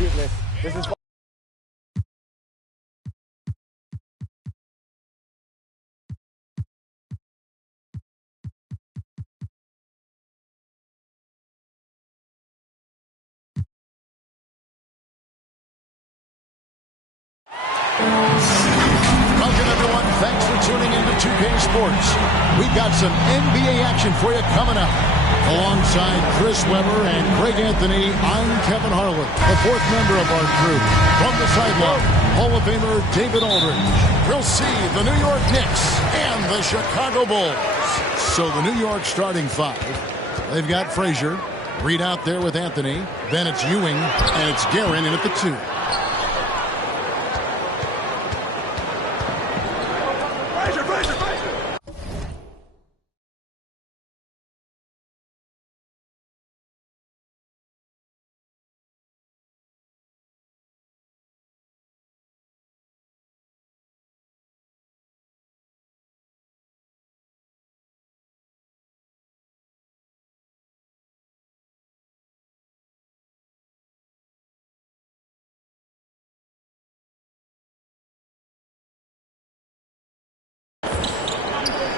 shooting this. This is. Welcome, everyone. Thanks for tuning into 2K Sports. We've got some NBA action for you coming up. Alongside Chris Webber and Craig Anthony, I'm Kevin Harlan, the fourth member of our crew. From the sideline, Hall of Famer David Aldridge. We'll see the New York Knicks and the Chicago Bulls. So the New York starting five. They've got Frazier, Reed out there with Anthony. Then it's Ewing, and it's Guerin in at the 2.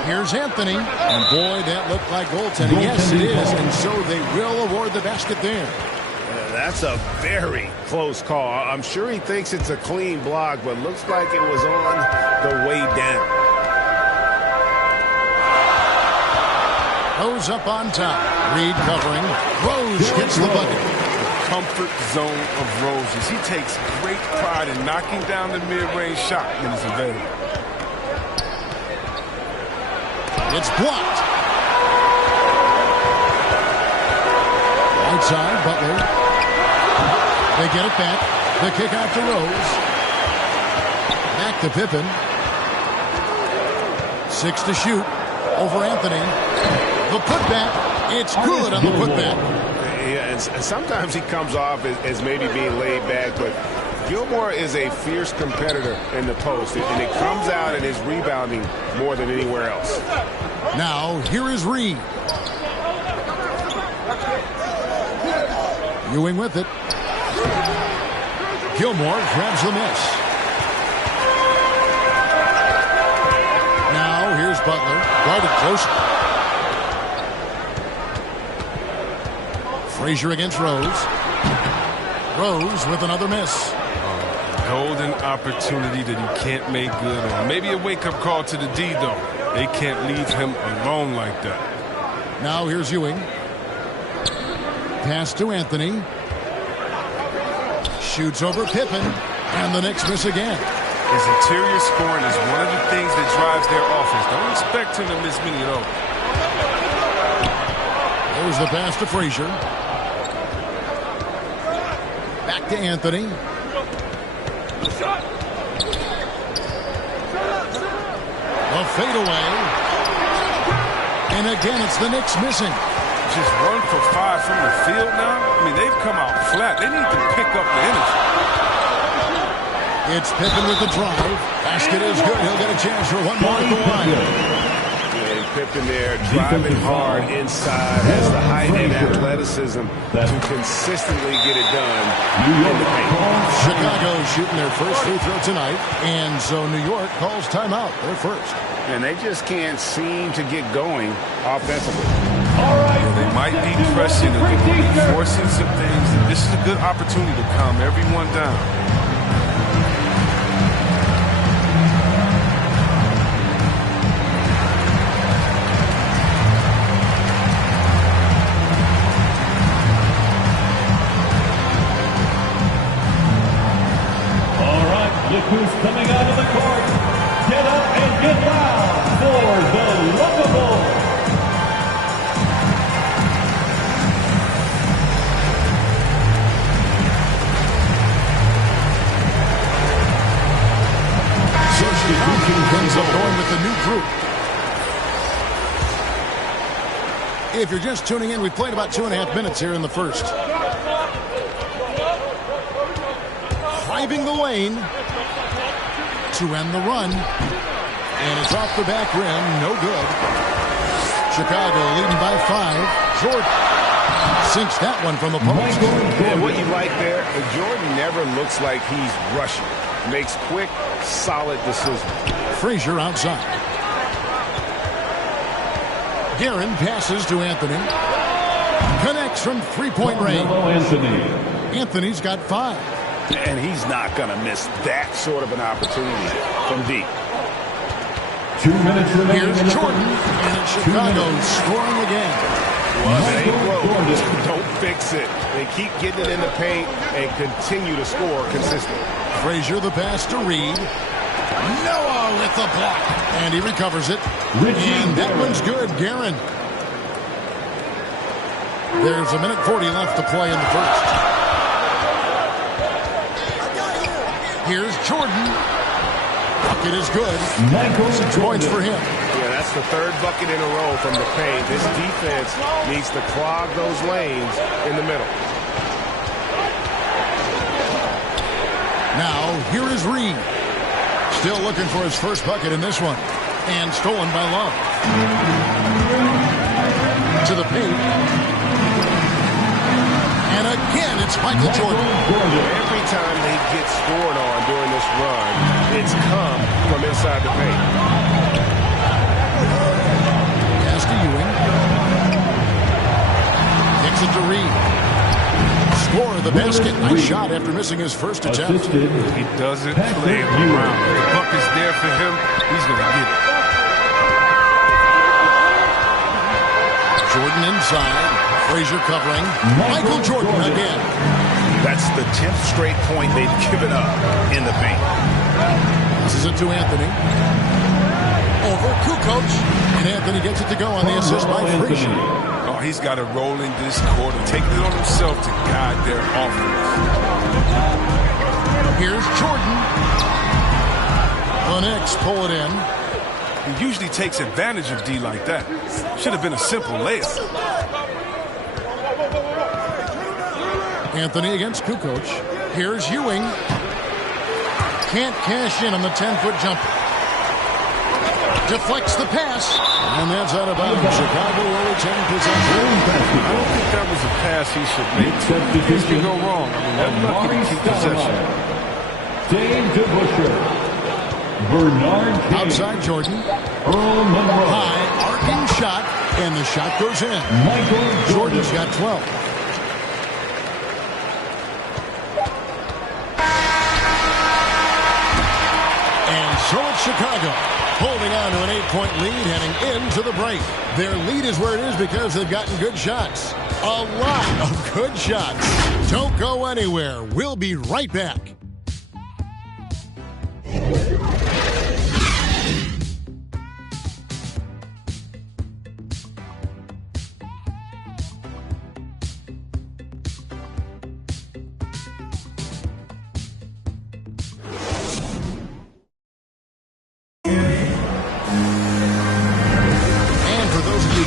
Here's Anthony, and boy, that looked like goaltending. Yes, it is, and so they will award the basket there. That's a very close call. I'm sure he thinks it's a clean block, but looks like it was on the way down. Rose up on top. Reed covering. Rose gets the bucket. The comfort zone of Roses. He takes great pride in knocking down the mid-range shot when it's available. It's blocked. Right side, Butler. They get it back. The kick out to Rose. Back to Pippen. 6 to shoot. Over Anthony. The putback. It's good on the putback. Yeah, and sometimes he comes off as maybe being laid back, but Gilmore is a fierce competitor in the post, and it comes out in his rebounding more than anywhere else. Now, here is Reed. Ewing with it. Gilmore grabs the miss. Now, here's Butler. Guarded close. Frazier against Rose. Rose with another miss. Golden opportunity that he can't make good on. Maybe a wake-up call to the D, though. They can't leave him alone like that. Now here's Ewing. Pass to Anthony. Shoots over Pippen. And the Knicks miss again. His interior scoring is one of the things that drives their offense. Don't expect him to miss many of those. There's the pass to Frazier. Back to Anthony. A fadeaway. And again, it's the Knicks missing. Just 1 for 5 from the field now. I mean, they've come out flat. They need to pick up the energy. It's Pippen with the drive. Basket is good. He'll get a chance for one more at the line. Pippen there driving hard inside, has the height and athleticism to consistently get it done in the paint. Chicago shooting their first free throw tonight, and so New York calls timeout. They're first. And they just can't seem to get going offensively. All right, they might be pressing and forcing some things. This is a good opportunity to calm everyone down. Look who's coming out of the court. Get up and get loud for the Lovable. So Chicago ends up going with the new group. If you're just tuning in, we played about 2.5 minutes here in the first. Driving the lane to end the run, and it's off the back rim, no good. Chicago leading by 5. Jordan sinks that one from the post. And what you like there, Jordan never looks like he's rushing. Makes quick, solid decisions. Frazier outside. Guerin passes to Anthony. Connects from three-point range. Anthony's got 5. And he's not going to miss that sort of an opportunity from deep. 2 minutes remaining. Here's Jordan, and it's Chicago scoring again. Well, it ain't broke. Don't fix it. They keep getting it in the paint and continue to score consistently. Frazier the pass to Reed. Noah with the block. And he recovers it. And that one's good. Guerin. There's 1:40 left to play in the first. Here's Jordan. Bucket is good. 6 points for him. Yeah, that's the 3rd bucket in a row from the paint. This defense needs to clog those lanes in the middle. Now, here is Reed. Still looking for his first bucket in this one. And stolen by Love. To the paint. And again, it's Michael Jordan. Every time they get scored on during this run, it's come from inside the paint. Pass to Ewing. Kicks it to Reed. Score the basket. Nice shot after missing his first attempt. He doesn't play around. If the buck is there for him, he's going to get it. Jordan inside. Frazier covering. Michael Jordan again. That's the 10th straight point they've given up in the paint. This is it to Anthony. Over Kukoc. And Anthony gets it to go on the assist by Frazier. Oh, he's got to roll in this quarter, taking it on himself to guide their offense. Here's Jordan. The Knicks pull it in. He usually takes advantage of D like that. Should have been a simple layup. Anthony against Kukoc. Here's Ewing. Can't cash in on the 10-foot jumper. Deflects the pass. And that's out of bounds. Chicago will retain possession. I don't think that was a pass he should make. Things can go wrong. I mean, they're lucky to keep possession. Dave DeBuscher. Bernard King. Outside Jordan. Earl Monroe. High arcing shot. And the shot goes in. Michael Jordan's got 12. And so it's Chicago holding on to an 8-point lead heading into the break. Their lead is where it is because they've gotten good shots. A lot of good shots. Don't go anywhere. We'll be right back.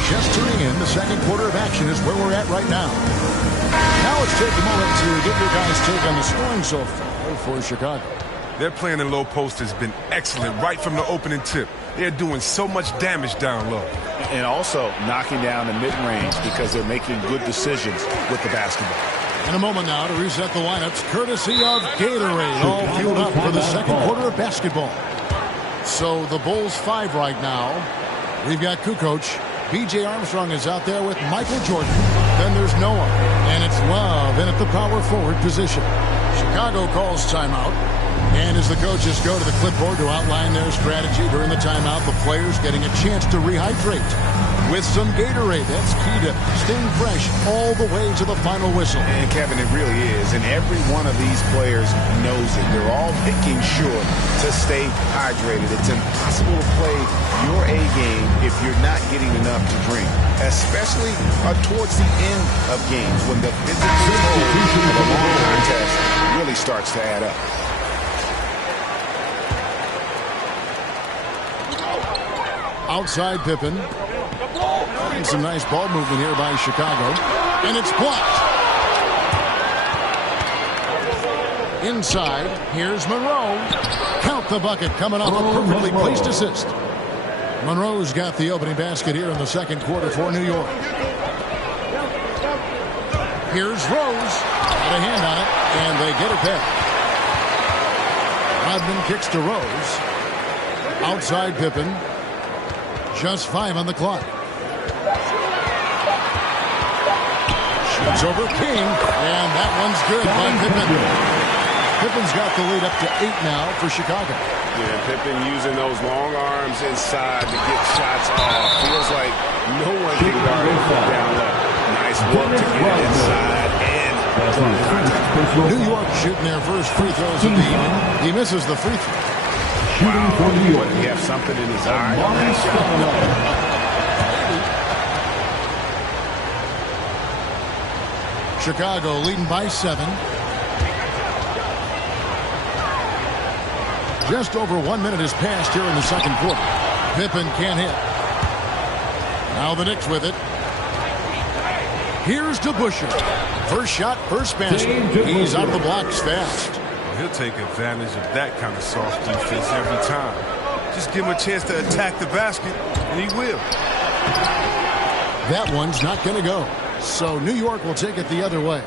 Just tuning in, the second quarter of action is where we're at right now. Now let's take a moment to get your guys' take on the scoring so far for Chicago. Their playing in low post has been excellent right from the opening tip. They're doing so much damage down low. And also knocking down the mid-range because they're making good decisions with the basketball. In a moment now to reset the lineups, courtesy of Gatorade, all fueled up for the second quarter of basketball. So the Bulls 5 right now. We've got Kukoc. B.J. Armstrong is out there with Michael Jordan. Then there's Noah. And it's Love in at the power forward position. Chicago calls timeout. And as the coaches go to the clipboard to outline their strategy during the timeout, the players getting a chance to rehydrate with some Gatorade. That's key to staying fresh all the way to the final whistle. And Kevin, it really is. And every one of these players knows it. They're all making sure to stay hydrated. It's impossible to play your A game if you're not getting enough to drink, especially towards the end of games when the physical toll of a long contest really starts to add up. Outside Pippen. And some nice ball movement here by Chicago. And it's blocked. Inside, here's Monroe. Count the bucket coming off a perfectly placed assist. Monroe's got the opening basket here in the second quarter for New York. Here's Rose. Got a hand on it, and they get it back. Rodman kicks to Rose. Outside Pippen. Just 5 on the clock. Shoots over King, and that one's good by Pippen. Pippen's got the lead up to 8 now for Chicago. Yeah, Pippen using those long arms inside to get shots off. Feels like no one can guard him from down low. Nice work to get it inside and New York shooting their first free throws of the evening. He misses the free throw. shooting for New York. He has something in his eye on that shot. Chicago leading by 7. Just over 1 minute has passed here in the second quarter. Pippen can't hit. Now the Knicks with it. Here's to Busher. First shot, first basket. He's out of the blocks fast. He'll take advantage of that kind of soft defense every time. Just give him a chance to attack the basket, and he will. That one's not going to go. So New York will take it the other way.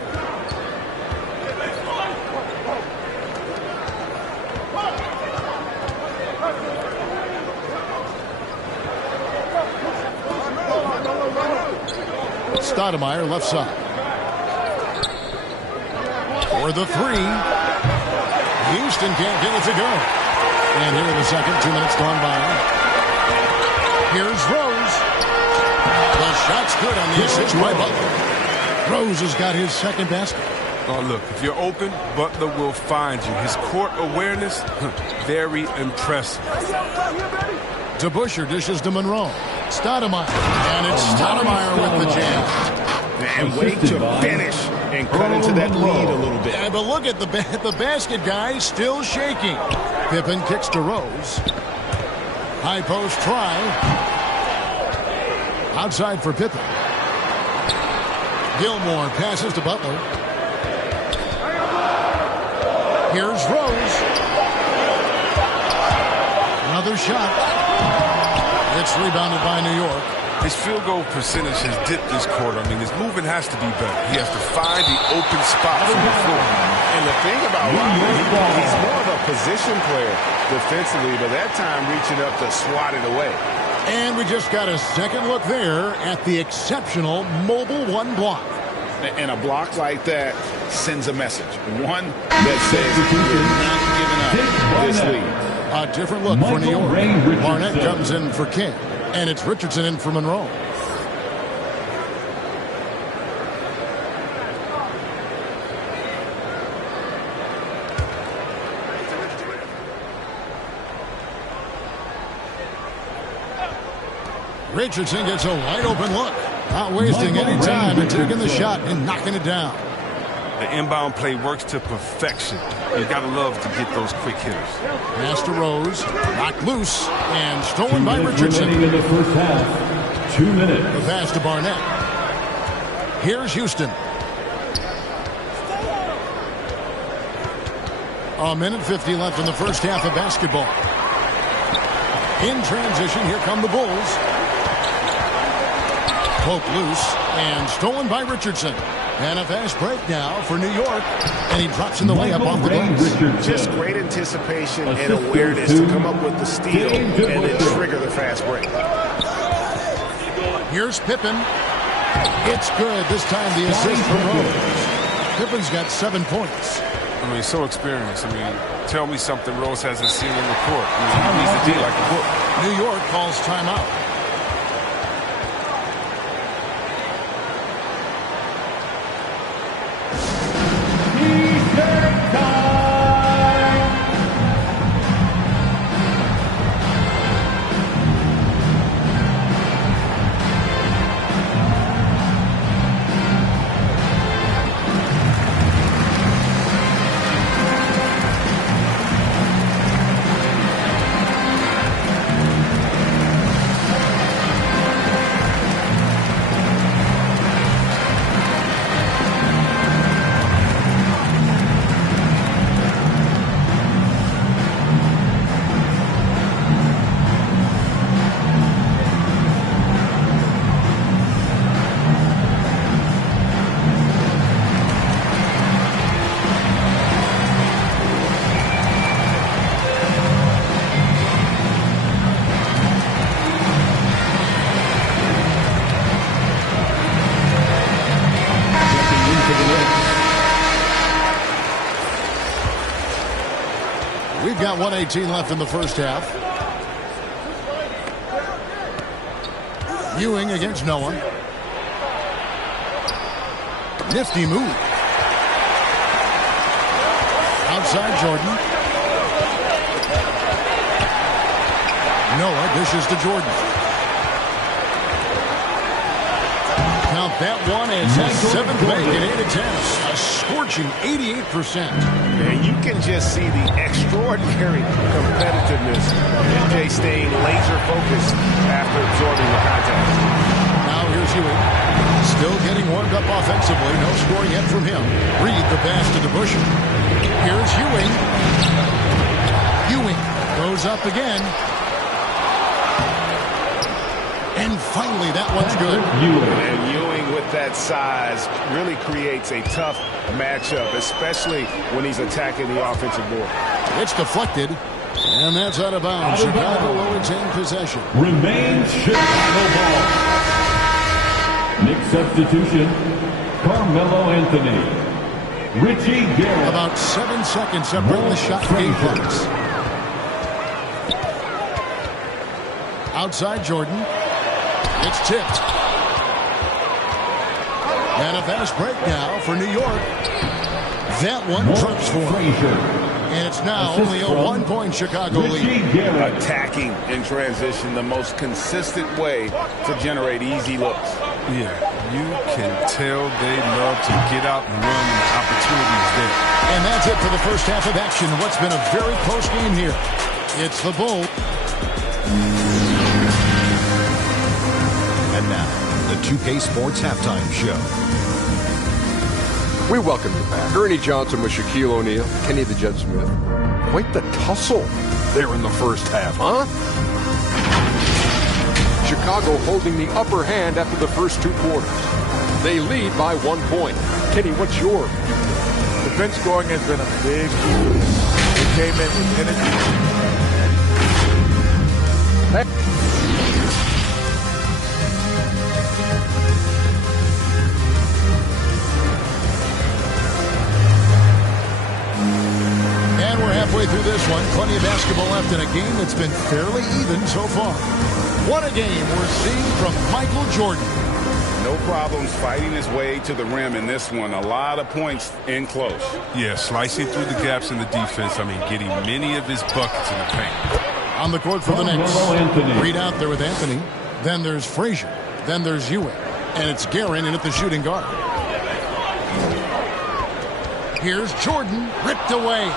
Stoudemire left side. For the 3. Houston can't get it to go. And here in the second, 2 minutes gone by. Here's Rose. The shot's good on the assist by Butler. Rose has got his second basket. Oh, look, if you're open, Butler will find you. His court awareness, very impressive. To Busher, dishes to Monroe. Stoudemire. And it's Stoudemire with the jam. And wait to finish and cut into that lead a little bit. Yeah, but look at the basket guy still shaking. Pippen kicks to Rose. High post try. Outside for Pippen. Gilmore passes to Butler. Here's Rose. Another shot. It's rebounded by New York. His field goal percentage has dipped this quarter. I mean, his movement has to be better. He has to find the open spot from the floor. And the thing about Rodman, he's more of a position player defensively, but that time reaching up to swat it away. And we just got a second look there at the exceptional mobile 1 block. And a block like that sends a message. One that says you're not giving up this lead. A different look for New York. Barnett comes in for King. And it's Richardson in for Monroe. Richardson gets a wide open look. Not wasting any time and taking the shot and knocking it down. The inbound play works to perfection. You got to love to get those quick hitters. Pass to Rose, knocked loose, and stolen by Richardson. In the first half, 2 minutes. The pass to Barnett. Here's Houston. A minute 50 left in the first half of basketball. In transition, here come the Bulls. Poke loose and stolen by Richardson. And a fast break now for New York. And he drops in the layup off the glass. Just great anticipation and awareness to come up with the steal and then trigger the fast break. Here's Pippen. It's good. This time the assist from Rose. Pippen's got 7 points. I mean, so experienced. I mean, tell me something Rose hasn't seen in the court. I mean, he needs to be like a book. New York calls timeout. We've got 1:18 left in the first half. Ewing against Noah. Nifty move. Outside Jordan. Noah dishes to Jordan. Count that one as his seventh make in 8 attempts. A scorching 88%. And you can just see the extraordinary competitiveness. MJ staying laser focused after absorbing the contact. Now here's Ewing. Still getting warmed up offensively. No scoring yet from him. Reed the pass to the busher. Here's Ewing. Ewing goes up again. And finally, that one's good. And Ewing with that size really creates a tough matchup, especially when he's attacking the offensive board. It's deflected, and that's out of bounds. Chicago will retain possession. Remains Chicago ball. Next substitution, Carmelo Anthony. Richie Garrett. About 7 seconds separating the shot game clocks. Outside Jordan. It's tipped. And a fast break now for New York. That one trips for him. And it's now only a 1-point Chicago lead. Attacking in transition, the most consistent way to generate easy looks. Yeah, you can tell they love to get out and run when the opportunities there. And that's it for the first half of action. What's been a very close game here. It's the Bulls. And now, the 2K Sports Halftime Show. We welcome you back. Ernie Johnson with Shaquille O'Neal, Kenny the Jet Smith. Quite the tussle there in the first half, huh? Chicago holding the upper hand after the first 2 quarters. They lead by 1 point. Kenny, what's your view? Defense scoring has been a big issue. It came in with energy. Halfway through this one, plenty of basketball left in a game that's been fairly even so far. What a game we're seeing from Michael Jordan. No problems fighting his way to the rim in this one. A lot of points in close. Yeah, slicing through the gaps in the defense. I mean, getting many of his buckets in the paint. On the court for the Knicks. Reed out there with Anthony. Then there's Frazier. Then there's Ewing. And it's Guerin in at the shooting guard. Here's Jordan, ripped away.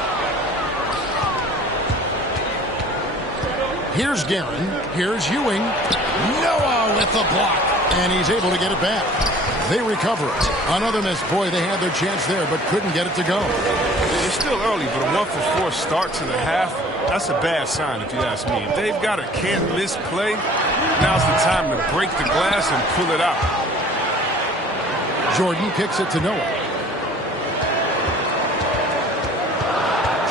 Here's Guerin. Here's Ewing. Noah with the block. And he's able to get it back. They recover it. Another miss. Boy, they had their chance there, but couldn't get it to go. It's still early, but a 1-for-4 start to the half, that's a bad sign if you ask me. If they've got a can't-miss play, now's the time to break the glass and pull it out. Jordan kicks it to Noah.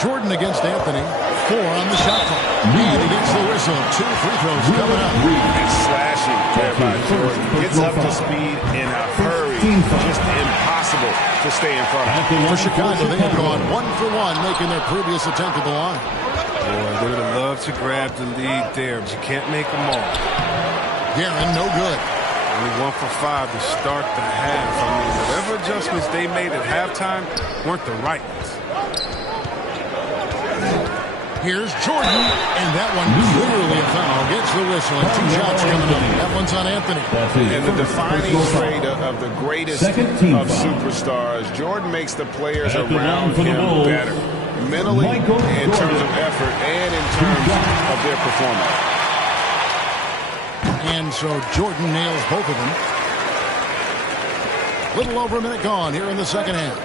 Jordan against Anthony. 4 on the shot clock. And he gets the whistle. 2 free throws coming up. And slashing there by Jordan. Gets up to speed in a hurry. Just impossible to stay in front of him. For Chicago, they have gone 1 for 1, making their previous attempt at the line. Boy, they would have loved to grab the lead there, but you can't make them all. Guerin, no good. Only 1 for 5 to start the half. I mean, whatever adjustments they made at halftime weren't the right ones. Here's Jordan, and that one clearly a foul. Gets the whistle, and 2 shots coming up. That one's on Anthony. And the defining trait of the greatest of superstars, Jordan makes the players around him better. Mentally, in terms of effort, and in terms of their performance. And so Jordan nails both of them. Little over a minute gone here in the second half.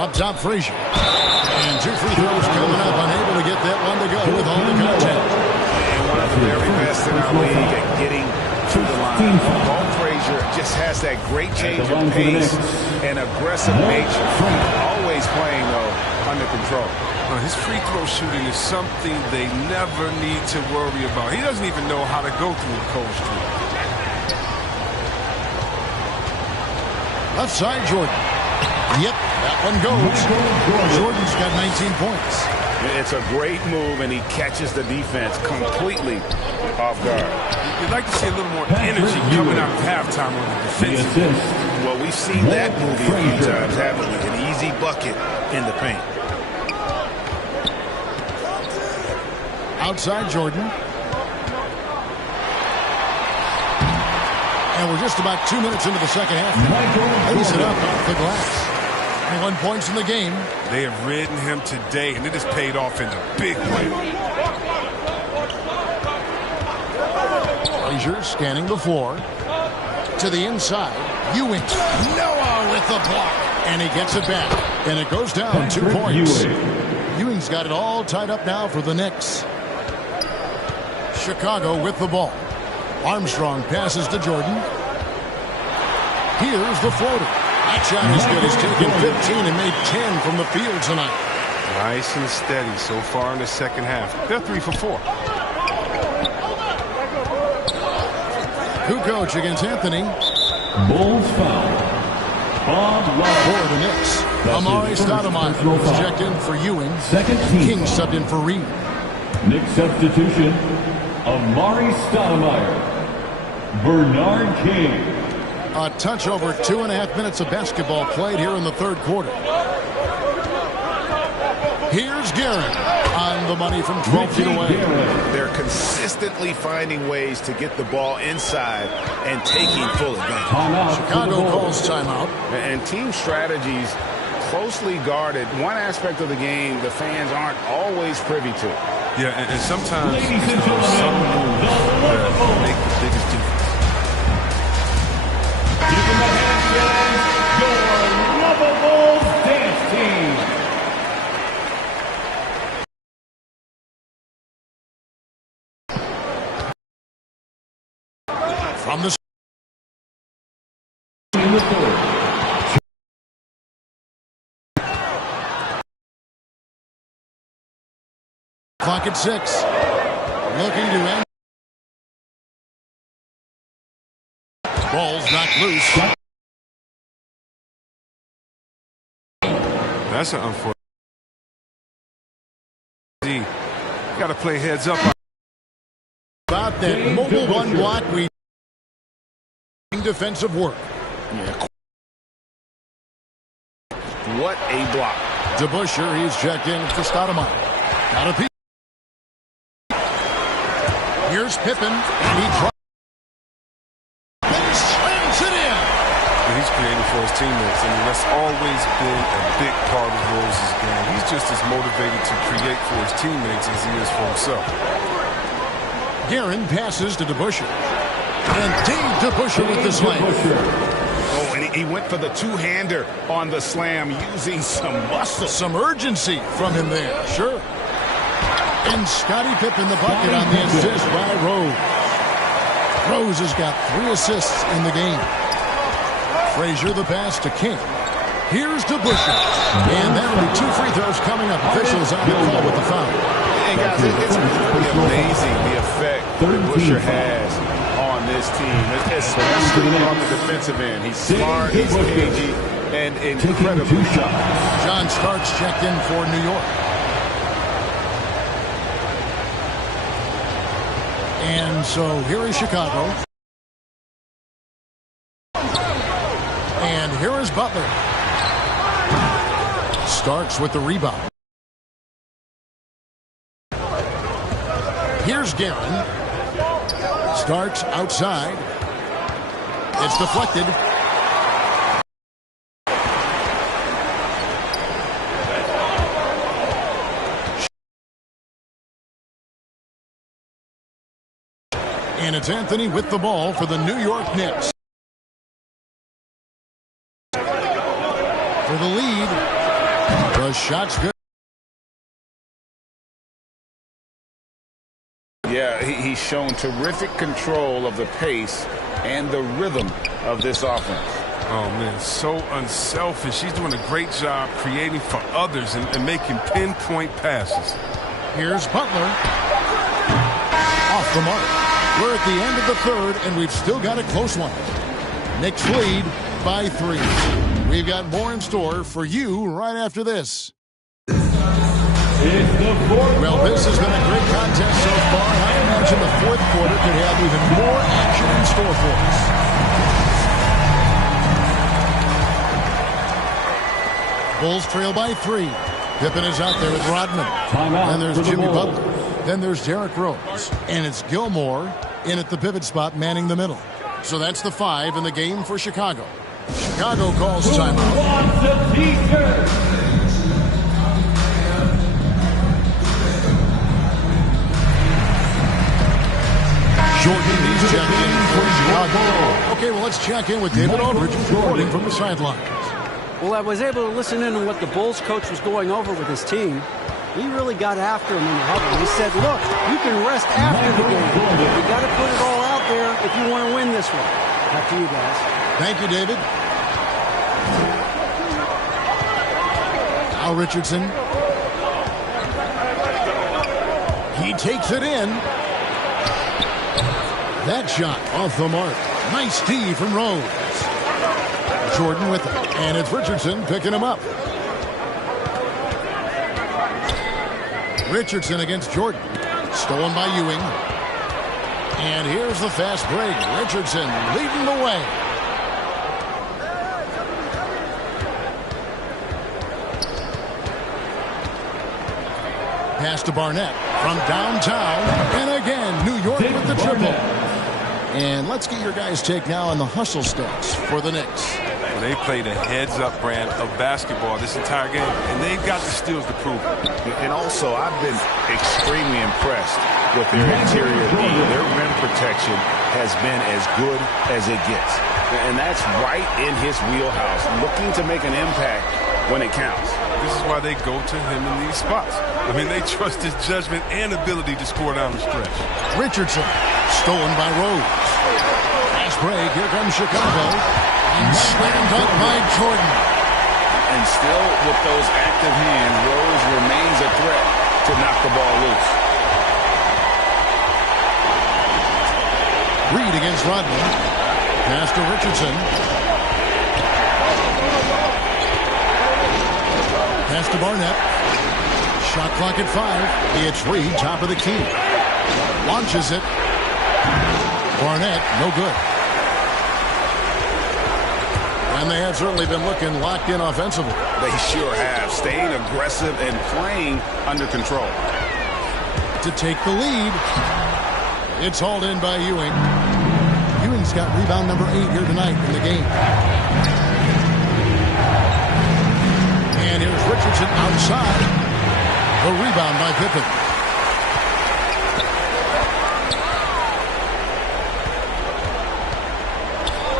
Up top, Frazier. And 2 free throws coming up. Unable to get that one to go with all the contact. And one of the very best in our league at getting to the line. Paul Frazier just has that great change of pace and aggressive nature. Always playing, though, under control. His free throw shooting is something they never need to worry about. He doesn't even know how to go through a cold streak. Left side, Jordan. Yep, that one goes. Jordan's got 19 points. It's a great move, and he catches the defense completely off guard. You'd like to see a little more energy coming out of halftime on the defensive end. Well, we've seen that movie a few times, haven't we? An easy bucket in the paint. Outside Jordan. And we're just about 2 minutes into the second half now. Lays it up off the glass. 21 points in the game. They have ridden him today, and it has paid off in a big way. Frazier scanning the floor. To the inside. Ewing. Noah with the block. And he gets it back. And it goes down 2 points. Ewing's got it all tied up now for the Knicks. Chicago with the ball. Armstrong passes to Jordan. Here's the floater. That shot is good. He's taken 15 and made 10 from the field tonight. Nice and steady so far in the second half. They're 3 for 4. Kukoc against Anthony. Bulls foul. Bob For the Knicks. Amari Stoudemire is checked in for Ewing. Second team. King subbed in for Reed. Knicks substitution. Amari Stoudemire. Bernard King. A touch over 2.5 minutes of basketball played here in the third quarter. Here's Guerin on the money from 12 feet away. They're consistently finding ways to get the ball inside and taking full advantage. Chicago calls timeout. And team strategies closely guarded. One aspect of the game the fans aren't always privy to. Yeah, and sometimes Ladies and gentlemen, some moves that make the biggest difference. Giving the handstands, your lovable dance team. From the In the third. clock at 6. Looking to end. Ball's knocked loose. That's an unfortunate. Got to play heads up. About that mobile one block, we defensive work. Yeah. What a block. DeBusschere, he's checked in for Stoudemire. Got a piece. Here's Pippen, and he tries. And slams it in. He's creating for his teammates. I mean, that's always been a big part of Rose's game. He's just as motivated to create for his teammates as he is for himself. Guerin passes to DeBusschere. And Dave DeBusschere with the slam. Oh, and he went for the two-hander on the slam using some muscle. Some urgency from him there, sure. And Scottie Pippen the bucket on the assist by Rose. Rose has got 3 assists in the game. Frazier the pass to King. Here's DeBusschere. And that'll be 2 free throws coming up. Officials on the call with the foul. And guys, it's really amazing the effect DeBusschere has on this team, especially on the defensive end. He's smart, he's cagey, and incredible. John Starks checked in for New York. And so here is Chicago. And here is Butler. Starks with the rebound. Here's Guerin. Starks outside. It's deflected. And it's Anthony with the ball for the New York Knicks. For the lead. The shot's good. Yeah, he's shown terrific control of the pace and the rhythm of this offense. Oh, man, so unselfish. He's doing a great job creating for others and making pinpoint passes. Here's Butler. Off the mark. We're at the end of the third, and we've still got a close one. Knicks lead by 3. We've got more in store for you right after this. Well, this has been a great contest so far, and I imagine the fourth quarter could have even more action in store for us. Bulls trail by 3. Pippen is out there with Rodman. Then there's Jimmy Butler. Then there's Derrick Rose. And it's Gilmore in at the pivot spot, manning the middle. So that's the 5 in the game for Chicago. Chicago calls timeout. Jordan, he's checking in for Chicago. Okay, well, let's check in with David Aldridge reporting from the sideline. Well, I was able to listen in on what the Bulls coach was going over with his team. He really got after him in the huddle. He said, look, you can rest after the game. You got to put it all out there if you want to win this one. Back to you guys. Thank you, David. Now Richardson. He takes it in. That shot off the mark. Nice D from Rose. Jordan with it. And it's Richardson picking him up. Richardson against Jordan. Stolen by Ewing. And here's the fast break. Richardson leading the way. Pass to Barnett from downtown. And again, New York with the triple. And let's get your guys' take now on the hustle stats for the Knicks. Well, they played a heads-up brand of basketball this entire game, and they've got the steals to prove it. And also, I've been extremely impressed with their interior D. Their rim protection has been as good as it gets. And that's right in his wheelhouse, looking to make an impact when it counts. This is why they go to him in these spots. I mean, they trust his judgment and ability to score down the stretch. Richardson, stolen by Rose. Fast break, here comes Chicago. And slam dunk by Jordan. And still with those active hands, Rose remains a threat to knock the ball loose. Reed against Rodman. Pass to Richardson. Pass to Barnett. Shot clock at 5. It's Reed, top of the key. Launches it. Barnett, no good. And they have certainly been looking locked in offensively. They sure have. Staying aggressive and playing under control. To take the lead. It's hauled in by Ewing. Ewing's got rebound number 8 here tonight in the game. And here's Richardson outside. The rebound by Pippen.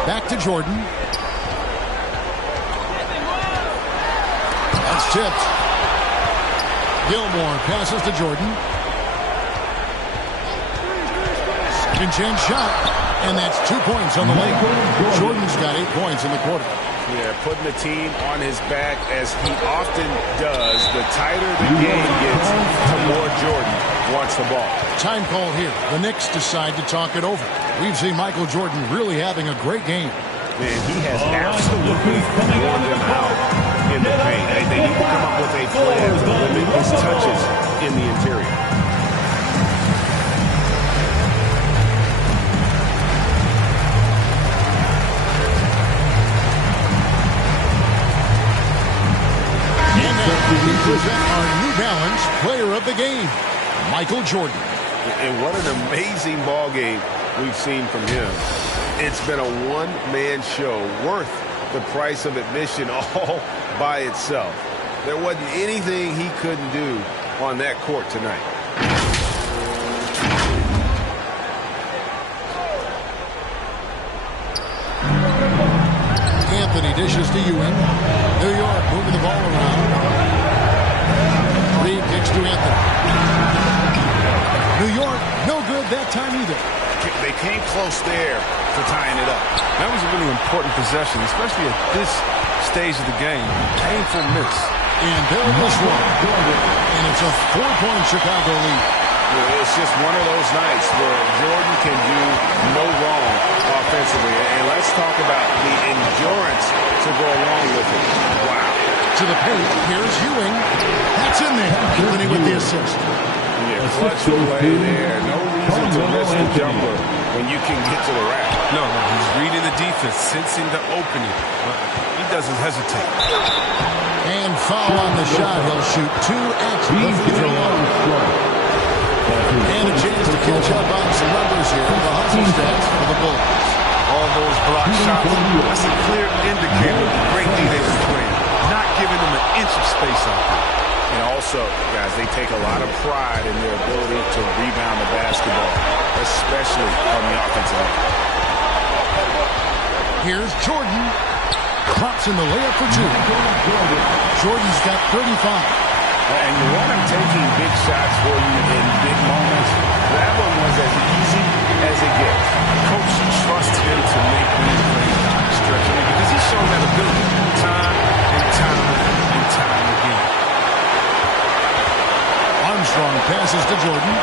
Back to Jordan. That's tipped. Gilmore passes to Jordan. Second chance shot. And that's 2 points on the way. Jordan's got 8 points in the quarter. Yeah, putting the team on his back as he often does. The tighter the game gets, the more Jordan wants the ball. Time call here. The Knicks decide to talk it over. We've seen Michael Jordan really having a great game. Man, he has absolutely worn them out in the paint. They need to come up with a plan to limit his touches in the interior. We present our New Balance Player of the Game, Michael Jordan. And what an amazing ball game we've seen from him. It's been a one-man show worth the price of admission all by itself. There wasn't anything he couldn't do on that court tonight. Anthony dishes to Ewing. New York moving the ball around. Reed kicks to Anthony. New York, no good that time either. They came close there to tying it up. That was a really important possession, especially at this stage of the game. Painful miss. And there it is one. And it's a 4-point Chicago lead. It's just one of those nights where Jordan can do no wrong offensively. And let's talk about the endurance to go along with it. Wow. To the paint, here's Ewing. That's in there. Anthony with the assist. Yeah, clutch play there. No reason to risk the jumper when you can get to the rack. No, he's reading the defense, sensing the opening. But he doesn't hesitate. And foul on the shot. He'll shoot 2 at the free throw line. And a chance to catch up on some numbers here. The hustle stats for the Bulls. All those block shots, that's a clear indicator of the great D they were playing. Not giving them an inch of space out there. And also, guys, they take a lot of pride in their ability to rebound the basketball, especially on the offensive end. Here's Jordan. Drops in the layup for 2. Jordan's got 35. And you want him taking big shots for you in big moments. That one was as easy as it gets. Coach trusts him to make winning plays down the stretch because he's shown that ability time and time and time again. Armstrong passes to Jordan.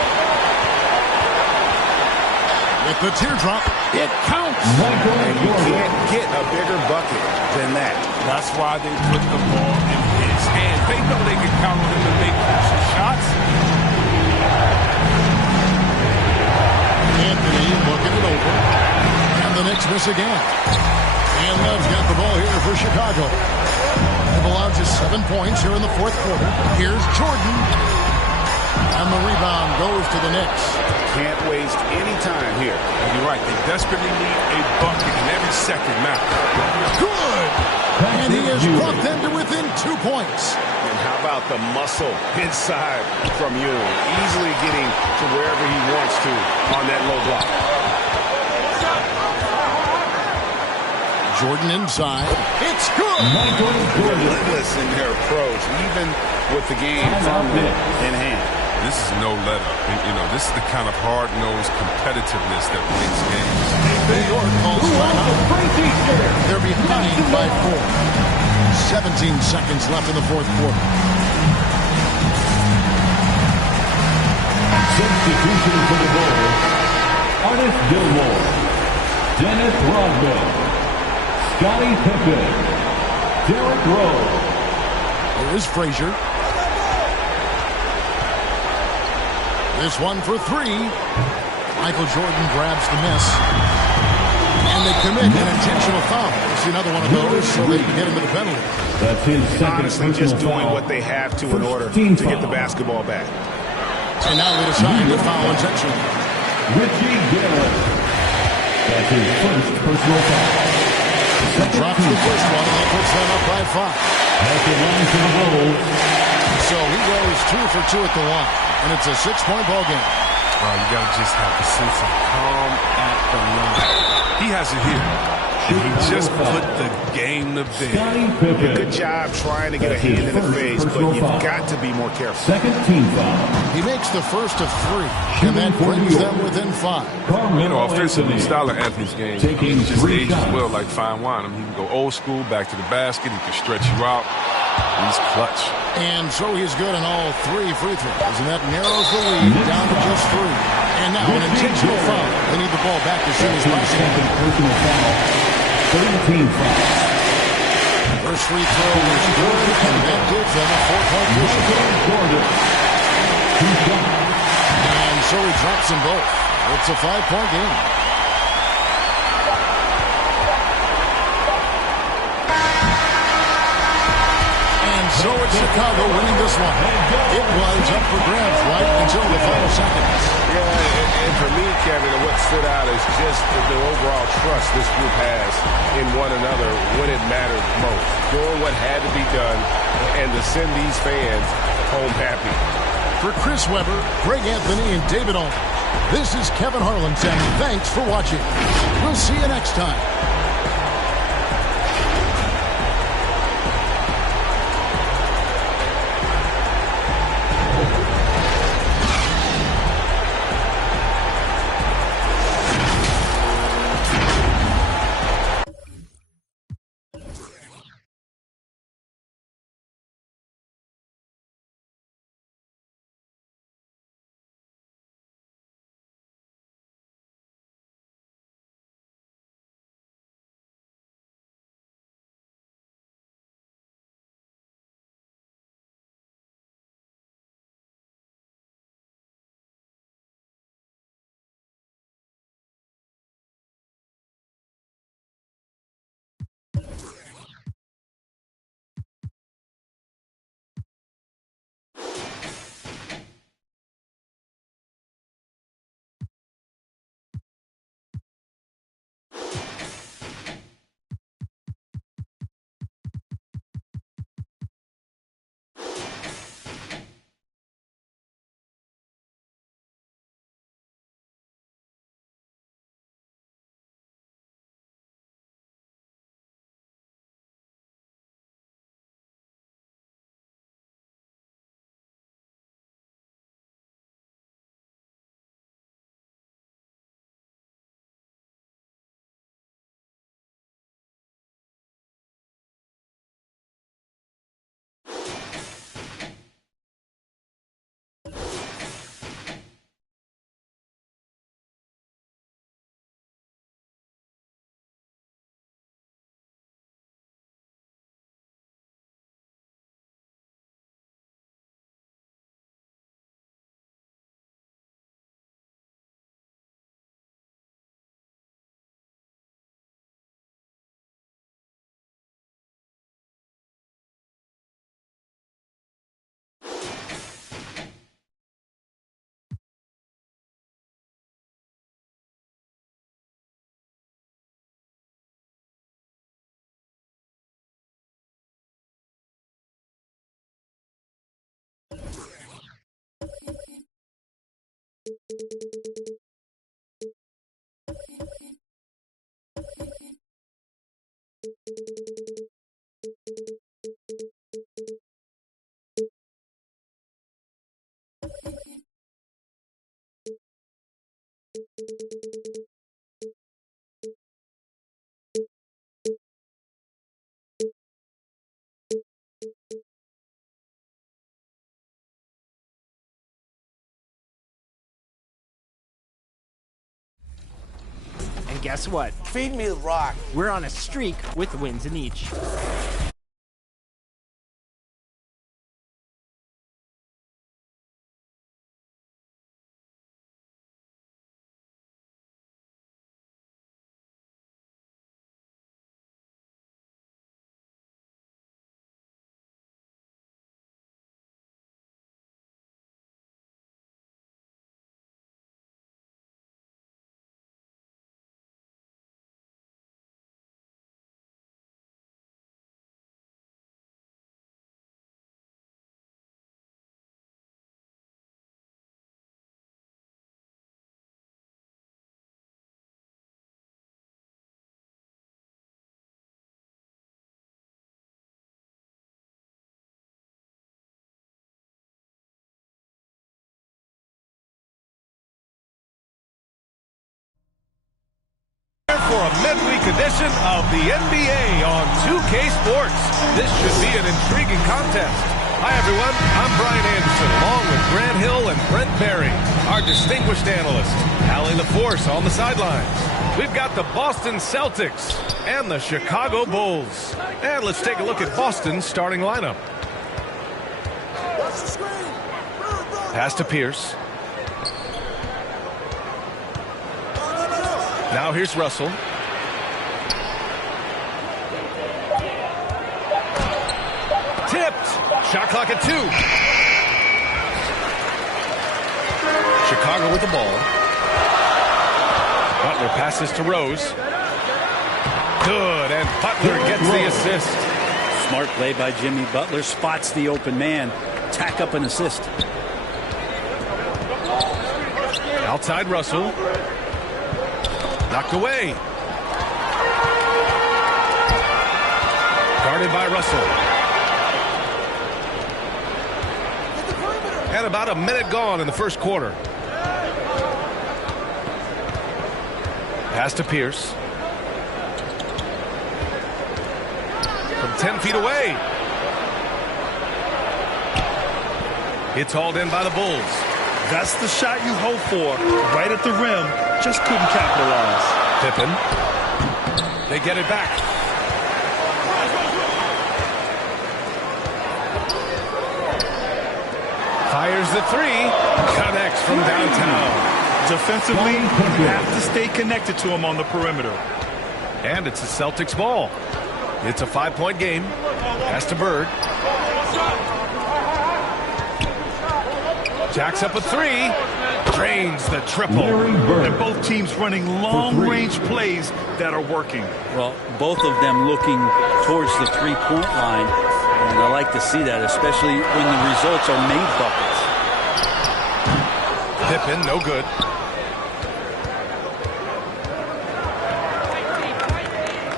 With the teardrop, it counts. And you can't get a bigger bucket than that. That's why they put the ball in his hands. They know they can count on him to make crucial shots. Anthony looking it over. And the Knicks miss again. And Love's got the ball here for Chicago. They've allowed just 7 points here in the fourth quarter. Here's Jordan. And the rebound goes to the Knicks. Can't waste any time here. And you're right. They desperately need a bucket, and every second matters. Good. And he has brought them to within 2 points. And how about the muscle inside from Ewing? Easily getting to wherever he wants to on that low block. Jordan inside. It's good. Relentless in their approach, even with the game firmly in hand. This is no let-up. You know, this is the kind of hard-nosed competitiveness that wins games. New York calls timeout. They're behind by 4. 17 seconds left in the fourth quarter. Substitution for the Bulls. Artist Gilmore. Dennis Rodman. Scottie Pippen. Derrick Rose. Here is Frazier. This one for 3. Michael Jordan grabs the miss. And they commit an intentional foul. See another one of those, so they can get him to the penalty. That's his second. Honestly, just doing what they have to in order to get the basketball back. And now they decide to foul intentionally. Richie Garrett. That's his first personal foul. Drops the first one, and that puts them up by 5. That's the line for the Bulls. So he goes 2 for 2 at the line. And it's a 6-point ball game. You got to just have a sense of calm at the line. He has it here. And he just put the game to bed. Good job trying to get a hand in the face, but you've got to be more careful. Second team foul. He makes the first of 3, and that brings them within 5. You know, offensively, the style of Anthony's game, he just ages well like fine wine. I mean, he can go old school, back to the basket. He can stretch you out. He's clutch. And so he's good on all 3 free throws, and that narrows the lead down to just 3. And now an intentional foul. They need the ball back as soon as possible. 13 fouls. First free throw is good, and that gives them a 4-point lead. And so he drops them both. It's a 5-point game. So it's Chicago winning this one. It was up for grabs right until the final seconds. Yeah, and for me, Kevin, what stood out is just the overall trust this group has in one another when it mattered most. Doing what had to be done and to send these fans home happy. For Chris Webber, Greg Anthony, and David Aldridge, this is Kevin Harlan saying thanks for watching. We'll see you next time. And guess what? Feed me the rock. We're on a streak with wins in each. For a midweek edition of the NBA on 2K Sports. This should be an intriguing contest. Hi, everyone. I'm Brian Anderson, along with Grant Hill and Brent Barry, our distinguished analyst, Allie LaForce on the sidelines. We've got the Boston Celtics and the Chicago Bulls. And let's take a look at Boston's starting lineup. Pass to Pierce. Now here's Russell. Tipped. Shot clock at 2. Chicago with the ball. Butler passes to Rose. Good, and Butler gets the assist. Smart play by Jimmy Butler. Spots the open man. Tack up an assist. Outside Russell. Knocked away. Guarded by Russell. And about a minute gone in the first quarter. Pass to Pierce. From 10 feet away. It's hauled in by the Bulls. That's the shot you hope for. Right at the rim. Just couldn't capitalize. Pippen. They get it back. Fires the 3. Connects from downtown. Defensively, you have to stay connected to him on the perimeter. And it's the Celtics ball. It's a 5-point game. Pass to Bird. Jacks up a 3. Drains the triple. And both teams running long-range plays that are working. Well, both of them looking towards the three-point line. And I like to see that, especially when the results are made buckets. Pippen, no good.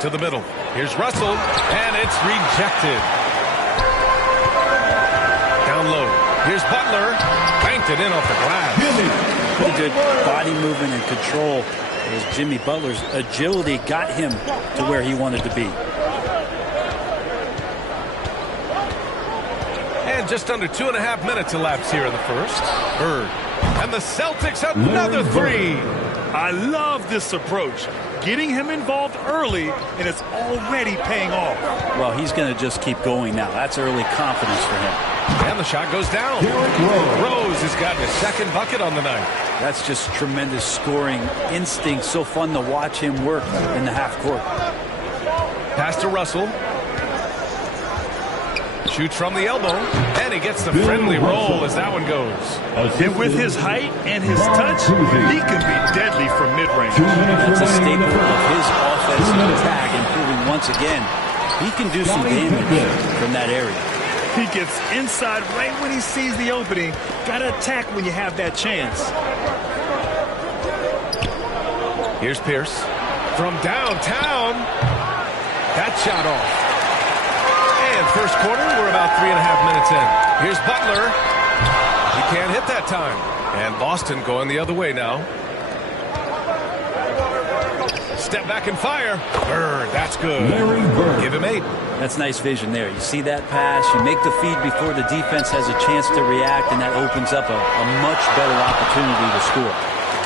To the middle. Here's Russell, and it's rejected. Down low. Here's Butler. Banked it in off the glass. Pretty good body movement and control as Jimmy Butler's agility got him to where he wanted to be. And just under 2.5 minutes elapsed here in the first. Bird. And the Celtics have another 3. I love this approach. Getting him involved early, and it's already paying off. Well, he's going to just keep going now. That's early confidence for him. And the shot goes down. Rose has gotten his second bucket on the night. That's just tremendous scoring instinct. So fun to watch him work in the half court. Pass to Russell. Shoots from the elbow, and he gets the friendly roll as that one goes. And with his height and his touch, he can be deadly from mid-range. That's a staple of his offensive attack, improving once again. He can do some damage from that area. He gets inside right when he sees the opening. Got to attack when you have that chance. Here's Pierce. From downtown. That shot off. And first quarter, we're about 3.5 minutes in. Here's Butler. He can't hit that time. And Boston going the other way now. Step back and fire. Bird, that's good. Give him 8. That's nice vision there. You see that pass, you make the feed before the defense has a chance to react, and that opens up a much better opportunity to score.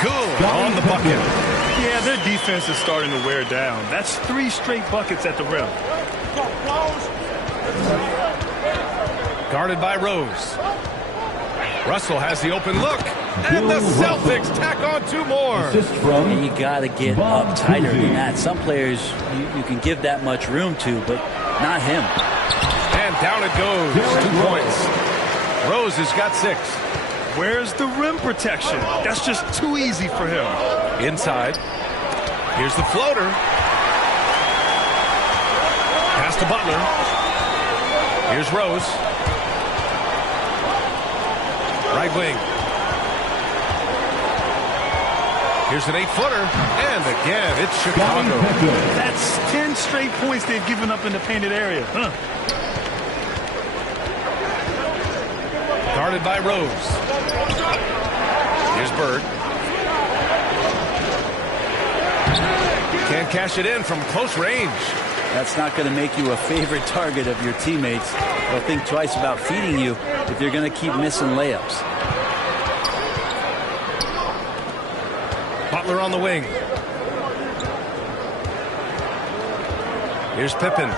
Good on the bucket. Yeah, their defense is starting to wear down. That's 3 straight buckets at the rim. Guarded by Rose. Russell has the open look. And the Celtics tack on 2 more. And you got to get up tighter than that. Some players you can give that much room to, but not him. And down it goes. 2 points. Rose has got 6. Where's the rim protection? That's just too easy for him. Inside. Here's the floater. Pass to Butler. Here's Rose. Right wing. Here's an 8-footer. And again, it's Chicago. That's 10 straight points they've given up in the painted area. Guarded by Rose. Here's Bird. Can't cash it in from close range. That's not going to make you a favorite target of your teammates. They'll think twice about feeding you if you're going to keep missing layups. Butler on the wing. Here's Pippen.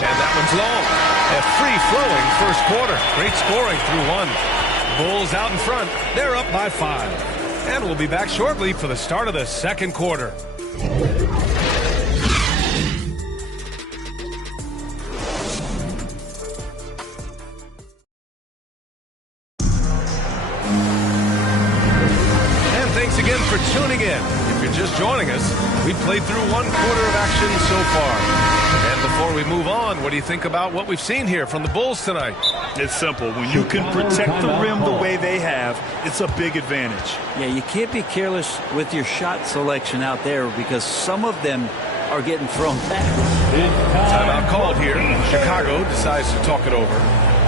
And that one's long. A free-flowing first quarter. Great scoring through 1. Bulls out in front. They're up by 5. And we'll be back shortly for the start of the second quarter. Thanks again for tuning in. If you're just joining us, we've played through 1 quarter of action so far. And before we move on, what do you think about what we've seen here from the Bulls tonight? It's simple. When you can protect the rim the way they have, it's a big advantage. Yeah, you can't be careless with your shot selection out there because some of them are getting thrown back. Timeout called here. Chicago decides to talk it over.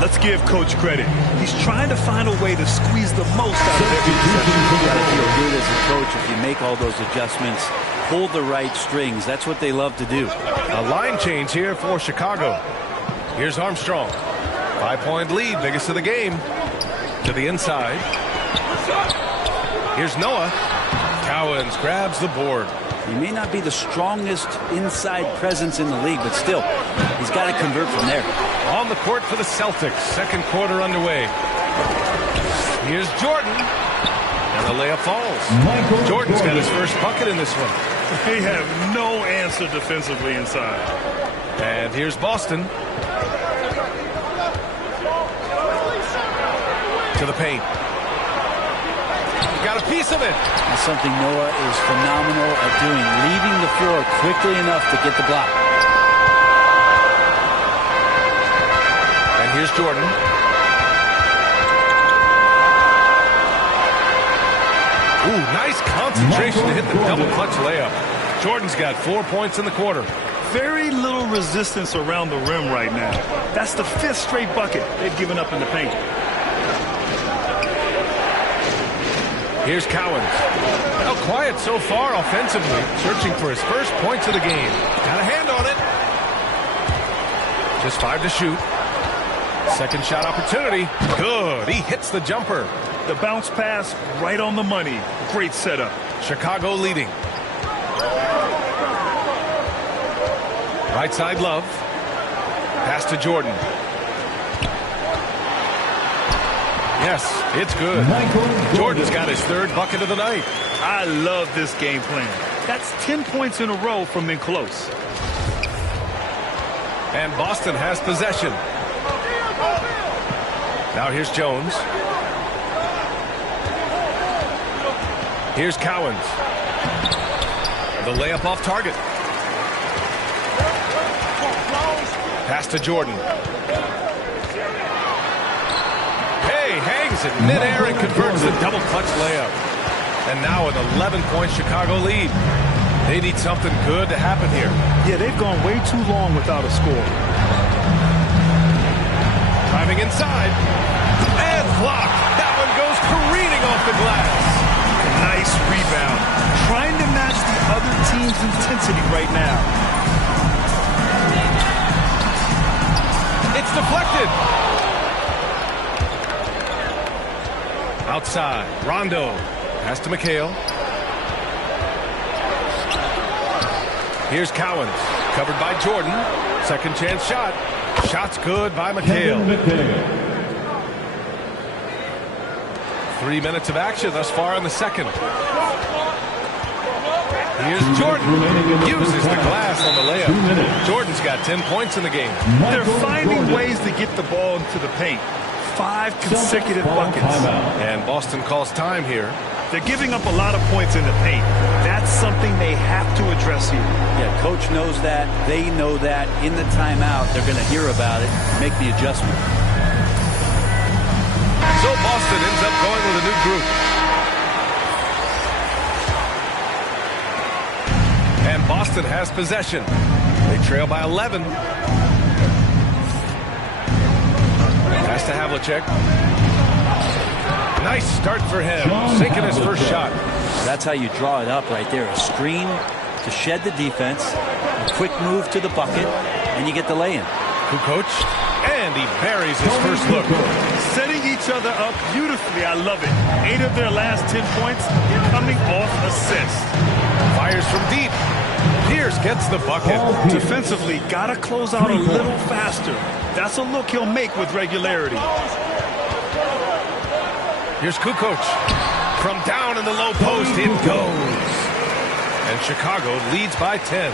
Let's give Coach credit. He's trying to find a way to squeeze the most out of every possession. You got to feel good as a coach if you make all those adjustments, pull the right strings. That's what they love to do. A line change here for Chicago. Here's Armstrong. 5-point lead, biggest of the game. To the inside. Here's Noah. Cowens grabs the board. He may not be the strongest inside presence in the league, but still, he's got to convert from there. On the court for the Celtics. Second quarter underway. Here's Jordan. And the layup falls. Jordan's got his first bucket in this one. They have no answer defensively inside. And here's Boston. To the paint. Got a piece of it. That's something Noah is phenomenal at doing, leaving the floor quickly enough to get the block. And here's Jordan. Ooh, nice concentration to hit the double clutch layup. Jordan's got 4 points in the quarter. Very little resistance around the rim right now. That's the 5th straight bucket they've given up in the paint. Here's Cowens. Well, quiet so far offensively, searching for his first points of the game. Got a hand on it. Just 5 to shoot. Second shot opportunity. Good. He hits the jumper. The bounce pass right on the money. Great setup. Chicago leading. Right side, Love. Pass to Jordan. Yes, it's good. Jordan's got his 3rd bucket of the night. I love this game plan. That's 10 points in a row from in close. And Boston has possession. Now here's Jones. Here's Cowens. The layup off target. Pass to Jordan. Hangs it midair and converts the double clutch layup. And now an 11-point Chicago lead. They need something good to happen here. Yeah, they've gone way too long without a score. Driving inside. And blocked. That one goes careening off the glass. Nice rebound. Trying to match the other team's intensity right now. It's deflected. Outside. Rondo. Pass to McHale. Here's Cowens. Covered by Jordan. Second chance shot. Shot's good by McHale. 3 minutes of action thus far in the second. Here's Jordan. Uses the glass on the layup. Jordan's got 10 points in the game. They're finding ways to get the ball into the paint. 5 consecutive buckets. And Boston calls time here. They're giving up a lot of points in the paint. That's something they have to address here. Yeah, coach knows that. They know that. In the timeout, they're going to hear about it, make the adjustment. So Boston ends up going with a new group. And Boston has possession. They trail by 11. Pass to Havlicek. Nice start for him. Sinking his first shot. That's how you draw it up right there. A screen to shed the defense, a quick move to the bucket, and you get the lay-in. Kukoc, and he buries his first look. Setting each other up beautifully. I love it. 8 of their last 10 points coming off assists. Fires from deep. Pierce gets the bucket. Defensively, got to close out a little faster. That's a look he'll make with regularity. Here's Kukoc. From down in the low post, it goes. And Chicago leads by 10.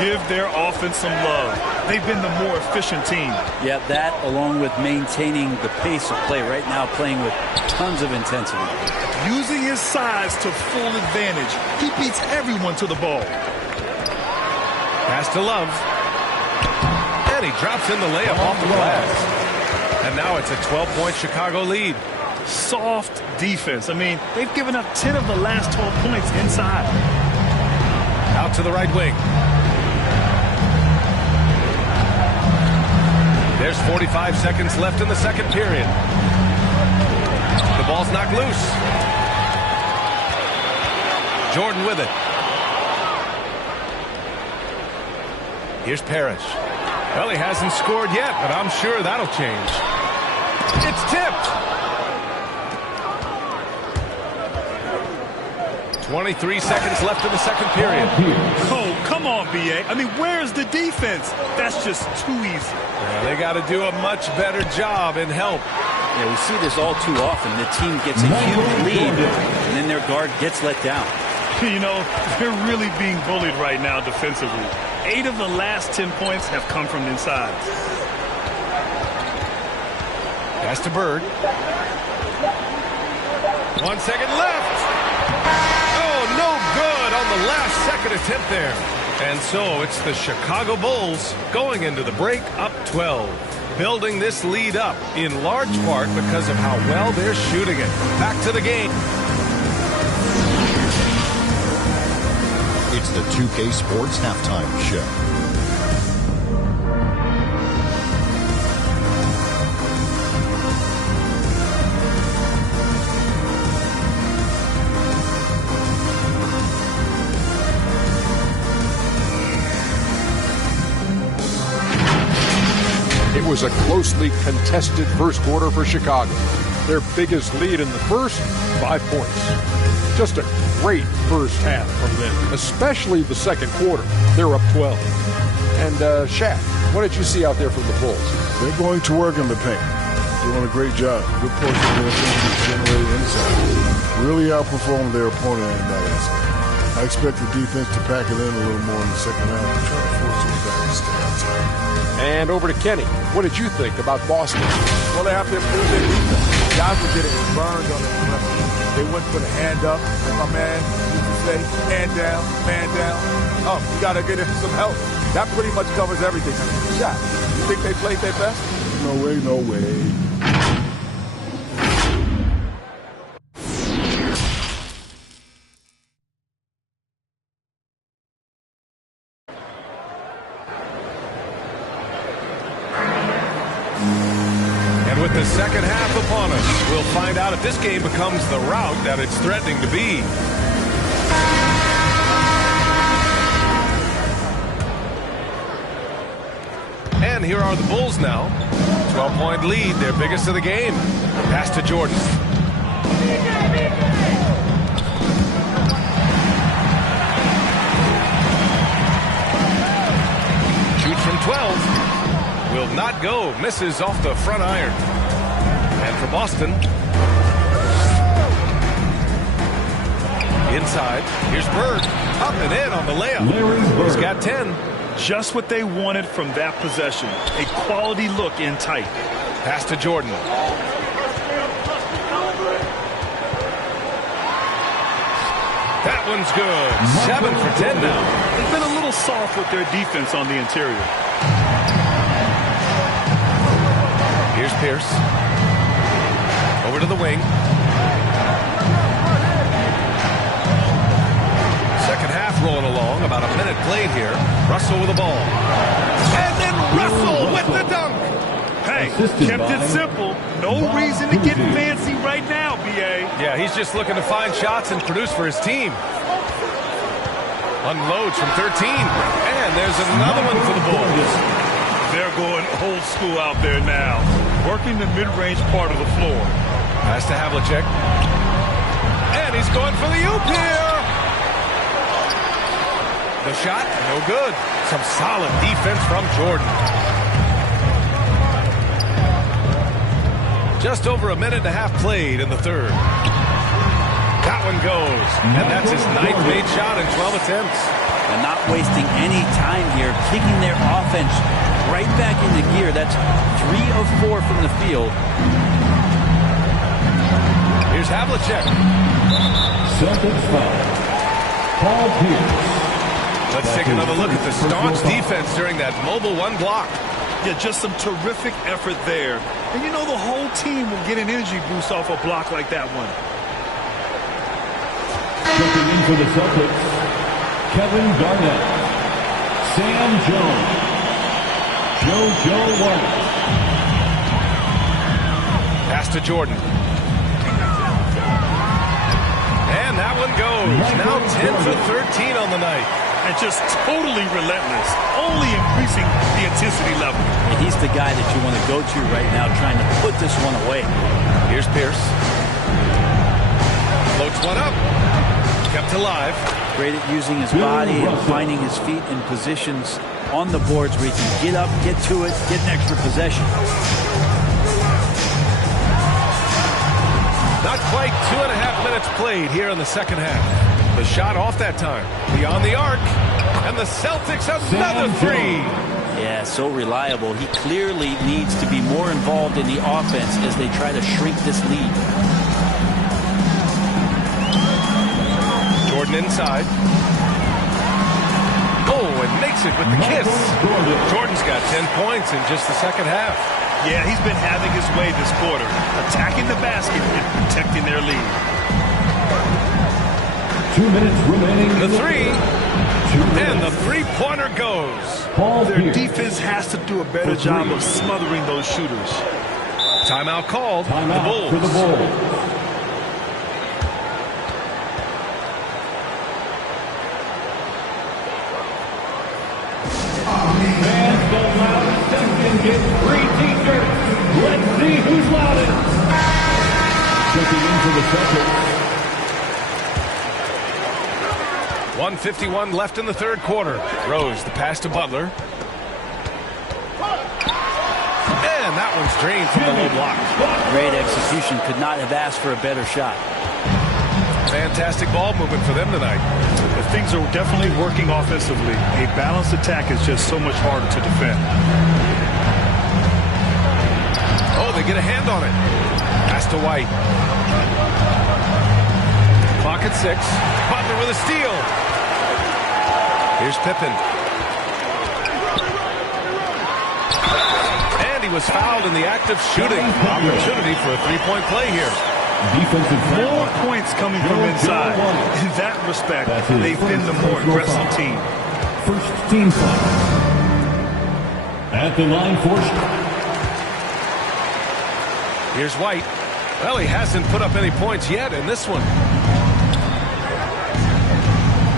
Give their offense some love. They've been the more efficient team. Yeah, that along with maintaining the pace of play right now, playing with tons of intensity. Using his size to full advantage. He beats everyone to the ball. Pass to Love. And he drops in the layup off the glass. And now it's a 12-point Chicago lead. Soft defense. I mean, they've given up 10 of the last 12 points inside. Out to the right wing. There's 45 seconds left in the second period. The ball's knocked loose. Jordan with it. Here's Parrish. Well, he hasn't scored yet, but I'm sure that'll change. It's tipped. 23 seconds left in the second period. Oh, come on, B.A. I mean, where's the defense? That's just too easy. Yeah, they got to do a much better job in help. Yeah, we see this all too often. The team gets a huge lead, and then their guard gets let down. You know, they're really being bullied right now defensively. 8 of the last 10 points have come from inside. Pass to Bird. 1 second left. Oh, no good on the last second attempt there. And so it's the Chicago Bulls going into the break up 12. Building this lead up in large part because of how well they're shooting it. Back to the game. It's the 2K Sports Halftime Show. It was a closely contested first quarter for Chicago. Their biggest lead in the first, 5 points. Just a great first half from them, especially the second quarter. They're up 12. And Shaq, what did you see out there from the Bulls? They're going to work in the paint. Doing a great job. Good portion of their offense generated inside. Really outperformed their opponent in that aspect. I expect the defense to pack it in a little more in the second half and try to force those guys to stay outside. And over to Kenny. What did you think about Boston? Well, they have to improve their defense. Guys were getting burned on the perimeter. They went for the hand up. And my man used to say, hand down, man down. Oh, you got to get him some help. That pretty much covers everything. Shot. You think they played their best? No way, no way. And with the second half upon us, we'll find out if this game becomes the rout that it's threatening to be. And here are the Bulls now. 12-point lead, their biggest of the game. Pass to Jordan. Shoots from 12. Will not go. Misses off the front iron. And for Boston. Inside. Here's Bird. Up and in on the layup. He's got 10. Just what they wanted from that possession. A quality look in tight. Pass to Jordan. That one's good. 7 for 10 now. They've been a little soft with their defense on the interior. Here's Pierce. Over to the wing. Second half rolling along. About a minute played here. Russell with the ball. And then Russell with the dunk. Hey, kept it simple. No reason to get fancy right now, B.A. Yeah, he's just looking to find shots and produce for his team. Unloads from 13. And there's another one for the Bulls. They're going old school out there now. Working the mid-range part of the floor. Pass to Havlicek. And he's going for the oop here. The shot, no good. Some solid defense from Jordan. Just over a minute and a half played in the third. That one goes. And that's his 9th made shot in 12 attempts. And not wasting any time here, kicking their offense right back into gear. That's 3 of 4 from the field. Here's Havlicek. Celtics foul. Paul Pierce. Let's take another look at the staunch defense during that mobile one block. Yeah, just some terrific effort there. And you know the whole team will get an energy boost off a block like that one. Checking in for the Celtics, Kevin Garnett, Sam Jones, JoJo White. Pass to Jordan. And that one goes. Now 10 for 13 on the night. And just totally relentless, only increasing the intensity level. And he's the guy that you want to go to right now, trying to put this one away. Here's Pierce. Floats one up. Kept alive. Great at using his body and finding his feet in positions on the boards where he can get up, get to it, get an extra possession. Not quite 2.5 minutes played here in the second half. The shot off that time. Beyond the arc. And the Celtics another 3. Yeah, so reliable. He clearly needs to be more involved in the offense as they try to shrink this lead. Jordan inside. Oh, and makes it with the kiss. Jordan's got 10 points in just the second half. Yeah, he's been having his way this quarter, attacking the basket and protecting their lead. 2 minutes remaining. The three. And the three-pointer goes. Their defense has to do a better job of smothering those shooters. Timeout called. Timeout the Bulls. for the Bulls. Fans go loud, second get free t-shirts. Let's see who's loudest. Checking in for the Celtics. 1:51 left in the third quarter. Rose, the pass to Butler. And that one's drained from the low block. Great execution. Could not have asked for a better shot. Fantastic ball movement for them tonight. But things are definitely working offensively. A balanced attack is just so much harder to defend. Oh, they get a hand on it. Pass to White. Clock at 6. Butler with a steal. Here's Pippen. And he was fouled in the act of shooting. Opportunity for a three-point play here. Defensive foul. More points coming from inside. In that respect, they've been the more aggressive team. First team foul. At the line for Here's White. Well, he hasn't put up any points yet in this one.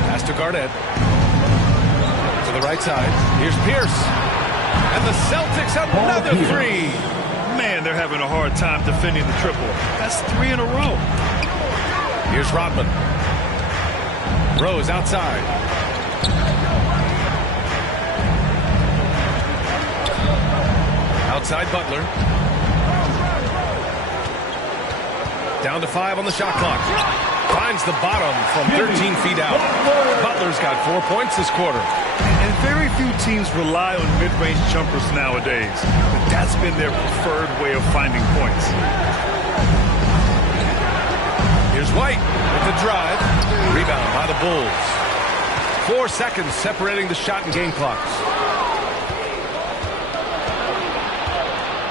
Pass to Garnett. To the right side. Here's Pierce. And the Celtics another three. Man, they're having a hard time defending the triple. That's 3 in a row. Here's Rodman. Rose outside. Outside Butler. Down to 5 on the shot clock. Finds the bottom from 13 feet out. Butler's got 4 points this quarter. And very few teams rely on mid-range jumpers nowadays. But that's been their preferred way of finding points. Here's White with the drive. Rebound by the Bulls. 4 seconds separating the shot and game clocks.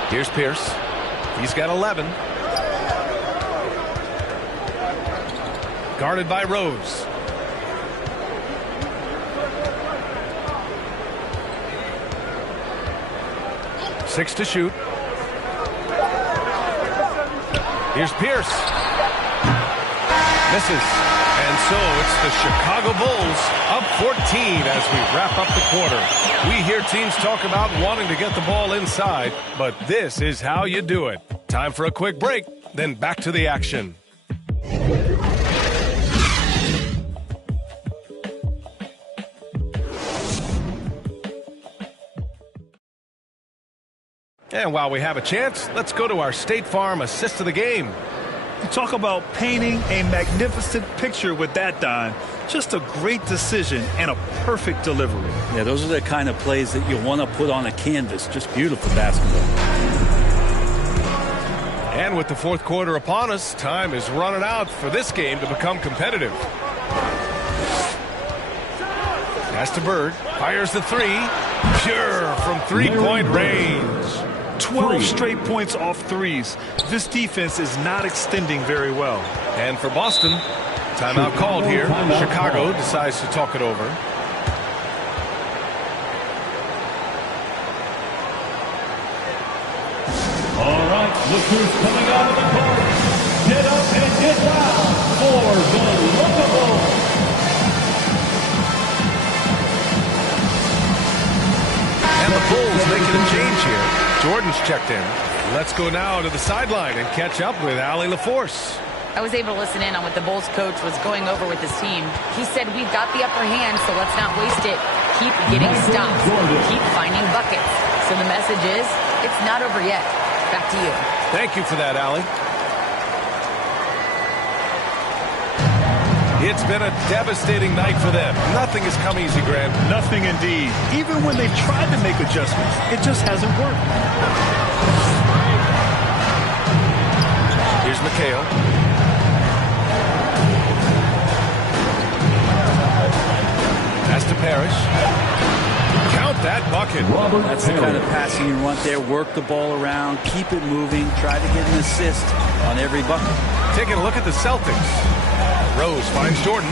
Here's Pierce. He's got 11. Guarded by Rose. Six to shoot. Here's Pierce. Misses. And so it's the Chicago Bulls up 14 as we wrap up the quarter. We hear teams talk about wanting to get the ball inside, but this is how you do it. Time for a quick break, then back to the action. And while we have a chance, let's go to our State Farm assist of the game. You talk about painting a magnificent picture with that, Don. Just a great decision and a perfect delivery. Yeah, those are the kind of plays that you want to put on a canvas. Just beautiful basketball. And with the fourth quarter upon us, time is running out for this game to become competitive. Pass to Bird. Fires the three. Pure from three-point range. 12 straight points off threes. This defense is not extending very well. And for Boston, timeout called here. Chicago decides to talk it over. All right, look who's coming out of the court. Get up and get loud for the Locables. And the Bulls making a change here. Jordan's checked in. Let's go now to the sideline and catch up with Allie LaForce. I was able to listen in on what the Bulls coach was going over with his team. He said, we've got the upper hand, so let's not waste it. Keep getting stops. Keep finding buckets. So the message is, it's not over yet. Back to you. Thank you for that, Allie. It's been a devastating night for them. Nothing has come easy, Grant. Nothing indeed. Even when they've tried to make adjustments, it just hasn't worked. Here's McHale. Pass to Parrish. Count that bucket. That's the kind of passing you want there. Work the ball around, keep it moving, try to get an assist on every bucket. Taking a look at the Celtics. Rose finds Jordan.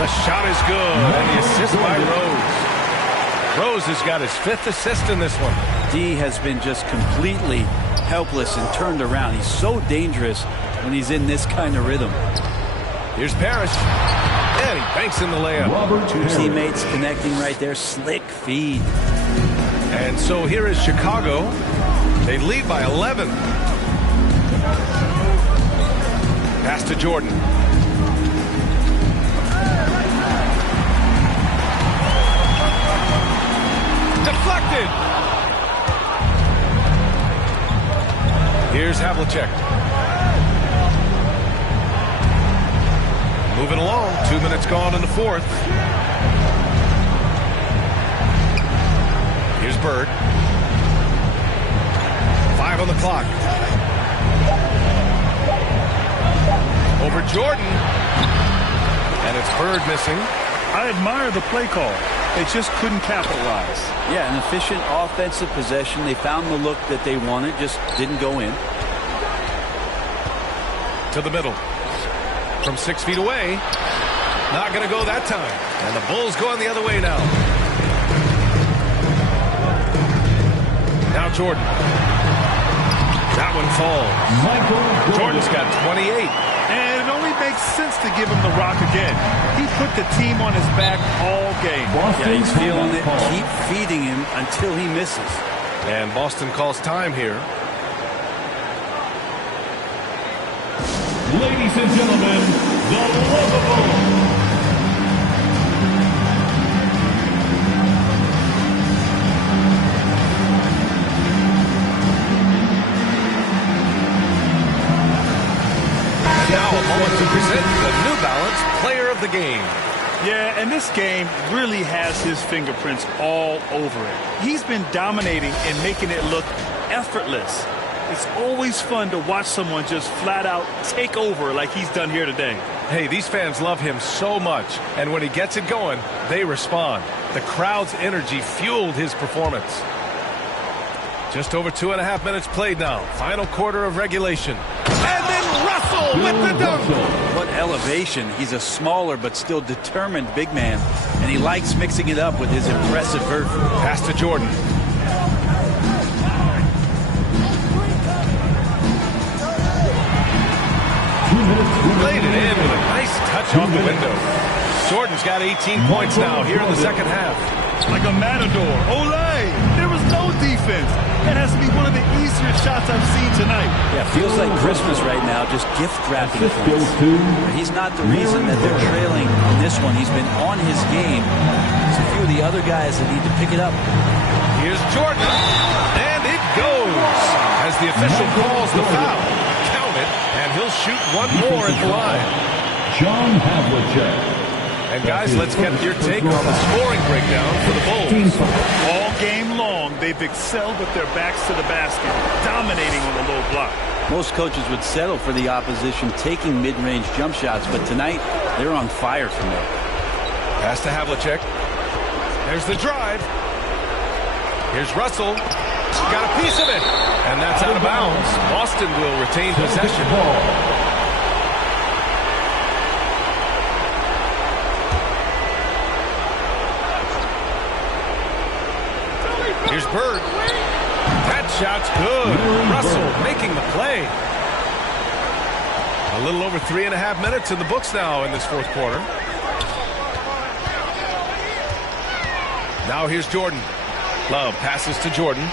The shot is good, and the assist by Rose. Rose has got his 5th assist in this one. D has been just completely helpless and turned around. He's so dangerous when he's in this kind of rhythm. Here's Parrish. And he banks in the layup. Two teammates connecting right there. Slick feed. And so here is Chicago. They lead by 11. Pass to Jordan. Deflected. Here's Havlicek. Moving along. 2 minutes gone in the fourth. Here's Bird. 5 on the clock. Over Jordan. And it's Bird missing. I admire the play call. They just couldn't capitalize. Yeah, an efficient offensive possession. They found the look that they wanted, just didn't go in. To the middle. From 6 feet away. Not going to go that time. And the Bulls going the other way now. Now Jordan. That one falls. Jordan's got 28. And it only makes sense to give him the rock again. He put the team on his back all game. Yeah, he's feeling it. Keep feeding him until he misses. And Boston calls time here. Ladies and gentlemen, the lovable. Now a moment to present the New Balance Player of the Game. Yeah, and this game really has his fingerprints all over it. He's been dominating and making it look effortless. It's always fun to watch someone just flat out take over like he's done here today. Hey, these fans love him so much, and when he gets it going, they respond. The crowd's energy fueled his performance. Just over 2.5 minutes played now. Final quarter of regulation. And then Russell with the dunk. What elevation. He's a smaller but still determined big man, and he likes mixing it up with his impressive vert. Pass to Jordan. Laid it in with a nice touch off the window. Jordan's got 18 points now here in the second half. Like a matador. Olay! There was no defense. That has to be one of the easier shots I've seen tonight. Yeah, feels like Christmas right now, just gift wrapping points. But he's not the reason that they're trailing in this one. He's been on his game. There's a few of the other guys that need to pick it up. Here's Jordan, and it goes. As the official calls the foul, count it, and he'll shoot one more at the line. John Havlicek. And guys, let's get your take on the scoring breakdown for the Bulls. All game long, they've excelled with their backs to the basket, dominating on the low block. Most coaches would settle for the opposition taking mid-range jump shots, but tonight they're on fire from there. Pass to Havlicek. There's the drive. Here's Russell. Got a piece of it. And that's out of bounds. Boston will retain possession. Here's Bird. That shot's good. Russell making the play. A little over 3.5 minutes in the books now in this fourth quarter. Now here's Jordan. Love passes to Jordan.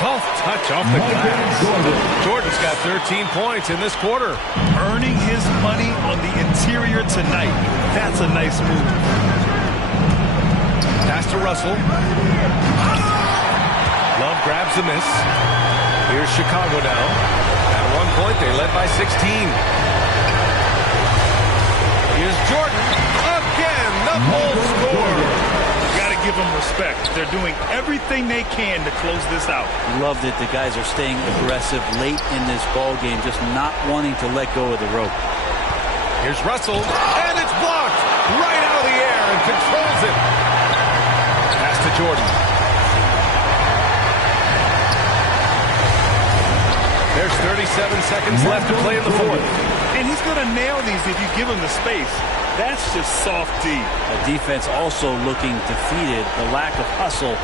Soft touch off the glass. Jordan's got 13 points in this quarter. Earning his money on the interior tonight. That's a nice move. Pass to Russell. Love grabs the miss. Here's Chicago now. At one point, they led by 16. Here's Jordan. Again, the Bulls score. Got to give them respect. They're doing everything they can to close this out. Love that the guys are staying aggressive late in this ball game, just not wanting to let go of the rope. Here's Russell, and it's blocked right out of the air and controls it. Pass to Jordan. There's 37 seconds left to play in the fourth. And he's going to nail these if you give him the space. That's just soft D. The defense also looking defeated. The lack of hustle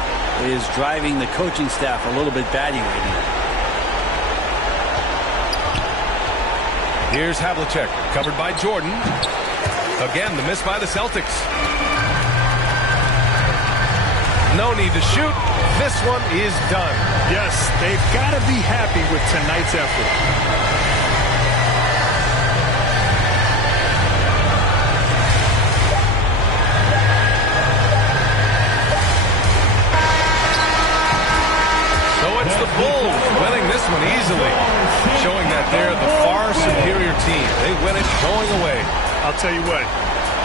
is driving the coaching staff a little bit batty right now. Here's Havlicek, covered by Jordan. Again, the miss by the Celtics. No need to shoot. This one is done. Yes, they've got to be happy with tonight's effort. It's the Bulls winning this one easily, showing that they're the far superior team. They win it going away. I'll tell you what,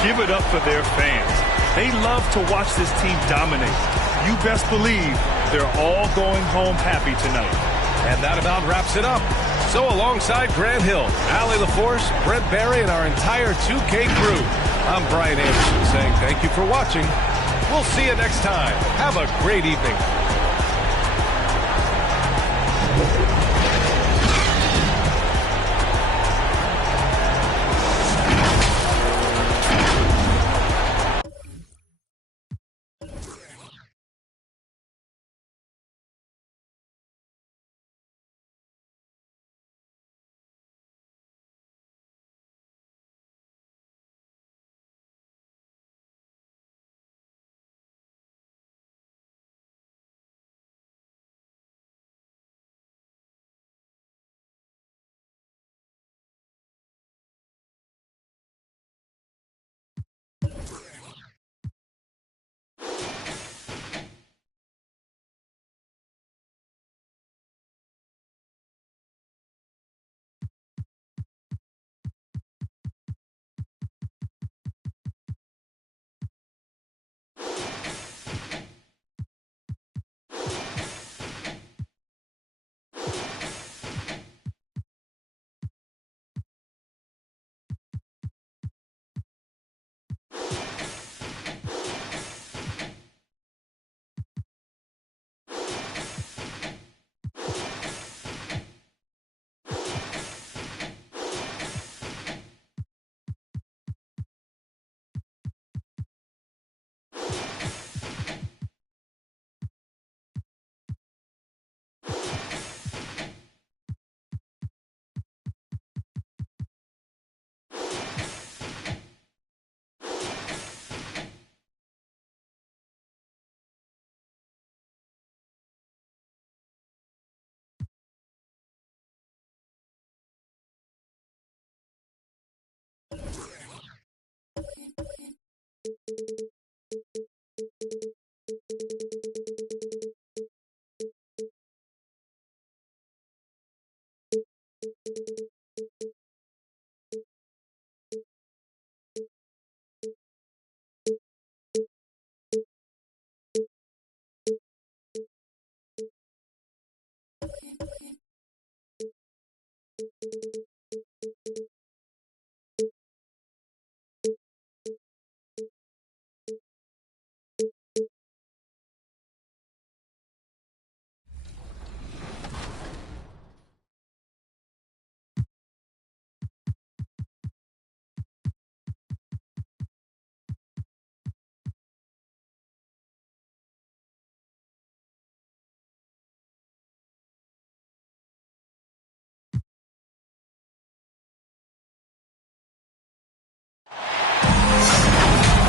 give it up for their fans. They love to watch this team dominate. You best believe they're all going home happy tonight. And that about wraps it up. So alongside Grant Hill, Allie LaForce, Brent Barry, and our entire 2K crew, I'm Brian Anderson saying thank you for watching. We'll see you next time. Have a great evening.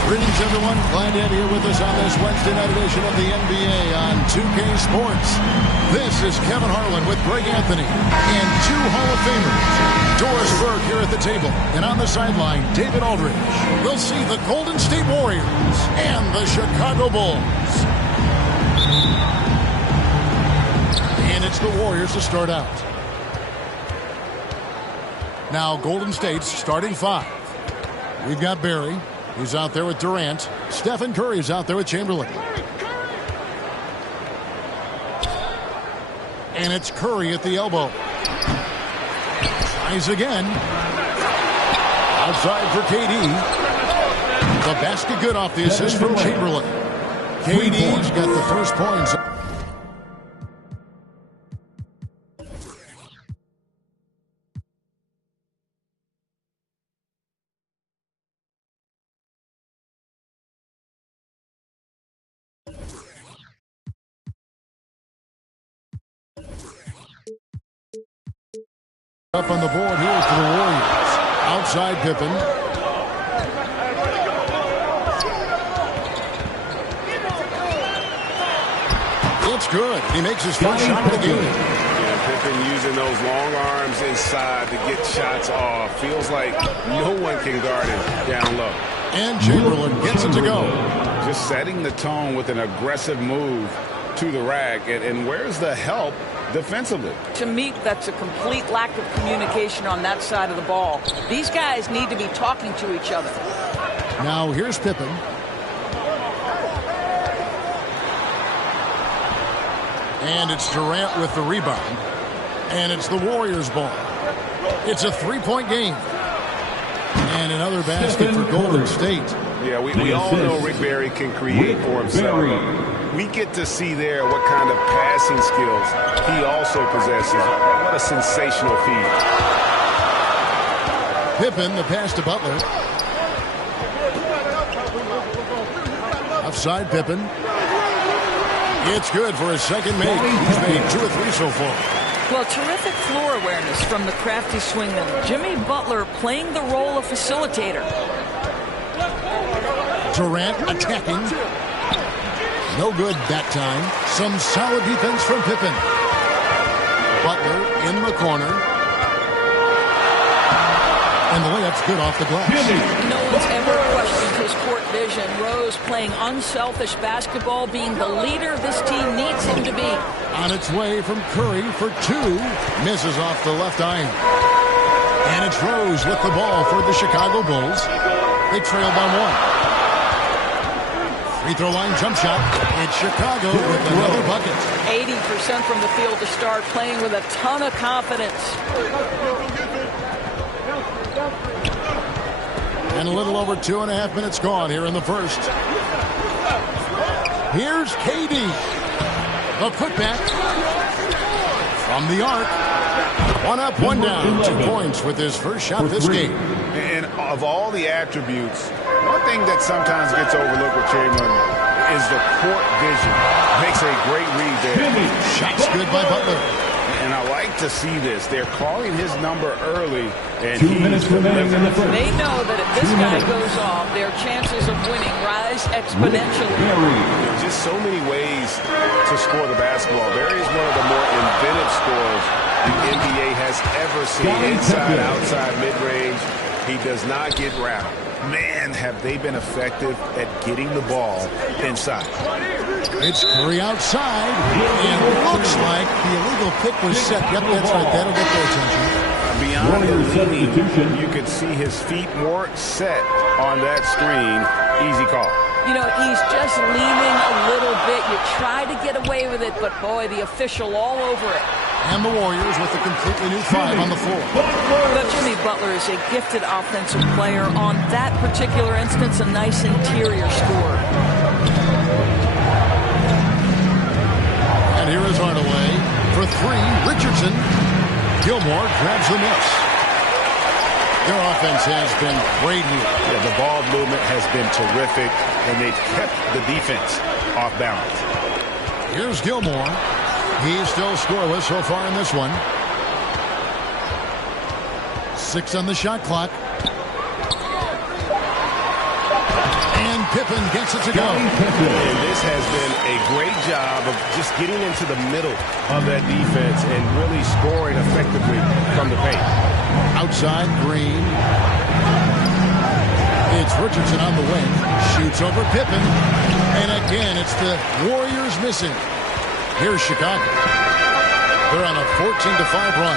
Greetings, everyone. Glad to have you here with us on this Wednesday night edition of the NBA on 2K Sports. This is Kevin Harlan with Greg Anthony and two Hall of Famers. Doris Burke here at the table. And on the sideline, David Aldridge. We'll see the Golden State Warriors and the Chicago Bulls. And it's the Warriors to start out. Now Golden State's starting five. We've got Barry. He's out there with Durant. Stephen Curry's out there with Chamberlain. And it's Curry at the elbow. Tries again. Outside for KD. The basket good off the assist from Chamberlain. KD's got the first points. Up on the board here for the Warriors. Outside Pippen. It's good. He makes his first shot of the game. Yeah, Pippen using those long arms inside to get shots off. Feels like no one can guard him down low. And Chamberlain gets it to go. Just setting the tone with an aggressive move to the rack. And where's the help defensively? To me, that's a complete lack of communication on that side of the ball. These guys need to be talking to each other. Now here's Pippen. And it's Durant with the rebound. And it's the Warriors' ball. It's a three-point game. And another basket for Golden State. Yeah, we all know Rick Barry can create for himself. We get to see there what kind of passing skills he also possesses. What a sensational feed. Pippen, the pass to Butler. Offside Pippen. It's good for his second make. He's made 2 or 3 so far. Well, terrific floor awareness from the crafty swingman. Jimmy Butler playing the role of facilitator. Durant attacking. No good that time. Some solid defense from Pippen. Butler in the corner. And the layup's good off the glass. No one's ever questioned his court vision. Rose playing unselfish basketball, being the leader this team needs him to be. On its way from Curry for 2. Misses off the left iron. And it's Rose with the ball for the Chicago Bulls. They trail by 1. Free throw line jump shot. It's Chicago with another bucket. 80% from the field to start, playing with a ton of confidence. And a little over 2.5 minutes gone here in the first. Here's KD. The putback from the arc. 1 up, 1 down. 2 points with his first shot this game. And of all the attributes, one thing that sometimes gets overlooked with Chamberlain is the court vision. Makes a great read there. Shot's good by Butler. And I like to see this. They're calling his number early. And 2 minutes remaining in the first. They know that if this guy goes off, their chances of winning rise exponentially. Just so many ways to score the basketball. Barry is one of the more inventive scorers the NBA has ever seen. Inside, outside, mid-range. He does not get rattled. Man, have they been effective at getting the ball inside. It's Curry outside. And looks like the illegal pick was set. Yep, that's right. That'll get their attention. Beyond the leaning, you could see his feet more set on that screen. Easy call. You know, he's just leaning a little bit. You try to get away with it, but boy, the official all over it. And the Warriors with a completely new 5 on the floor. But Jimmy Butler is a gifted offensive player. On that particular instance, a nice interior scorer. And here is Hardaway for 3. Richardson. Gilmore grabs the miss. Their offense has been great here. Yeah, the ball movement has been terrific, and they've kept the defense off balance. Here's Gilmore. He's still scoreless so far in this one. 6 on the shot clock. And Pippen gets it to go. And this has been a great job of just getting into the middle of that defense and really scoring effectively from the paint. Outside, Green. It's Richardson on the wing. Shoots over Pippen. And again, it's the Warriors missing. Here's Chicago. They're on a 14-5 run.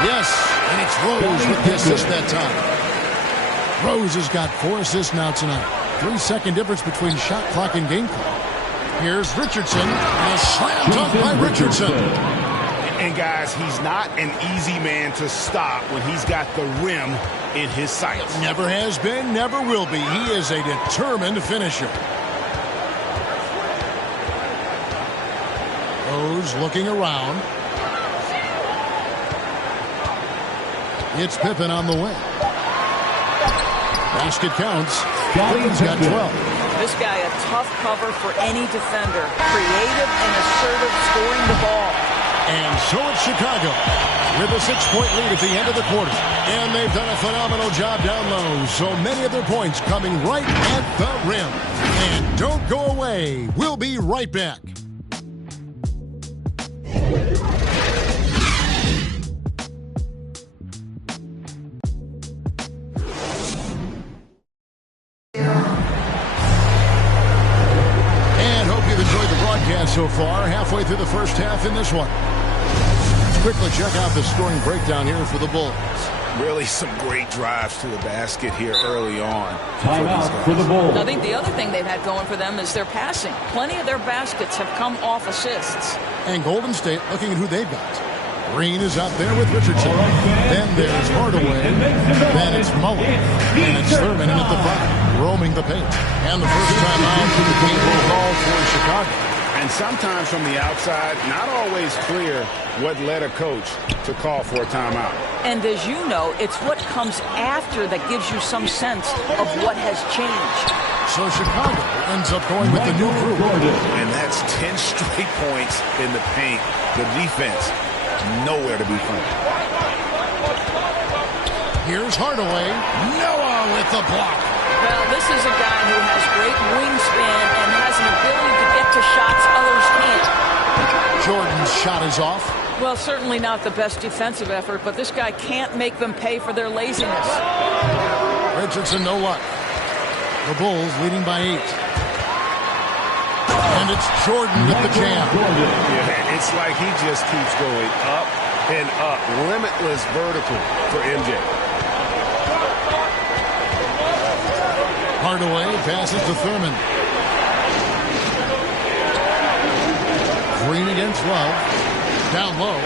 Yes, and it's Rose with the assist that time. Rose has got 4 assists now tonight. 3-second difference between shot clock and game clock. Here's Richardson, and a slam dunk by Richardson. And guys, he's not an easy man to stop when he's got the rim in his sights. Never has been, never will be. He is a determined finisher. Rose looking around. It's Pippen on the wing. Basket counts. Pippen's got 12. This guy a tough cover for any defender. Creative and assertive scoring the ball. And so it's Chicago with a 6-point lead at the end of the quarter. And they've done a phenomenal job down low. So many of their points coming right at the rim. And don't go away. We'll be right back. So far, halfway through the first half in this one. Let's quickly check out the scoring breakdown here for the Bulls. Really some great drives to the basket here early on. Timeout for the Bulls. I think the other thing they've had going for them is their passing. Plenty of their baskets have come off assists. And Golden State looking at who they've got. Green is out there with Richardson. Then there's Hardaway. Then it's Mullen. And it's Thurman in at the front, roaming the paint. And the first time out for the game will call for Chicago. And sometimes from the outside, not always clear what led a coach to call for a timeout. And as you know, it's what comes after that gives you some sense of what has changed. So Chicago ends up going with the new group. And that's 10 straight points in the paint. The defense, nowhere to be found. Here's Hardaway. Noah with the block. Well, this is a guy who has great wingspan and has an ability to get to shots others can't. Jordan's shot is off. Well, certainly not the best defensive effort, but this guy can't make them pay for their laziness. Richardson, no luck. The Bulls leading by 8. And it's Jordan with the jam. Yeah, it's like he just keeps going up and up. Limitless vertical for MJ. Hardaway passes to Thurman. Green against Love. Down low.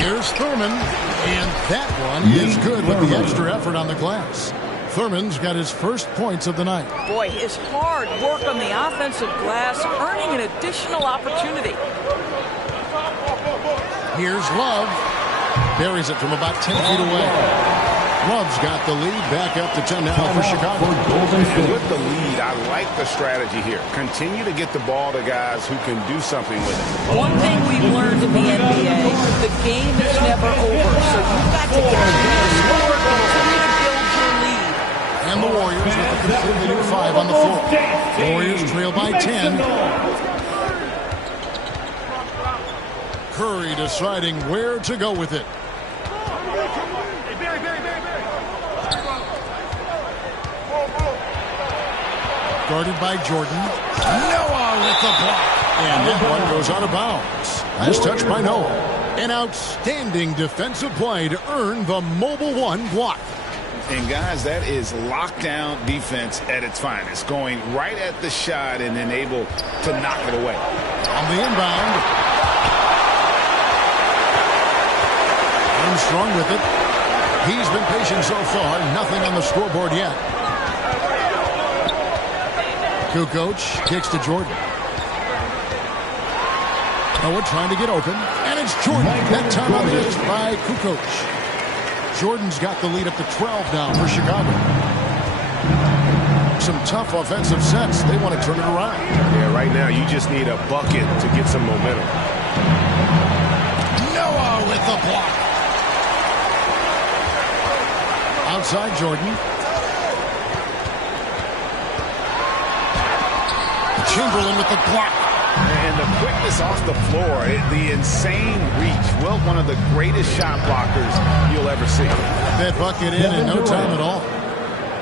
Here's Thurman. And that one is good with the extra effort on the glass. Thurman's got his first points of the night. Boy, his hard work on the offensive glass, earning an additional opportunity. Here's Love. Buries it from about 10 feet away. Love's got the lead back up to 10 now for Chicago. And with the lead, I like the strategy here. Continue to get the ball to guys who can do something with it. One thing we've learned in the NBA, the game is never over. So you've got to continue to score, continue to build your lead. And the Warriors with a completely new 5 on the floor. Warriors trail by 10. Curry deciding where to go with it. Guarded by Jordan. Noah with the block. And that one goes out of bounds. Last touch by Noah. An outstanding defensive play to earn the Mobile One block. And guys, that is lockdown defense at its finest. Going right at the shot and then able to knock it away. On the inbound. Armstrong with it. He's been patient so far. Nothing on the scoreboard yet. Kukoc kicks to Jordan. Noah trying to get open. And it's Jordan. That time on the assist by Kukoc. Jordan's got the lead up to 12 now for Chicago. Some tough offensive sets. They want to turn it around. Yeah, right now you just need a bucket to get some momentum. Noah with the block. outside Jordan. Chamberlain with the block. And the quickness off the floor, the insane reach. Well, one of the greatest shot blockers you'll ever see. That bucket in no time at all.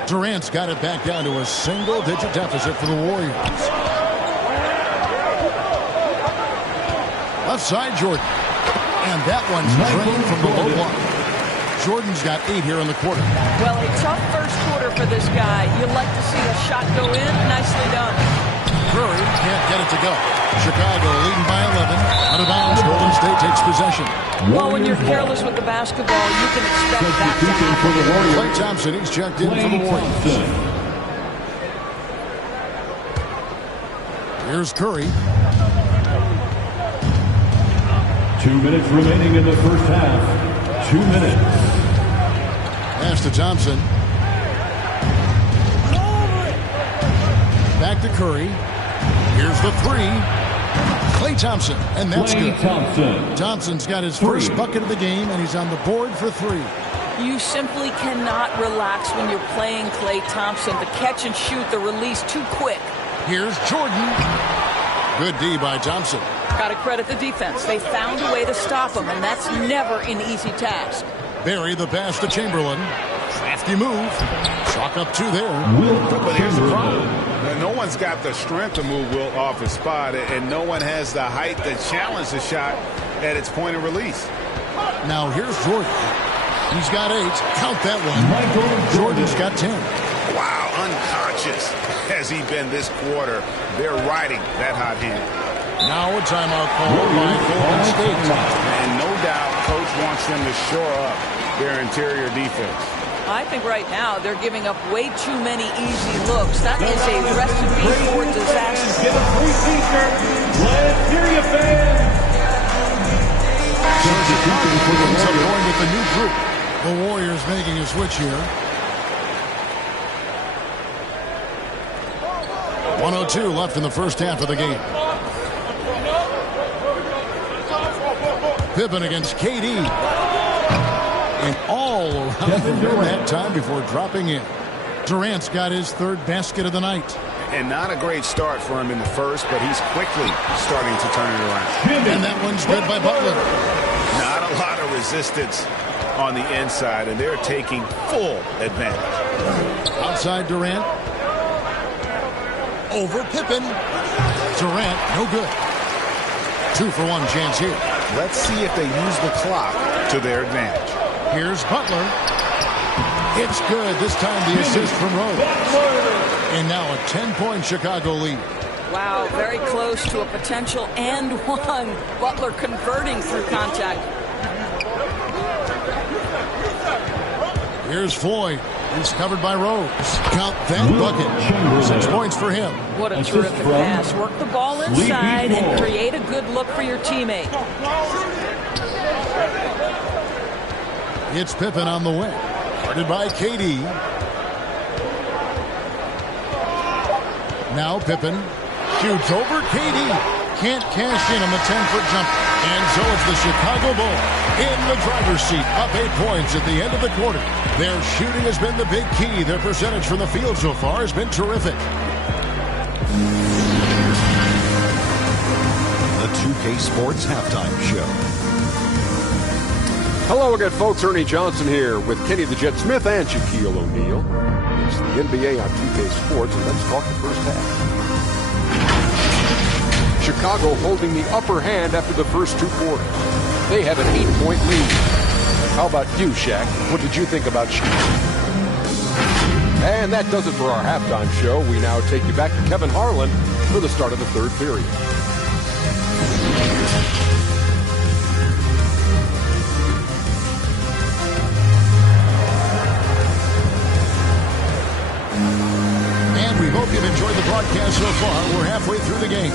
Durant's got it back down to a single-digit deficit for the Warriors. Left side, Jordan. And that one's drained from the low block. Jordan's got 8 here in the quarter. Well, a tough first quarter for this guy. You'd like to see a shot go in. Nicely done. Curry can't get it to go. Chicago leading by 11. Out of bounds, Golden State takes possession. Well, when you're careless with the basketball, you can expect that to happen. Klay Thompson, he's checked in for the Warriors. Here's Curry. 2 minutes remaining in the first half. 2 minutes. Pass to Thompson. Back to Curry. Here's the three. Klay Thompson, and that's good. Thompson's got his first bucket of the game, and he's on the board for 3. You simply cannot relax when you're playing Klay Thompson. The catch and shoot, the release too quick. Here's Jordan. Good D by Thompson. Got to credit the defense. They found a way to stop him, and that's never an easy task. Barry the pass to Chamberlain. Crafty move. Chalk up 2 there. But here's the problem. No one's got the strength to move Wilt off his spot, and no one has the height to challenge the shot at its point of release. Now here's Jordan. He's got 8. Count that one. Jordan's got 10. Wow, unconscious has he been this quarter. They're riding that hot hand. Now a timeout call by Golden State. And no doubt, Coach wants them to shore up their interior defense. I think right now they're giving up way too many easy looks. That is a recipe for disaster. Get a free t-shirt. Let's hear you, fans. Ends up going with the new group. The Warriors making a switch here. 1:02 left in the first half of the game. Pippen against KD. And all around the rim that time before dropping in. Durant's got his 3rd basket of the night. And not a great start for him in the first, but he's quickly starting to turn it around. And that one's good by Butler. Not a lot of resistance on the inside, and they're taking full advantage. Outside Durant. Over Pippen. Durant, no good. 2-for-1 chance here. Let's see if they use the clock to their advantage. Here's Butler. It's good. This time the assist from Rose. And now a 10-point Chicago lead. Wow, very close to a potential and one. Butler converting through contact. Here's Floyd. He's covered by Rose. Count that bucket. 6 points for him. What a terrific pass. Work the ball inside and create a good look for your teammate. It's Pippen on the wing. Guarded by KD. Now Pippen shoots over KD. Can't cash in on the 10-foot jumper. And so it's the Chicago Bulls in the driver's seat, up 8 points at the end of the quarter. Their shooting has been the big key. Their percentage from the field so far has been terrific. The 2K Sports Halftime Show. Hello again, folks. Ernie Johnson here with Kenny the Jet Smith and Shaquille O'Neal. It's the NBA on 2K Sports, and let's talk the first half. Chicago holding the upper hand after the first 2 quarters. They have an 8-point lead. How about you, Shaq? What did you think about Shaq? And that does it for our halftime show. We now take you back to Kevin Harlan for the start of the 3rd period. And we hope you've enjoyed the broadcast so far. We're halfway through the game.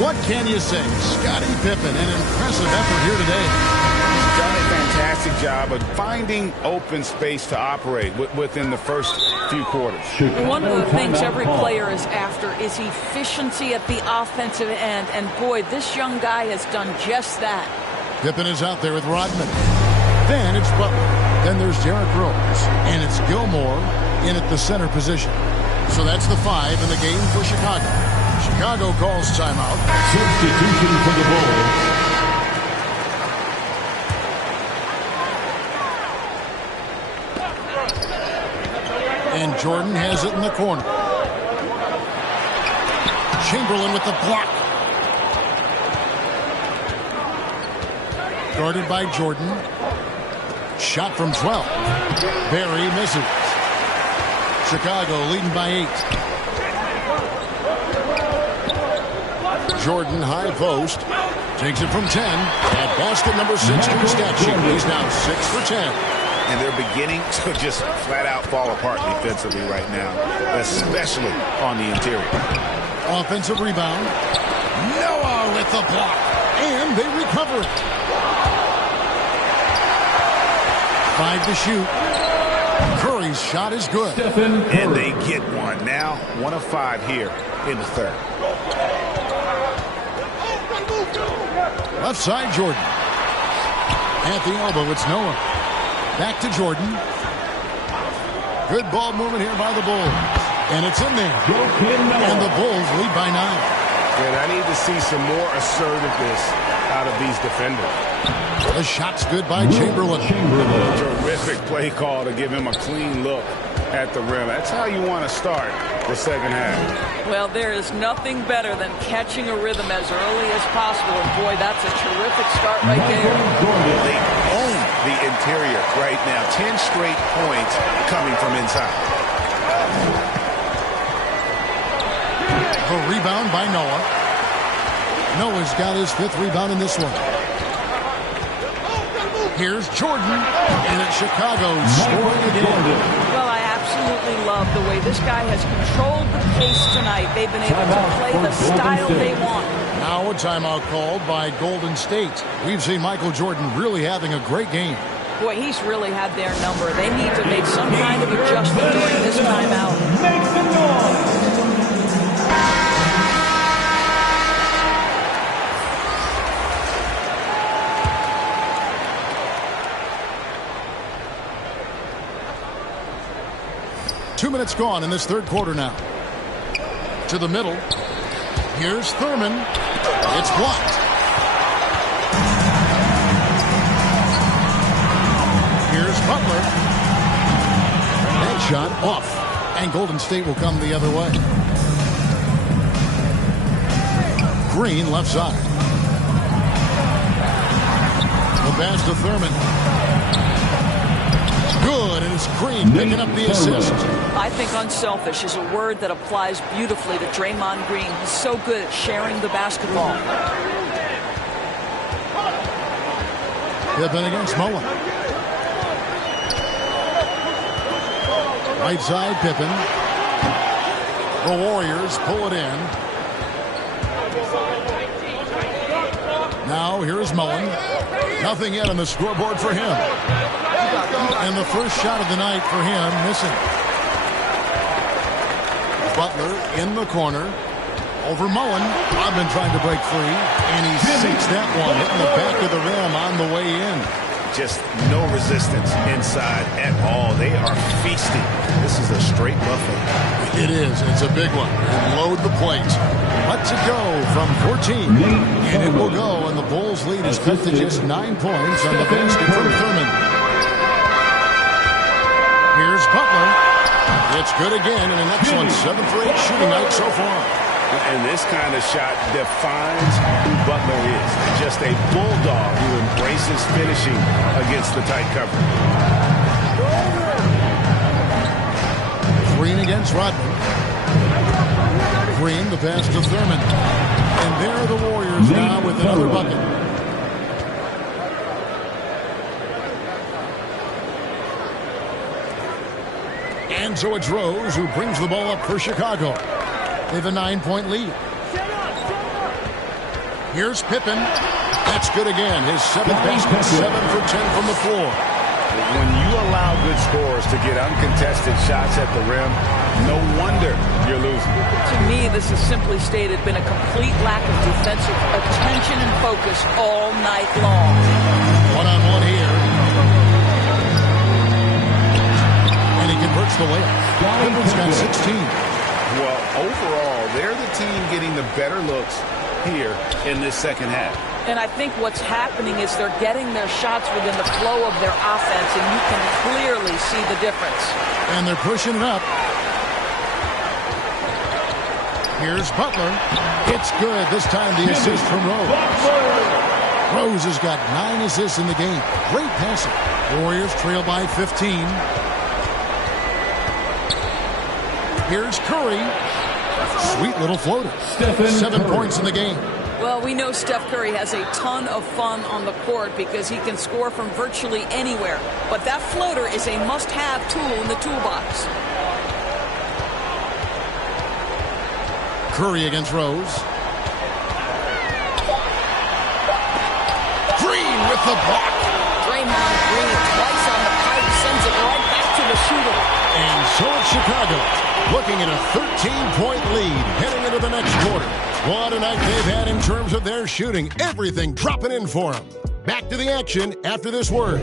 What can you say? Scottie Pippen, an impressive effort here today. He's done a fantastic job of finding open space to operate within the first few quarters. One of the things every player is after is efficiency at the offensive end. And boy, this young guy has done just that. Pippen is out there with Rodman. Then it's Butler. Then there's Derrick Rose. And it's Gilmore in at the center position. So that's the 5 in the game for Chicago. Chicago calls timeout. Substitution for the Bulls. And Jordan has it in the corner. Chamberlain with the block. Guarded by Jordan. Shot from 12. Barry misses. Chicago leading by 8. Jordan high post. Takes it from 10. At basket number 6 to his stat sheet. He's now 6 for 10. And they're beginning to just flat out fall apart defensively right now, especially on the interior. Offensive rebound. Noah with the block. And they recover it. 5 to shoot. Curry's shot is good. And they get one. Now 1 of 5 here in the third. Left side, Jordan. At the elbow, it's Noah. Back to Jordan. Good ball movement here by the Bulls. And it's in there. And the Bulls lead by 9. And I need to see some more assertiveness out of these defenders. The shot's good by Chamberlain. Terrific play call to give him a clean look at the rim. That's how you want to start the second half. Well, there is nothing better than catching a rhythm as early as possible. And boy, that's a terrific start right there. They own the interior right now. 10 straight points coming from inside. The rebound by Noah. Noah's got his 5th rebound in this one. Here's Jordan, and it's Chicago scoring again. Well, I absolutely love the way this guy has controlled the pace tonight. They've been able to play the style they want. Now a timeout called by Golden State. We've seen Michael Jordan really having a great game. Boy, he's really had their number. They need to make some kind of adjustment during this timeout. Make some noise. 2 minutes gone in this third quarter now. To the middle. Here's Thurman. It's blocked. Here's Butler. That shot off. And Golden State will come the other way. Green left side. The pass to Thurman. Good, and it's Green picking up the assist. I think unselfish is a word that applies beautifully to Draymond Green. He's so good at sharing the basketball. Pippen against Mullen. Right side, Pippen. The Warriors pull it in. Now here's Mullen. Nothing yet on the scoreboard for him. And the first shot of the night for him missing. Butler in the corner. Over Mullen. Rodman trying to break free. And he sinks that one. Hitting the back of the rim on the way in. Just no resistance inside at all. They are feasting. This is a straight buffet. It is. It's a big one. And load the plate. Let's it go from 14. And it will go. And the Bulls lead is cut to just 9 points on the basket from Thurman. Here's Butler. It's good again. And an excellent 7 for 8 shooting night so far. And this kind of shot defines who Butler is. Just a bulldog who embraces finishing against the tight cover. Green against Rodman. Green, the pass to Thurman. And there are the Warriors now with another bucket. And so it's Rose who brings the ball up for Chicago. They have a 9-point lead. Here's Pippen. That's good again. His 7th basket, 7 for 10 from the floor. When you allow good scorers to get uncontested shots at the rim, no wonder you're losing. To me, this has simply stated been a complete lack of defensive attention and focus all night long. One-on-one here. Cleveland's got 16. Well, overall, they're the team getting the better looks here in this second half. And I think what's happening is they're getting their shots within the flow of their offense, and you can clearly see the difference. And they're pushing it up. Here's Butler. It's good. This time the assist from Rose. Rose has got 9 assists in the game. Great passing. Warriors trail by 15. Here's Curry. Sweet little floater. 7 points in the game. Well, we know Steph Curry has a ton of fun on the court because he can score from virtually anywhere. But that floater is a must-have tool in the toolbox. Curry against Rose. Green with the block. Draymond Green twice on the pipe, sends it right back to the shooter. And so it's Chicago, looking at a 13-point lead heading into the next quarter. What a night they've had in terms of their shooting. Everything dropping in for them. Back to the action after this word.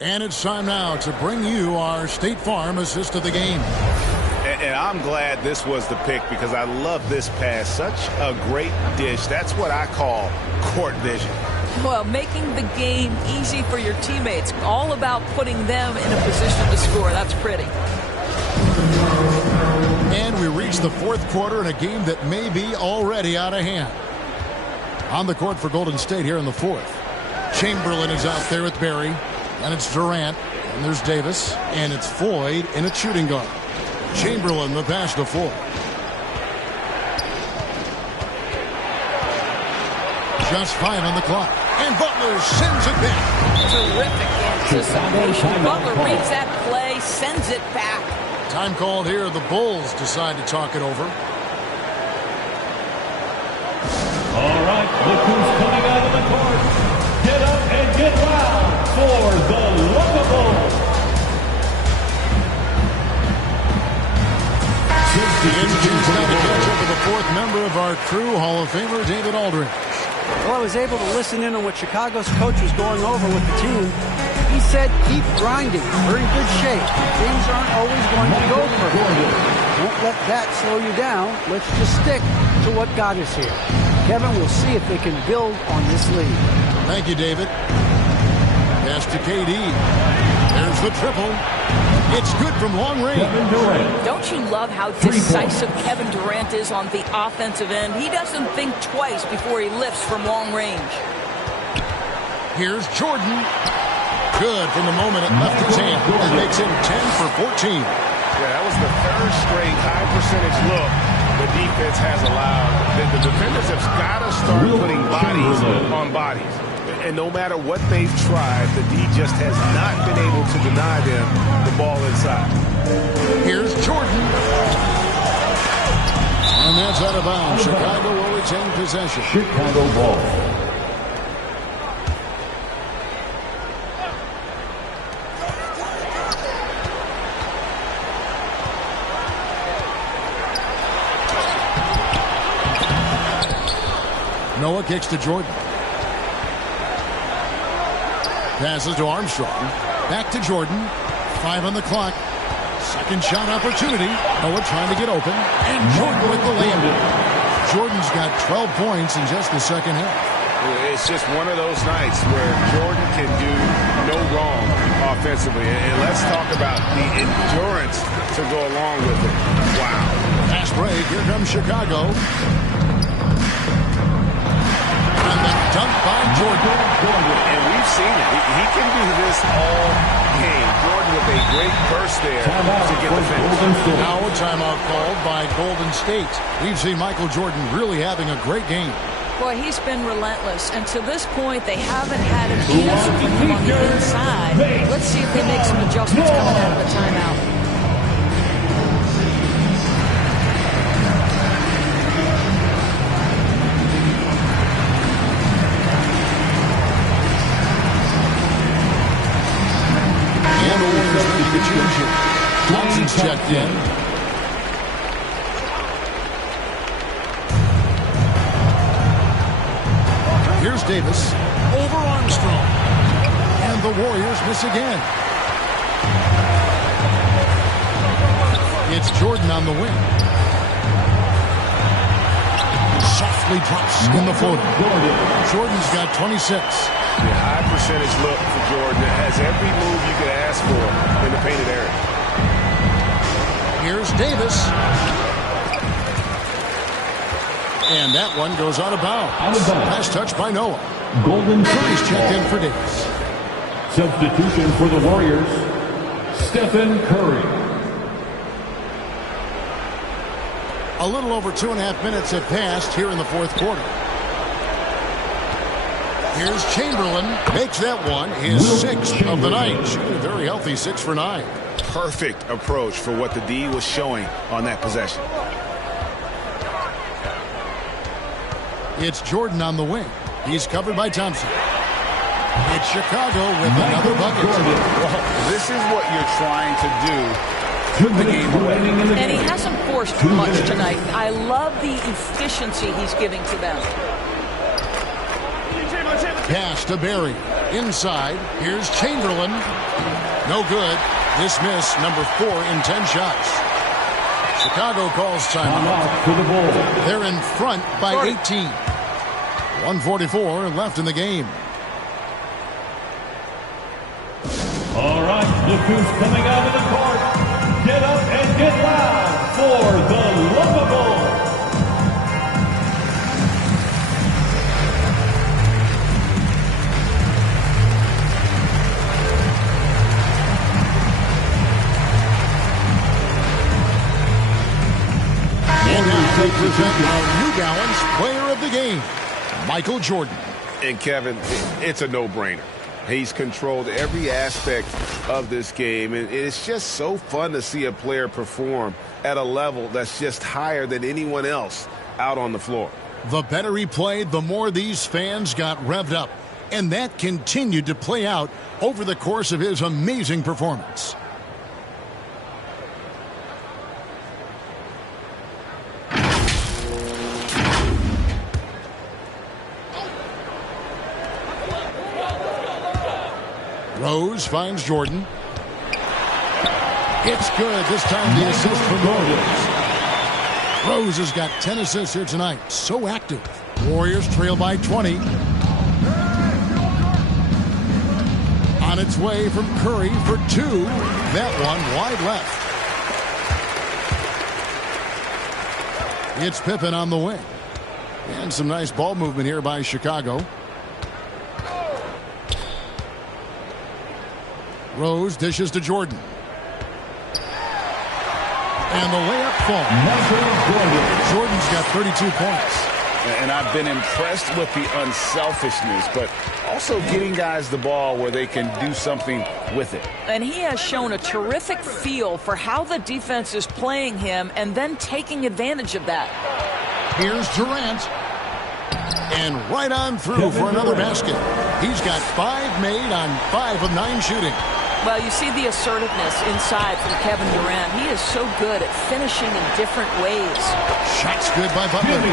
And it's time now to bring you our State Farm assist of the game. And I'm glad this was the pick because I love this pass. Such a great dish. That's what I call court vision. Well, making the game easy for your teammates. All about putting them in a position to score. That's pretty. And we reach the fourth quarter in a game that may be already out of hand. On the court for Golden State here in the fourth. Chamberlain is out there with Barry. And it's Durant. And there's Davis. And it's Floyd in a shooting guard. Chamberlain the pass to Floyd. Just 5 on the clock. And Butler sends it back. Terrific anticipation. Butler reads that play, sends it back. Time called here. The Bulls decide to talk it over. All right, look who's coming out of the court. Get up and get loud for the Luka Bulls. The Indians now to catch up with the fourth member of our crew, Hall of Famer David Aldridge. Well, I was able to listen in on what Chicago's coach was going over with the team. He said, keep grinding. We're in good shape. Things aren't always going to go perfect. Don't let that slow you down. Let's just stick to what got us here. Kevin, we'll see if they can build on this lead. Thank you, David. Pass to KD. There's the triple. It's good from long range. Don't you love how decisive Kevin Durant is on the offensive end? He doesn't think twice before he lifts from long range. Here's Jordan. Good from the moment it left his hand. That makes him 10 for 14. Yeah, that was the third straight high percentage look the defense has allowed. The defenders have got to start putting bodies on bodies. And no matter what they've tried, the D just has not been able to deny them the ball inside. Here's Jordan. And that's out of bounds. Chicago will retain possession. Chicago ball. Noah kicks to Jordan. Passes to Armstrong. Back to Jordan. 5 on the clock. Second shot opportunity. Noah trying to get open. And Jordan with the layup. Jordan's got 12 points in just the second half. It's just one of those nights where Jordan can do no wrong offensively. And let's talk about the endurance to go along with it. Wow. Fast break. Here comes Chicago. And the dunk by Jordan. And we've seen it. He can do this all game. Jordan with a great burst there to get the finish. Now a timeout called by Golden State. We've seen Michael Jordan really having a great game. Boy, he's been relentless. And to this point, they haven't had an answer for him on the inside. Let's see if they make some adjustments coming out of the timeout. And the Warriors ready to change it. Johnson's checked in. Here's Davis over Armstrong. And the Warriors miss again. It's Jordan on the wing. Softly drops in the floater. Jordan's got 26. High percentage look for Jordan. It has every move you could ask for in the painted area. Here's Davis. And that one goes out of bounds. Pass touch by Noah. Curry's checked in for Davis. Substitution for the Warriors, Stephen Curry. A little over 2.5 minutes have passed here in the fourth quarter. Here's Chamberlain. Makes that one his sixth of the night. Shooting very healthy, 6 for 9. Perfect approach for what the D was showing on that possession. It's Jordan on the wing. He's covered by Thompson. It's Chicago with another bucket. Well, this is what you're trying to do. Put the game away. And he hasn't forced much tonight. I love the efficiency he's giving to them. Pass to Barry. Inside. Here's Chamberlain. No good. Dismiss, number 4 in 10 shots. Chicago calls timeout. They're in front by 18. 1:44 left in the game. All right, look who's coming out of the court. Get up and get loud for the Lovable. And now they present New Balance Player of the Game, Michael Jordan. And Kevin, it's a no-brainer. He's controlled every aspect of this game, and it's just so fun to see a player perform at a level that's just higher than anyone else out on the floor. The better he played, the more these fans got revved up, and that continued to play out over the course of his amazing performance. Rose finds Jordan. It's good. This time the assist from Rose. Rose has got 10 assists here tonight. So active. Warriors trail by 20. On its way from Curry for 2. That one wide left. It's Pippen on the wing. And some nice ball movement here by Chicago. Rose dishes to Jordan. And the layup falls. Jordan's got 32 points. And I've been impressed with the unselfishness, but also getting guys the ball where they can do something with it. And he has shown a terrific feel for how the defense is playing him and then taking advantage of that. Here's Durant. And right on through for another basket. He's got 5 made on 5 of 9 shooting. Well, you see the assertiveness inside from Kevin Durant. He is so good at finishing in different ways. Shots good by Butler.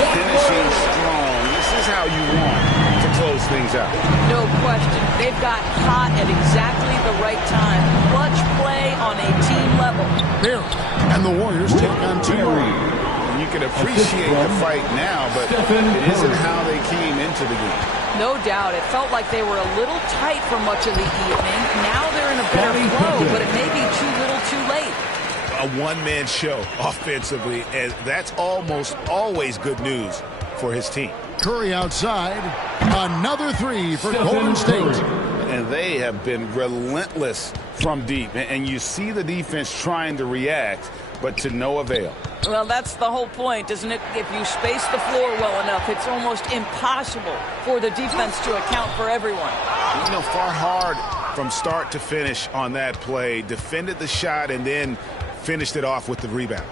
Finishing strong. This is how you want to close things out. No question. They've got hot at exactly the right time. Clutch play on a team level. There. And the Warriors take on 2. You can appreciate the fight now, but it isn't how they came into the game. No doubt. It felt like they were a little tight for much of the evening. Now they're in a better flow, but it may be too little too late. A one-man show offensively, and that's almost always good news for his team. Curry outside. Another 3 for Golden State. And they have been relentless from deep. And you see the defense trying to react, but to no avail. Well, that's the whole point, isn't it? If you space the floor well enough, it's almost impossible for the defense to account for everyone. You know, far hard from start to finish on that play. Defended the shot and then finished it off with the rebound.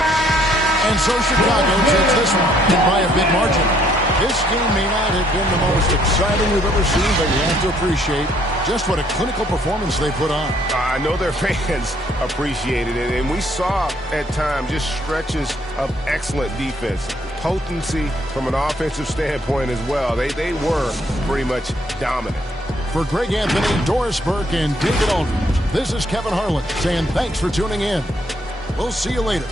And so Chicago takes this one by a big margin. This game may not have been the most exciting we've ever seen, but you have to appreciate just what a clinical performance they put on. I know their fans appreciated it, and we saw at times just stretches of excellent defense. Potency from an offensive standpoint as well. They were pretty much dominant. For Greg Anthony, Doris Burke, and David Aldridge, this is Kevin Harlan saying thanks for tuning in. We'll see you later.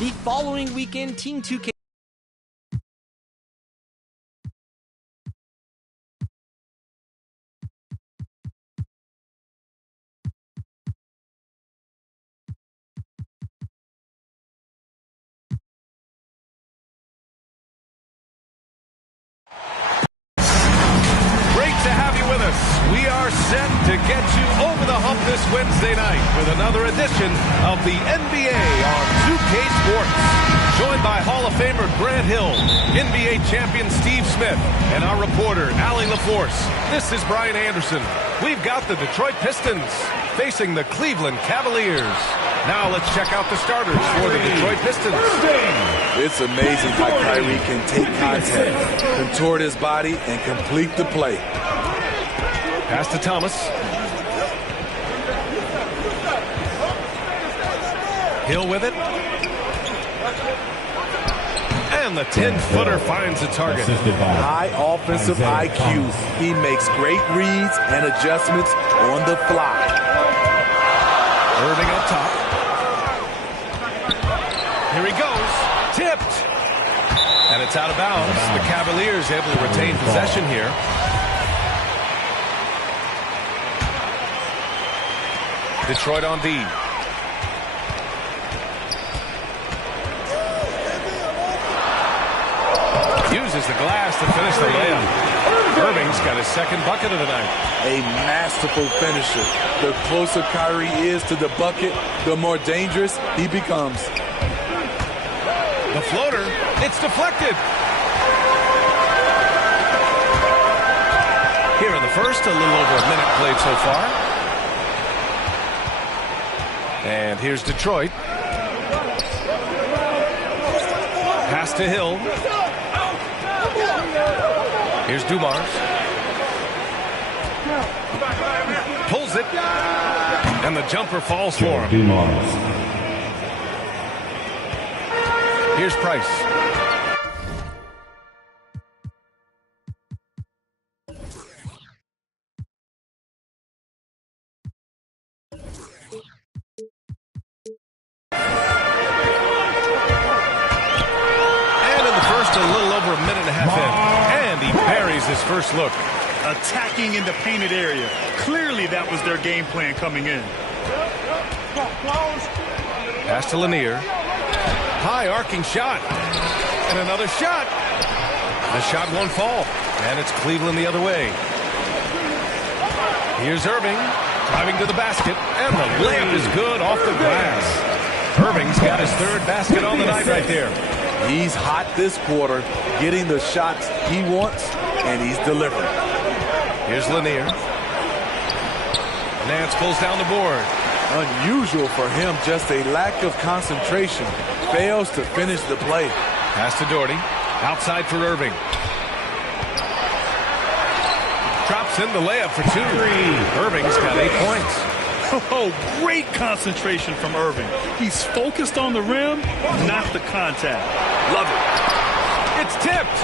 The following weekend, Team 2K. Great to have you with us. We are set to get you over the hump this Wednesday night with another edition of the NBA on 2K Sports. Joined by Hall of Famer Grant Hill, NBA champion Steve Smith, and our reporter, Allie LaForce. This is Brian Anderson. We've got the Detroit Pistons facing the Cleveland Cavaliers. Now let's check out the starters for the Detroit Pistons. It's amazing how Kyrie can take contact, contort his body, and complete the play. Pass to Thomas. Hill with it. And And the 10-footer finds the target. High offensive IQ. He makes great reads and adjustments on the fly. Irving up top. Here he goes. Tipped. And it's out of bounds. The Cavaliers able to retain possession here. Detroit on D. Uses the glass to finish the layup. Irving's got his second bucket of the night. A masterful finisher. The closer Kyrie is to the bucket, the more dangerous he becomes. The floater, it's deflected. Here in the first, a little over a minute played so far. And here's Detroit. Pass to Hill. Here's Dumars. Pulls it. And the jumper falls for him. Dumars. Here's Price. His first look. Attacking in the painted area. Clearly that was their game plan coming in. Pass to Lanier. High arcing shot. And another shot. The shot won't fall. And it's Cleveland the other way. Here's Irving. Driving to the basket. And the layup is good off the glass. Irving's got his third basket on the night right there. He's hot this quarter, getting the shots he wants, and he's delivering. Here's Lanier. Nance pulls down the board. Unusual for him, just a lack of concentration. Fails to finish the play. Pass to Doherty. Outside for Irving. Drops in the layup for 2. Irving's got 8 points. Oh, great concentration from Irving. He's focused on the rim, not the contact. Love it. It's tipped.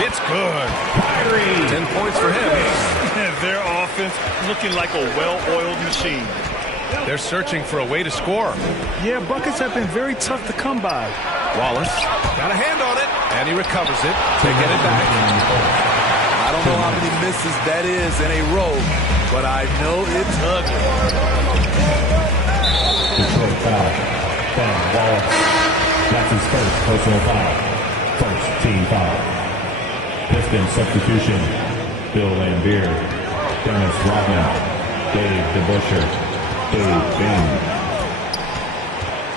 It's good. 10 points for him. Their offense looking like a well-oiled machine. They're searching for a way to score. Yeah, buckets have been very tough to come by. Wallace got a hand on it, and he recovers it. They get it back. I don't know how many misses that is in a row, but I know it's ugly. Detroit foul. Ben Wallace. That's his first personal foul. First team foul. Pistons substitution. Bill Lambier. Dennis Rodman. Dave DeBuscher. Dave Bain.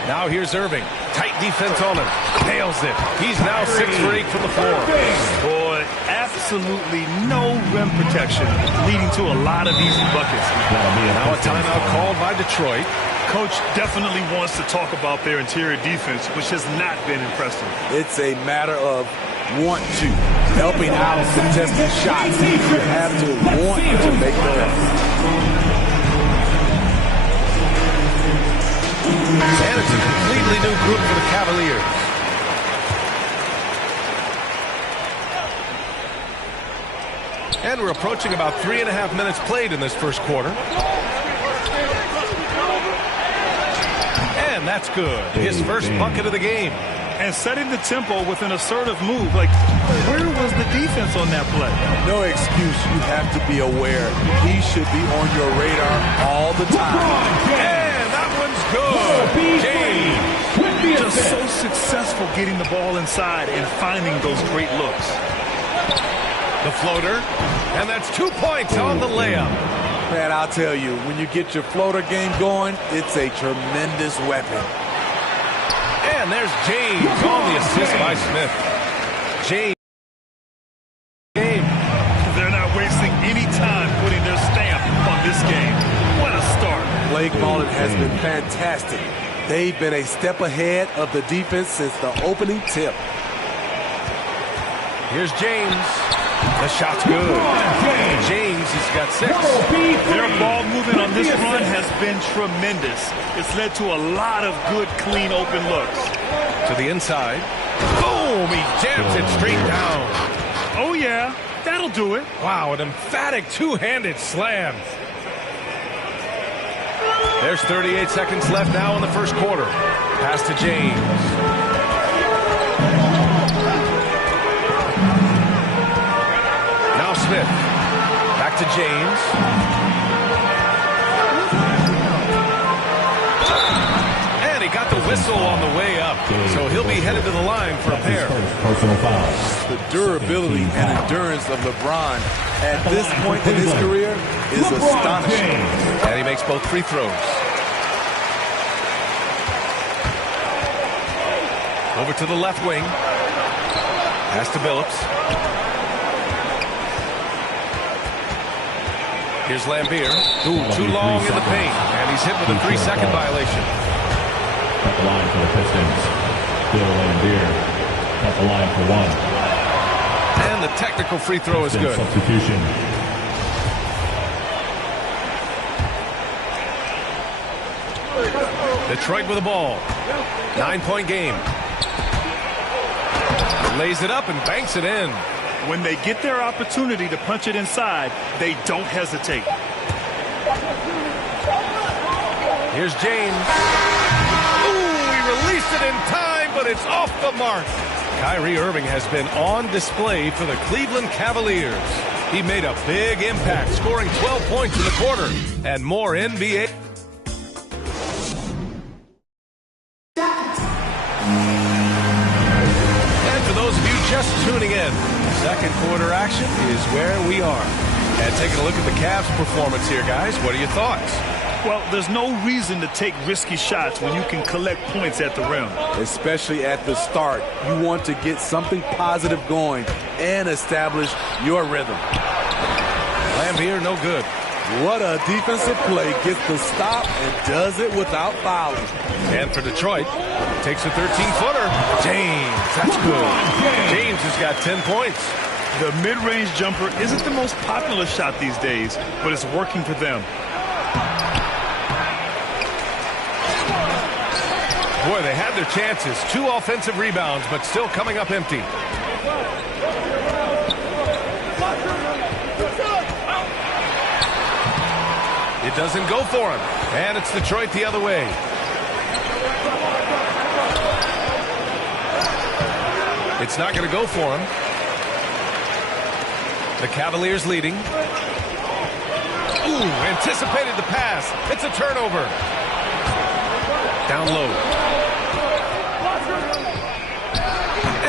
Now here's Irving. Tight defense on him. Nails it. He's now 6 for 8 from the floor. Boy, absolutely no rim protection, leading to a lot of easy buckets. Now a timeout called by Detroit. Coach definitely wants to talk about their interior defense, which has not been impressive. It's a matter of want to. Helping out contested shots. You have to want to make them. And it's a completely new group for the Cavaliers. And we're approaching about 3.5 minutes played in this first quarter. And that's good. His first bucket of the game. And setting the tempo with an assertive move. Like, where was the defense on that play? No excuse. You have to be aware. He should be on your radar all the time. And that one's good. James. Just so successful getting the ball inside and finding those great looks. The floater. And that's 2 points on the layup. Man, I'll tell you, when you get your floater game going, it's a tremendous weapon. And there's James on the assist by Smith. James. They're not wasting any time putting their stamp on this game. What a start. Blake Mullen has been fantastic. They've been a step ahead of the defense since the opening tip. Here's James. The shot's good. James has got 6. Their ball movement on this run has been tremendous. It's led to a lot of good, clean, open looks. To the inside. Boom! He jams it straight down. Oh, yeah. That'll do it. Wow, an emphatic two-handed slam. There's 38 seconds left now in the first quarter. Pass to James. Now Smith. Back to James. And he got the whistle on the way up. So he'll be headed to the line for a pair. Personal foul. The durability and endurance of LeBron at this point in his career is astonishing. And he makes both free throws. Over to the left wing. Pass to Billups. Here's Lambier. Too long in the paint. And he's hit with a 3-second violation. At the line for the Pistons. Bill Lambier at the line for 1. And the technical free throw is good. Substitution. Detroit with the ball. 9-point game. Lays it up and banks it in. When they get their opportunity to punch it inside, they don't hesitate. Here's James. Ooh, he released it in time, but it's off the mark. Kyrie Irving has been on display for the Cleveland Cavaliers. He made a big impact, scoring 12 points in the quarter. And more NBA. And for those of you just tuning in, second quarter action is where we are. And taking a look at the Cavs' performance here, guys. What are your thoughts? Well, there's no reason to take risky shots when you can collect points at the rim. Especially at the start. You want to get something positive going and establish your rhythm. Lambier, no good. What a defensive play. Gets the stop and does it without fouling. And for Detroit, takes a 13-footer. James, that's good. James has got 10 points. The mid-range jumper isn't the most popular shot these days, but it's working for them. Boy, they had their chances. 2 offensive rebounds, but still coming up empty. It doesn't go for him. And it's Detroit the other way. It's not going to go for him. The Cavaliers leading. Ooh, anticipated the pass. It's a turnover. Down low.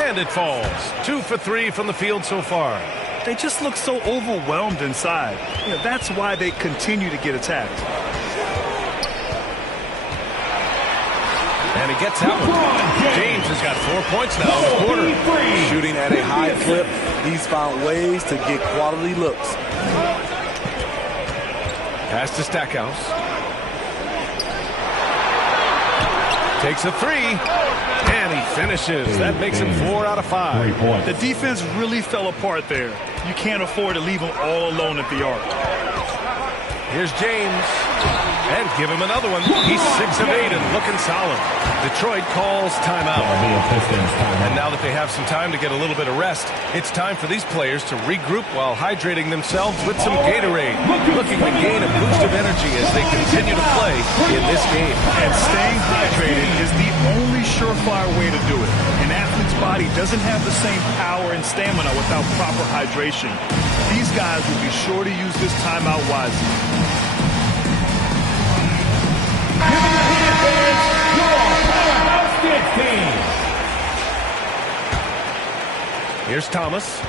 And it falls. 2 for 3 from the field so far. They just look so overwhelmed inside. You know, that's why they continue to get attacked. And he gets that one. James has got 4 points now in the quarter. Shooting at a high clip, he's found ways to get quality looks. Pass to Stackhouse. Takes a 3. And he finishes. That makes him 4 out of 5. The defense really fell apart there. You can't afford to leave him all alone at the arc. Here's James. And give him another one. He's 6 of 8 and looking solid. Detroit calls timeout. And now that they have some time to get a little bit of rest, it's time for these players to regroup while hydrating themselves with some Gatorade. Looking to gain a boost of energy as they continue to play in this game. And staying hydrated is the only surefire way to do it. An athlete's body doesn't have the same power and stamina without proper hydration. These guys will be sure to use this timeout wisely. Here's Thomas.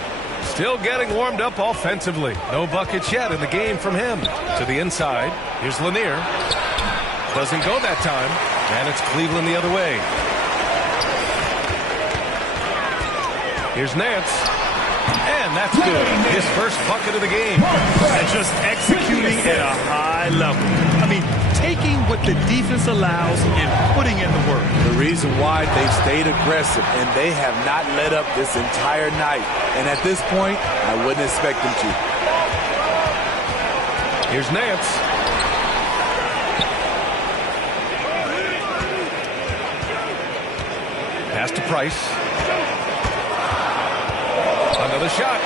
Still getting warmed up offensively. No buckets yet in the game from him. To the inside. Here's Lanier. Doesn't go that time. And it's Cleveland the other way. Here's Nance. And that's good. His first bucket of the game. And just executing at a high level. I mean, taking what the defense allows and putting in the work. The reason why they've stayed aggressive, and they have not let up this entire night. And at this point, I wouldn't expect them to. Here's Nance. Pass to Price. Another shot.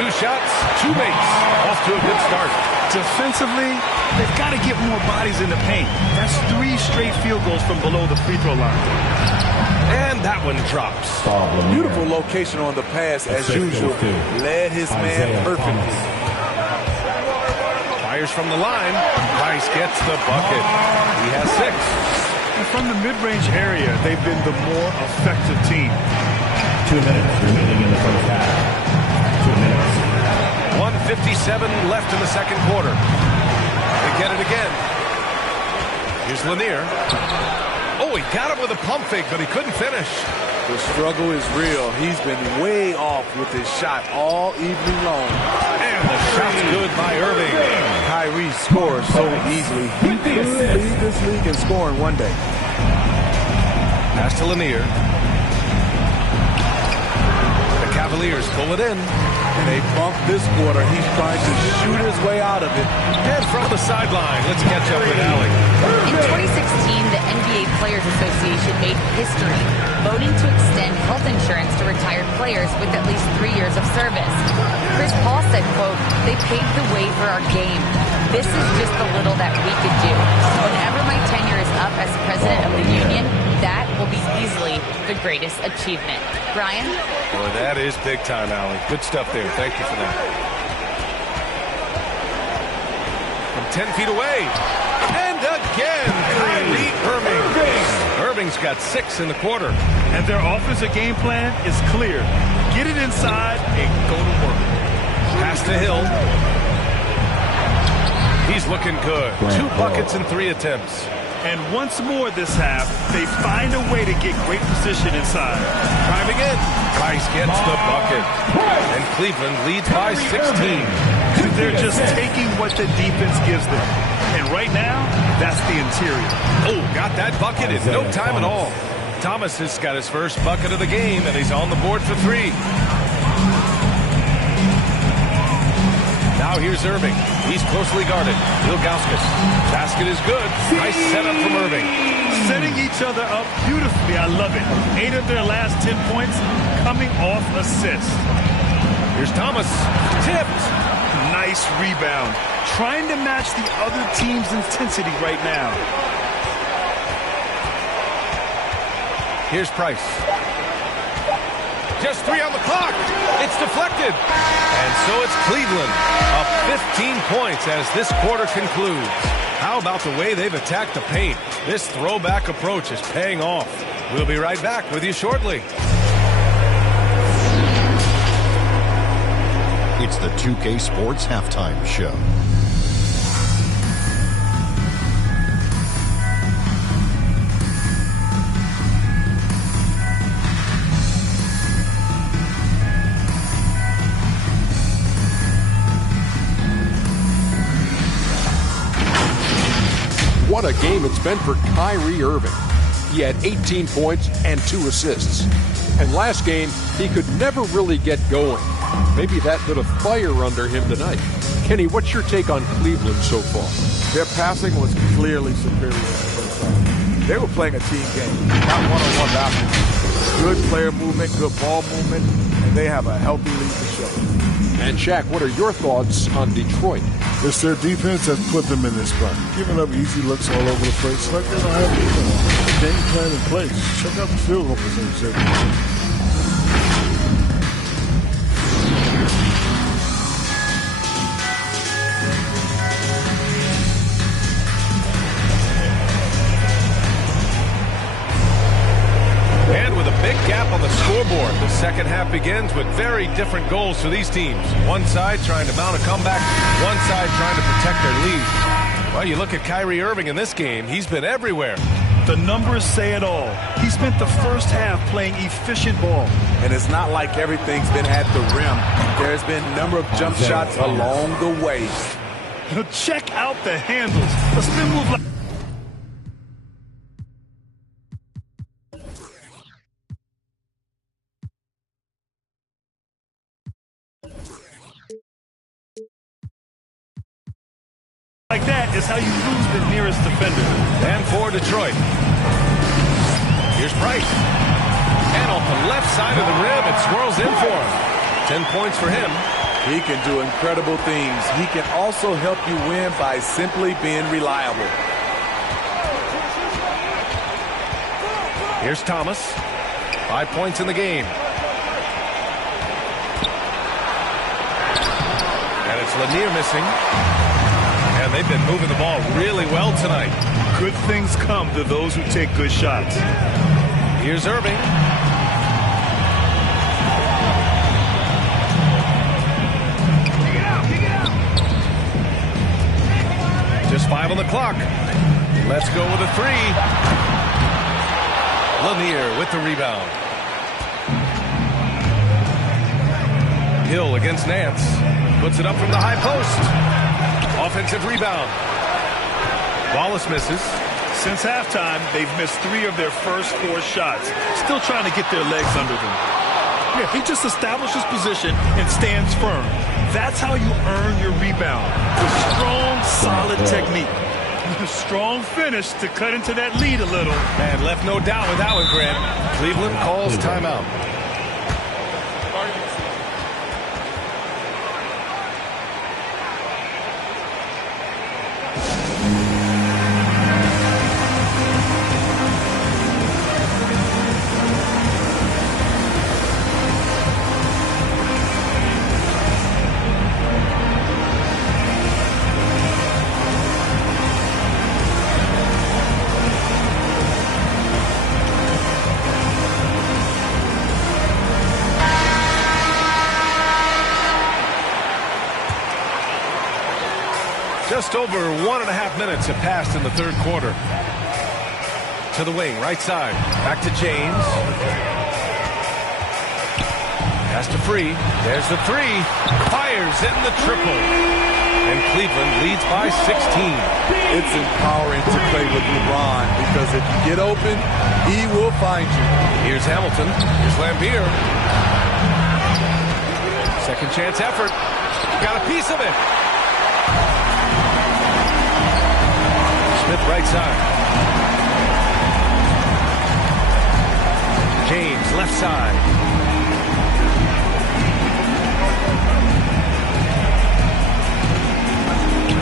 2 shots, 2 makes. Off to a good start. Defensively, they've got to get more bodies in the paint. That's 3 straight field goals from below the free throw line. And that one drops. Beautiful location on the pass, as usual. Led his man perfectly. Fires from the line. Price gets the bucket. He has 6. And from the mid-range area, they've been the more effective team. 2 minutes remaining in the first half. 2 minutes. 1:57 left in the second quarter. They get it again. Here's Lanier. Oh, he got it with a pump fake, but he couldn't finish. The struggle is real. He's been way off with his shot all evening long. And the shot's good by Irving. Kyrie scores so easily. He could lead this league in scoring one day. Pass to Lanier. The Cavaliers pull it in. And they bump this quarter. He's trying to shoot his way out of it. And from the sideline, let's catch up with Allie. In 2016, the NBA Players Association made history, voting to extend health insurance to retired players with at least 3 years of service. Chris Paul said, quote, "They paved the way for our game. This is just the little that we could do. Whenever my tenure is up as president of the union, that will be easily the greatest achievement." Brian? Boy, that is big time, Allie. Good stuff there. Thank you for that. From 10 feet away. And again, Kyrie Irving. Irving's got 6 in the quarter. And their offensive game plan is clear. Get it inside and go to work. Pass to Hill. He's looking good. 2 buckets and 3 attempts. And once more this half, they find a way to get great position inside. Driving in. Price gets the bucket. And Cleveland leads by 16. They're just taking what the defense gives them. And right now, that's the interior. Oh, got that bucket in no time at all. Thomas has got his first bucket of the game, and he's on the board for 3. Now here's Irving. He's closely guarded. Ilgauskas. Basket is good. Nice setup from Irving. Setting each other up beautifully. I love it. 8 of their last 10 points coming off assists. Here's Thomas. Tipped. Nice rebound. Trying to match the other team's intensity right now. Here's Price. Just 3 on the clock. It's deflected. And so it's Cleveland up 15 points as this quarter concludes. How about the way they've attacked the paint? This throwback approach is paying off. We'll be right back with you shortly. It's the 2K Sports Halftime Show. What a game it's been for Kyrie Irving. He had 18 points and 2 assists. And last game, he could never really get going. Maybe that lit a fire under him tonight. Kenny, what's your take on Cleveland so far? Their passing was clearly superior in the first half. They were playing a team game, not one-on-one basketball. Good player movement, good ball movement, and they have a healthy lead to show. And Shaq, what are your thoughts on Detroit? It's their defense that's put them in this spot. Giving up easy looks all over the place. Like they don't have a game plan in place. Check out the field goal percentage. And with a big gap on the scoreboard, the second half begins with very different goals for these teams. One side trying to mount a comeback, one side trying to protect their lead. Well, you look at Kyrie Irving in this game, he's been everywhere. The numbers say it all. He spent the first half playing efficient ball. And it's not like everything's been at the rim. There's been a number of jump shots along the way. Check out the handles. A spin move like like that is how you lose the nearest defender. And for Detroit, here's Price. And off the left side of the rim, it swirls in for him. 10 points for him. He can do incredible things. He can also help you win by simply being reliable. Here's Thomas. 5 points in the game. And it's Lanier missing. And they've been moving the ball really well tonight. Good things come to those who take good shots. Here's Irving. Just 5 on the clock. Let's go with a 3. Lanier with the rebound. Hill against Nance. Puts it up from the high post. Offensive rebound. Wallace misses. Since halftime, they've missed 3 of their first 4 shots. Still trying to get their legs under them. Yeah, he just establishes position and stands firm. That's how you earn your rebound. With strong, solid technique. Strong finish to cut into that lead a little. And left no doubt with that one, Grant. Cleveland calls timeout. Just over 1.5 minutes have passed in the third quarter. To the wing, right side. Back to James. Pass to Free. There's the 3. Fires in the triple. And Cleveland leads by 16. It's empowering to play with LeBron because if you get open, he will find you. Here's Hamilton. Here's Lambier. Second chance effort. Got a piece of it. Smith right side. James left side.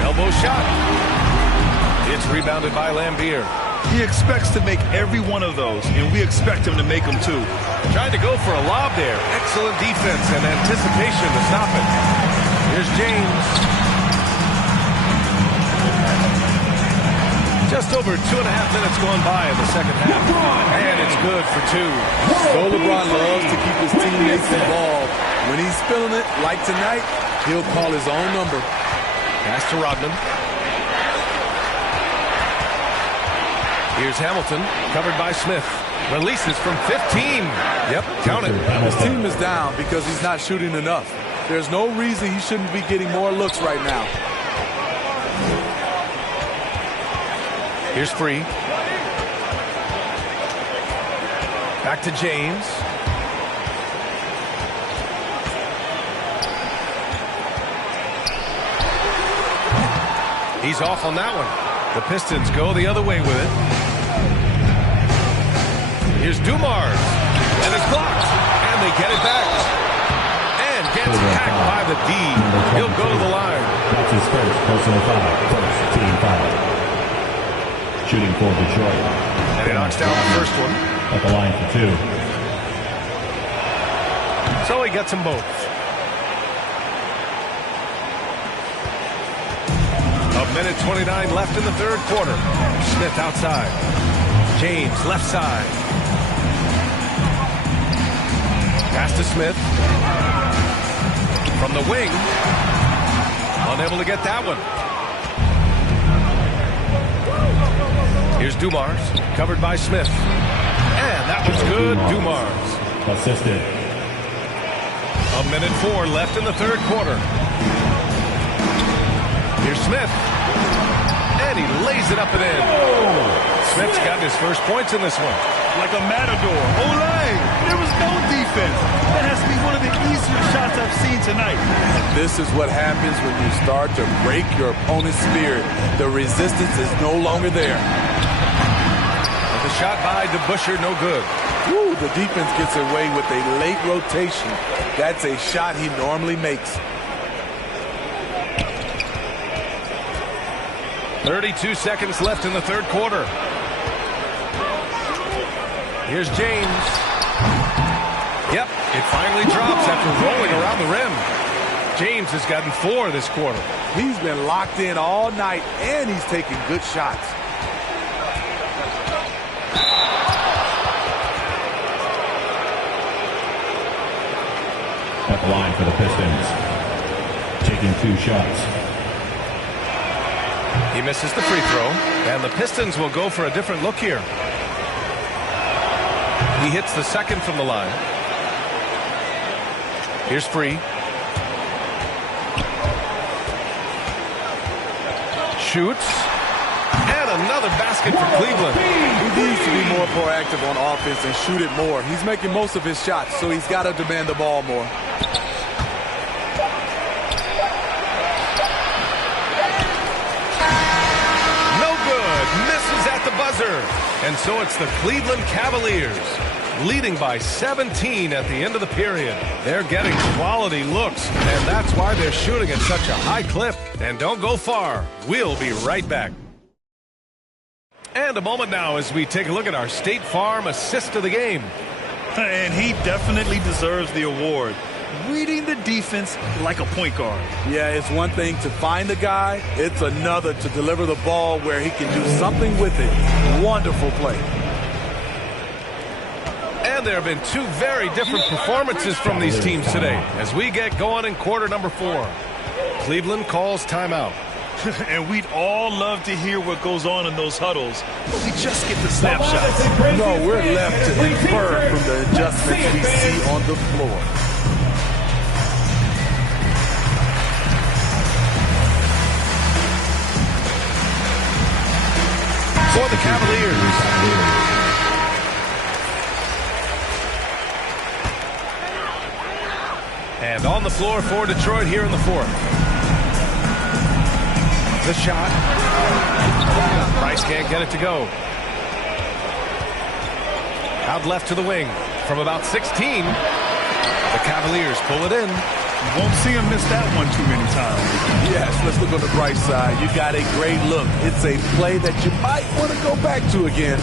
Elbow shot. It's rebounded by Lambier. He expects to make every one of those, and we expect him to make them too. Tried to go for a lob there. Excellent defense and anticipation to stop it. Here's James. Just over 2.5 minutes going by in the second half. And it's good for 2. So LeBron loves to keep his teammates involved. When he's feeling it, like tonight, he'll call his own number. Pass to Rodman. Here's Hamilton, covered by Smith. Releases from 15. Yep, count it. His team is down because he's not shooting enough. There's no reason he shouldn't be getting more looks right now. Here's Free. Back to James. He's off on that one. The Pistons go the other way with it. Here's Dumars. And it's blocked. And they get it back. And gets hacked by the D. He'll go to the line. That's his first personal foul. First team foul. Shooting for Detroit. And he knocks down the first one. At the line for 2. So he gets them both. A minute 29 left in the third quarter. Smith outside. James left side. Pass to Smith. From the wing. Unable to get that one. Here's Dumars, covered by Smith. And that was good, Dumars. Assisted. A minute 4 left in the third quarter. Here's Smith. And he lays it up and in. Smith's gotten his first points in this one. Like a matador. Olay! There was no defense. That has to be one of the easier shots I've seen tonight. And this is what happens when you start to break your opponent's spirit. The resistance is no longer there. And the shot by DeBusschere, no good. Woo, the defense gets away with a late rotation. That's a shot he normally makes. 32 seconds left in the third quarter. Here's James. Yep, it finally drops after rolling around the rim. James has gotten 4 this quarter. He's been locked in all night, and he's taking good shots. At the line for the Pistons, taking 2 shots. He misses the free throw, and the Pistons will go for a different look here. He hits the second from the line. Here's free. Shoots. And another basket for Cleveland. He needs to be more proactive on offense and shoot it more. He's making most of his shots, so he's got to demand the ball more. No good. Misses at the buzzer. And so it's the Cleveland Cavaliers leading by 17 at the end of the period. They're getting quality looks, and that's why they're shooting at such a high clip. And don't go far. We'll be right back. And a moment now as we take a look at our State Farm assist of the game. And he definitely deserves the award. Reading the defense like a point guard. Yeah, it's one thing to find the guy. It's another to deliver the ball where he can do something with it. Wonderful play. And there have been 2 very different performances from these teams today as we get going in quarter number 4. Cleveland calls timeout. And we'd all love to hear what goes on in those huddles, but we just get the snapshots. No, we're left to infer from the adjustments we see on the floor. For the Cavaliers. And on the floor for Detroit here in the 4th. The shot. Price can't get it to go. Out left to the wing from about 16. The Cavaliers pull it in. You won't see him miss that one too many times. Yes, let's look on the bright side. You got a great look. It's a play that you might want to go back to again.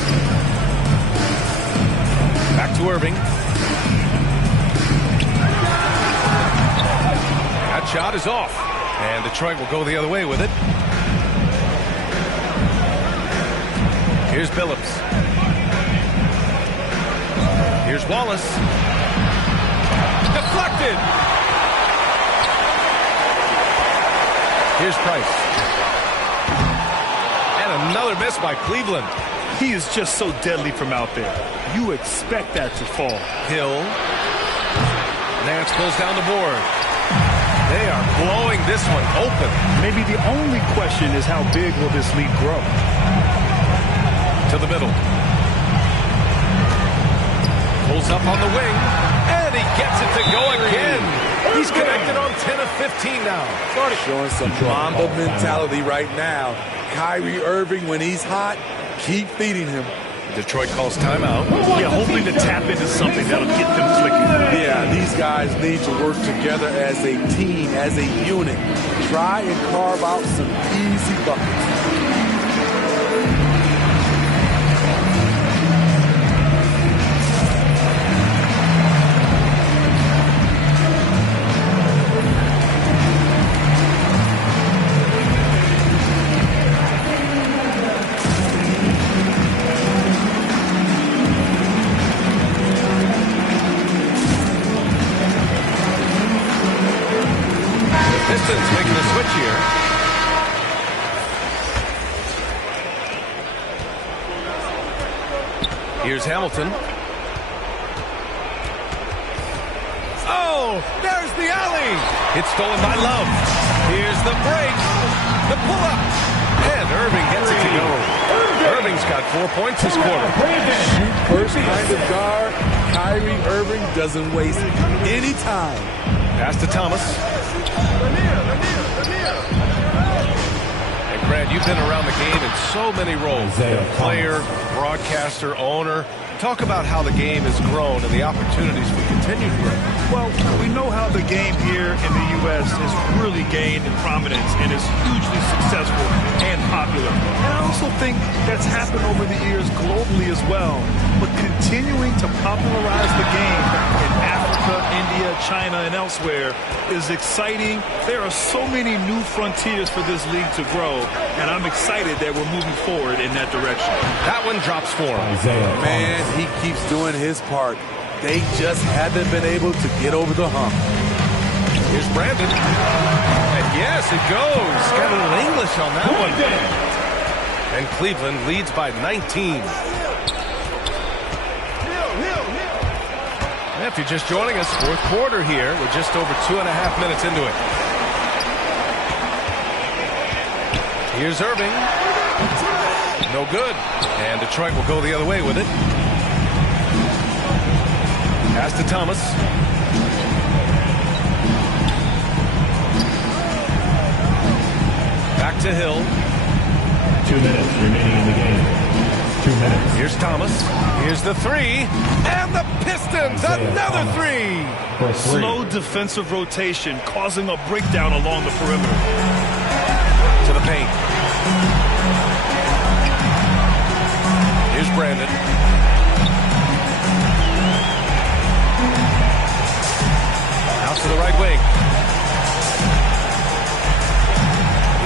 Back to Irving. That shot is off. And Detroit will go the other way with it. Here's Billups. Here's Wallace. Deflected. Here's Price. And another miss by Cleveland. He is just so deadly from out there. You expect that to fall. Hill. Nance pulls down the board. They are blowing this one open. Maybe the only question is how big will this lead grow? To the middle. Pulls up on the wing. And he gets it to go again. He's connected on 10 of 15 now. Showing some Mamba mentality right now. Kyrie Irving, when he's hot, keep feeding him. Detroit calls timeout. Yeah, hoping to tap into something that'll get them clicking. Yeah, these guys need to work together as a team, as a unit. Try and carve out some easy buckets. Pistons making a switch here. Here's Hamilton. Oh, there's the alley. It's stolen by Love. Here's the break. The pull-up. And Irving gets it to go. Irving's got 4 points this quarter. First kind of guard, Kyrie Irving doesn't waste any time. Pass to Thomas. And Grant, you've been around the game in so many roles. Player, broadcaster, owner. Talk about how the game has grown and the opportunities for continued growth. Well, we know how the game here in the U.S. has really gained in prominence and is hugely successful and popular. And I also think that's happened over the years globally as well. But continuing to popularize the game in Africa, India, China, and elsewhere is exciting. There are so many new frontiers for this league to grow, and I'm excited that we're moving forward in that direction. That one drops for him. Man, he keeps doing his part. They just haven't been able to get over the hump. Here's Brandon. And yes, it goes. Got a little English on that one. And Cleveland leads by 19. If you're just joining us, fourth quarter here. We're just over 2.5 minutes into it. Here's Irving. No good. And Detroit will go the other way with it. Pass to Thomas. Back to Hill. 2 minutes remaining in the game. 2 minutes. Here's Thomas. Here's the three. And the Pistons, another three. Slow defensive rotation causing a breakdown along the perimeter. To the paint. Here's Brandon. Out to the right wing.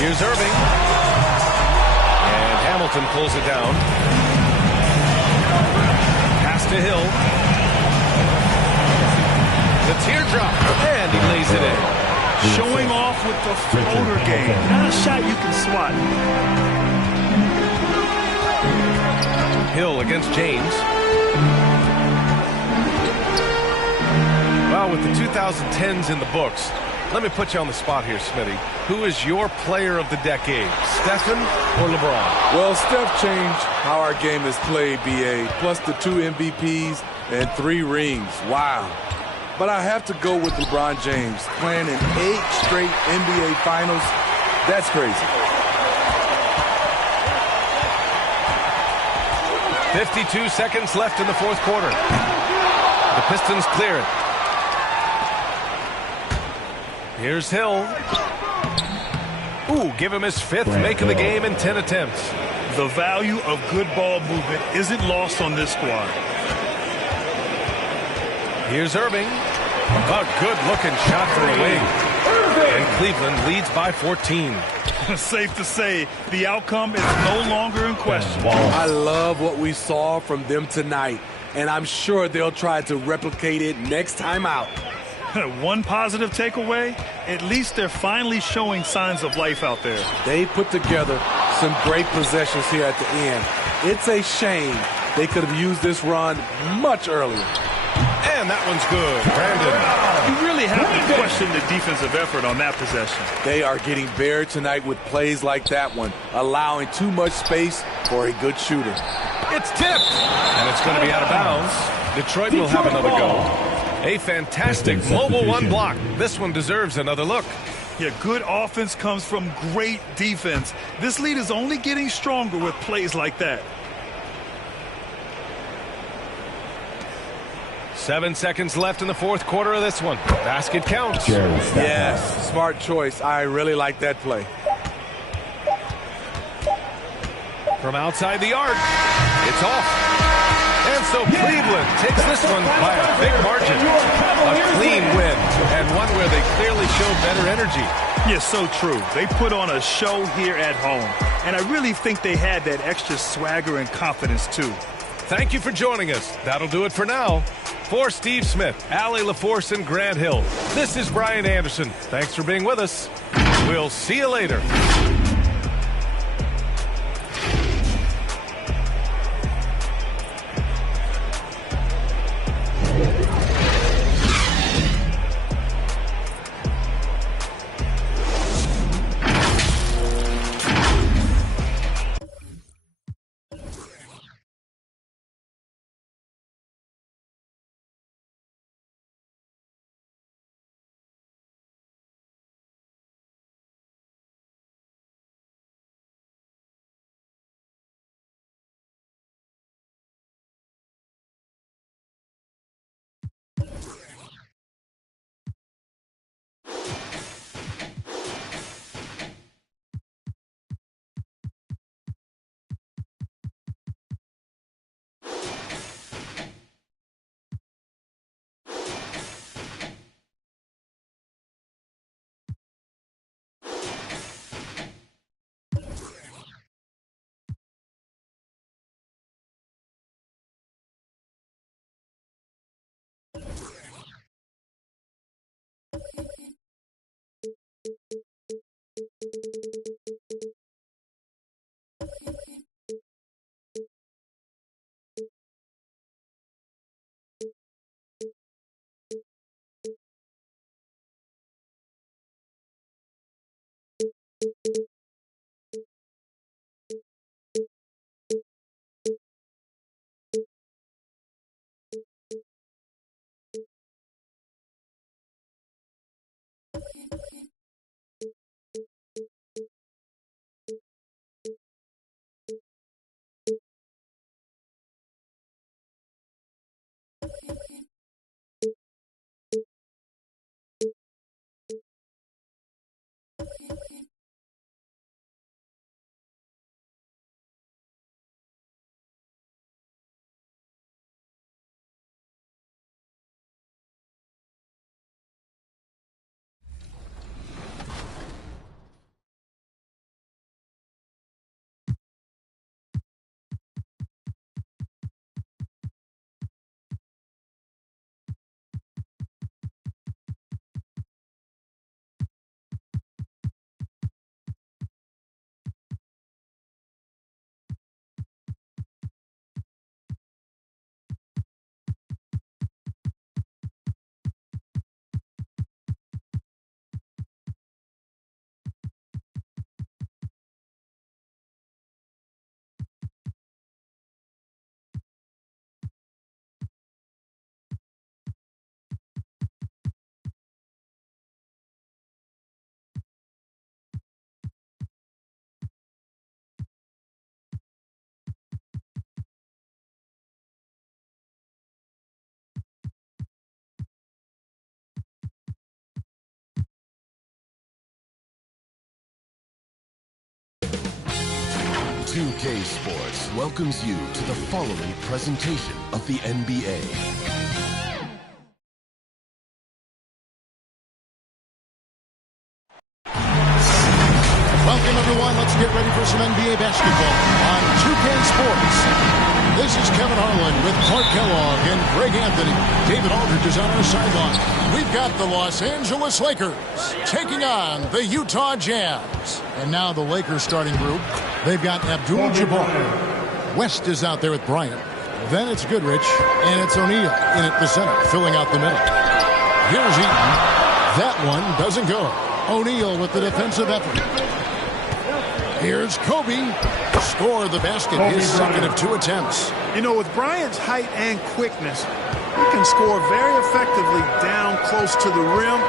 Here's Irving. And Hamilton pulls it down. Pass to Hill. The teardrop. And he lays it in. Showing off with the floater game. Not a shot you can swat. Hill against James. Well, with the 2010s in the books, let me put you on the spot here, Smitty. Who is your player of the decade, Stephen or LeBron? Well, Steph changed how our game is played, B.A., plus the 2 MVPs and 3 rings. Wow. But I have to go with LeBron James, playing in 8 straight NBA Finals. That's crazy. 52 seconds left in the fourth quarter. The Pistons clear it. Here's Hill. Ooh, give him his 5th make of the game in 10 attempts. The value of good ball movement isn't lost on this squad. Here's Irving. A good-looking shot from the wing. And Cleveland leads by 14. Safe to say, the outcome is no longer in question. I love what we saw from them tonight, and I'm sure they'll try to replicate it next time out. One positive takeaway, at least they're finally showing signs of life out there. They put together some great possessions here at the end. It's a shame they could have used this run much earlier. And that one's good. Brandon. You really have to question the defensive effort on that possession. They are getting buried tonight with plays like that one, allowing too much space for a good shooter. It's tipped. And it's going to be out of bounds. Detroit will have another go. A fantastic mobile one block. This one deserves another look. Yeah, good offense comes from great defense. This lead is only getting stronger with plays like that. 7 seconds left in the fourth quarter of this one. Basket counts. Yes, smart choice. I really like that play. From outside the arc, it's off. And so Cleveland takes this one by a big margin. A clean win, and one where they clearly showed better energy. Yes, so true. They put on a show here at home, and I really think they had that extra swagger and confidence, too. Thank you for joining us. That'll do it for now. For Steve Smith, Allie LaForce, and Grant Hill, this is Brian Anderson. Thanks for being with us. We'll see you later. 2K Sports welcomes you to the following presentation of the NBA. Welcome, everyone. Let's get ready for some NBA basketball on 2K Sports. This is Kevin Harlan with Clark Kellogg and Greg Anthony. David Aldridge is on our sideline. We've got the Los Angeles Lakers taking on the Utah Jazz. And now the Lakers starting group. They've got Abdul-Jabbar. West is out there with Bryant. Then it's Goodrich, and it's O'Neal in at the center, filling out the middle. Here's Eaton. That one doesn't go. O'Neal with the defensive effort. Here's Kobe. Score the basket, his second of 2 attempts. You know, with Bryant's height and quickness, he can score very effectively down close to the rim.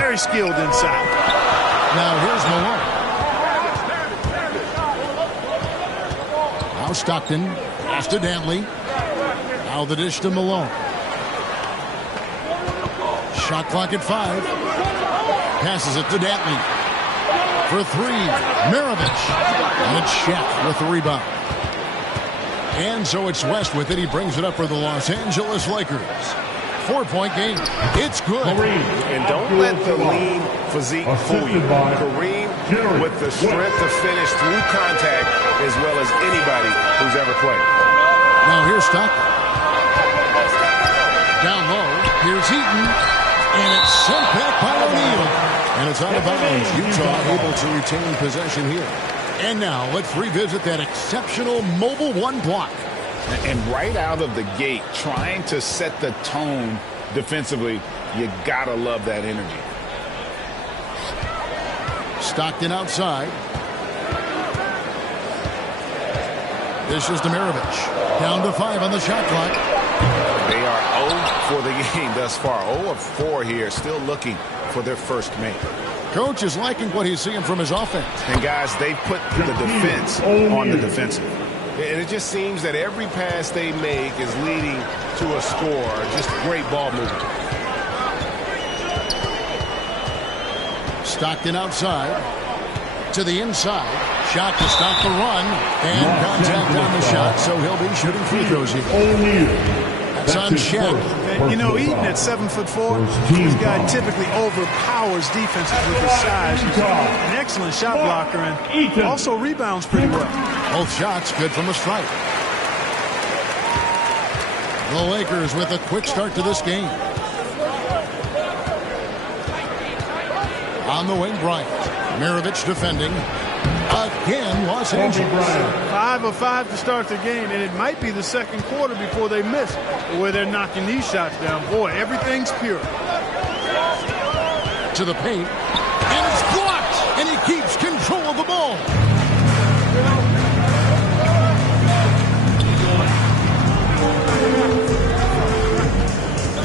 Very skilled inside. Now here's Malone. Now Stockton. Pass to Dantley. Now the dish to Malone. Shot clock at 5. Passes it to Dantley. For 3, Maravich. And it's Shaq with the rebound. And so it's West with it. He brings it up for the Los Angeles Lakers. 4-point game. It's good. And don't let the lean physique fool you. Kareem with the strength to finish through contact as well as anybody who's ever played. Now here's Stockton. Down low. Here's Eaton. And it's sent back by O'Neal. And it's out of bounds. Utah able to retain possession here. And now let's revisit that exceptional mobile 1 block. And right out of the gate, trying to set the tone defensively, you gotta love that energy. Stockton outside. This is Maravich. Down to 5 on the shot clock. They are 0 for the game thus far. 0 of 4 here, still looking for their first make. Coach is liking what he's seeing from his offense. And guys, they put the defense on the defensive. And it just seems that every pass they make is leading to a score. Just great ball movement. Stockton outside. To the inside. Shot to stop the run. And contact on the shot, so he'll be shooting free throws here. That's on Shaq. And, you know, Eaton at 7'4", this guy typically overpowers defenses with his size. He's an excellent shot blocker and also rebounds pretty well. Both shots good from the stripe. The Lakers with a quick start to this game. On the wing, Bryant. Maravich defending. Again, Los Angeles. 5 of 5 to start the game, and it might be the second quarter before they miss, where they're knocking these shots down. Boy, everything's pure. To the paint, and it's blocked, and he keeps control of the ball.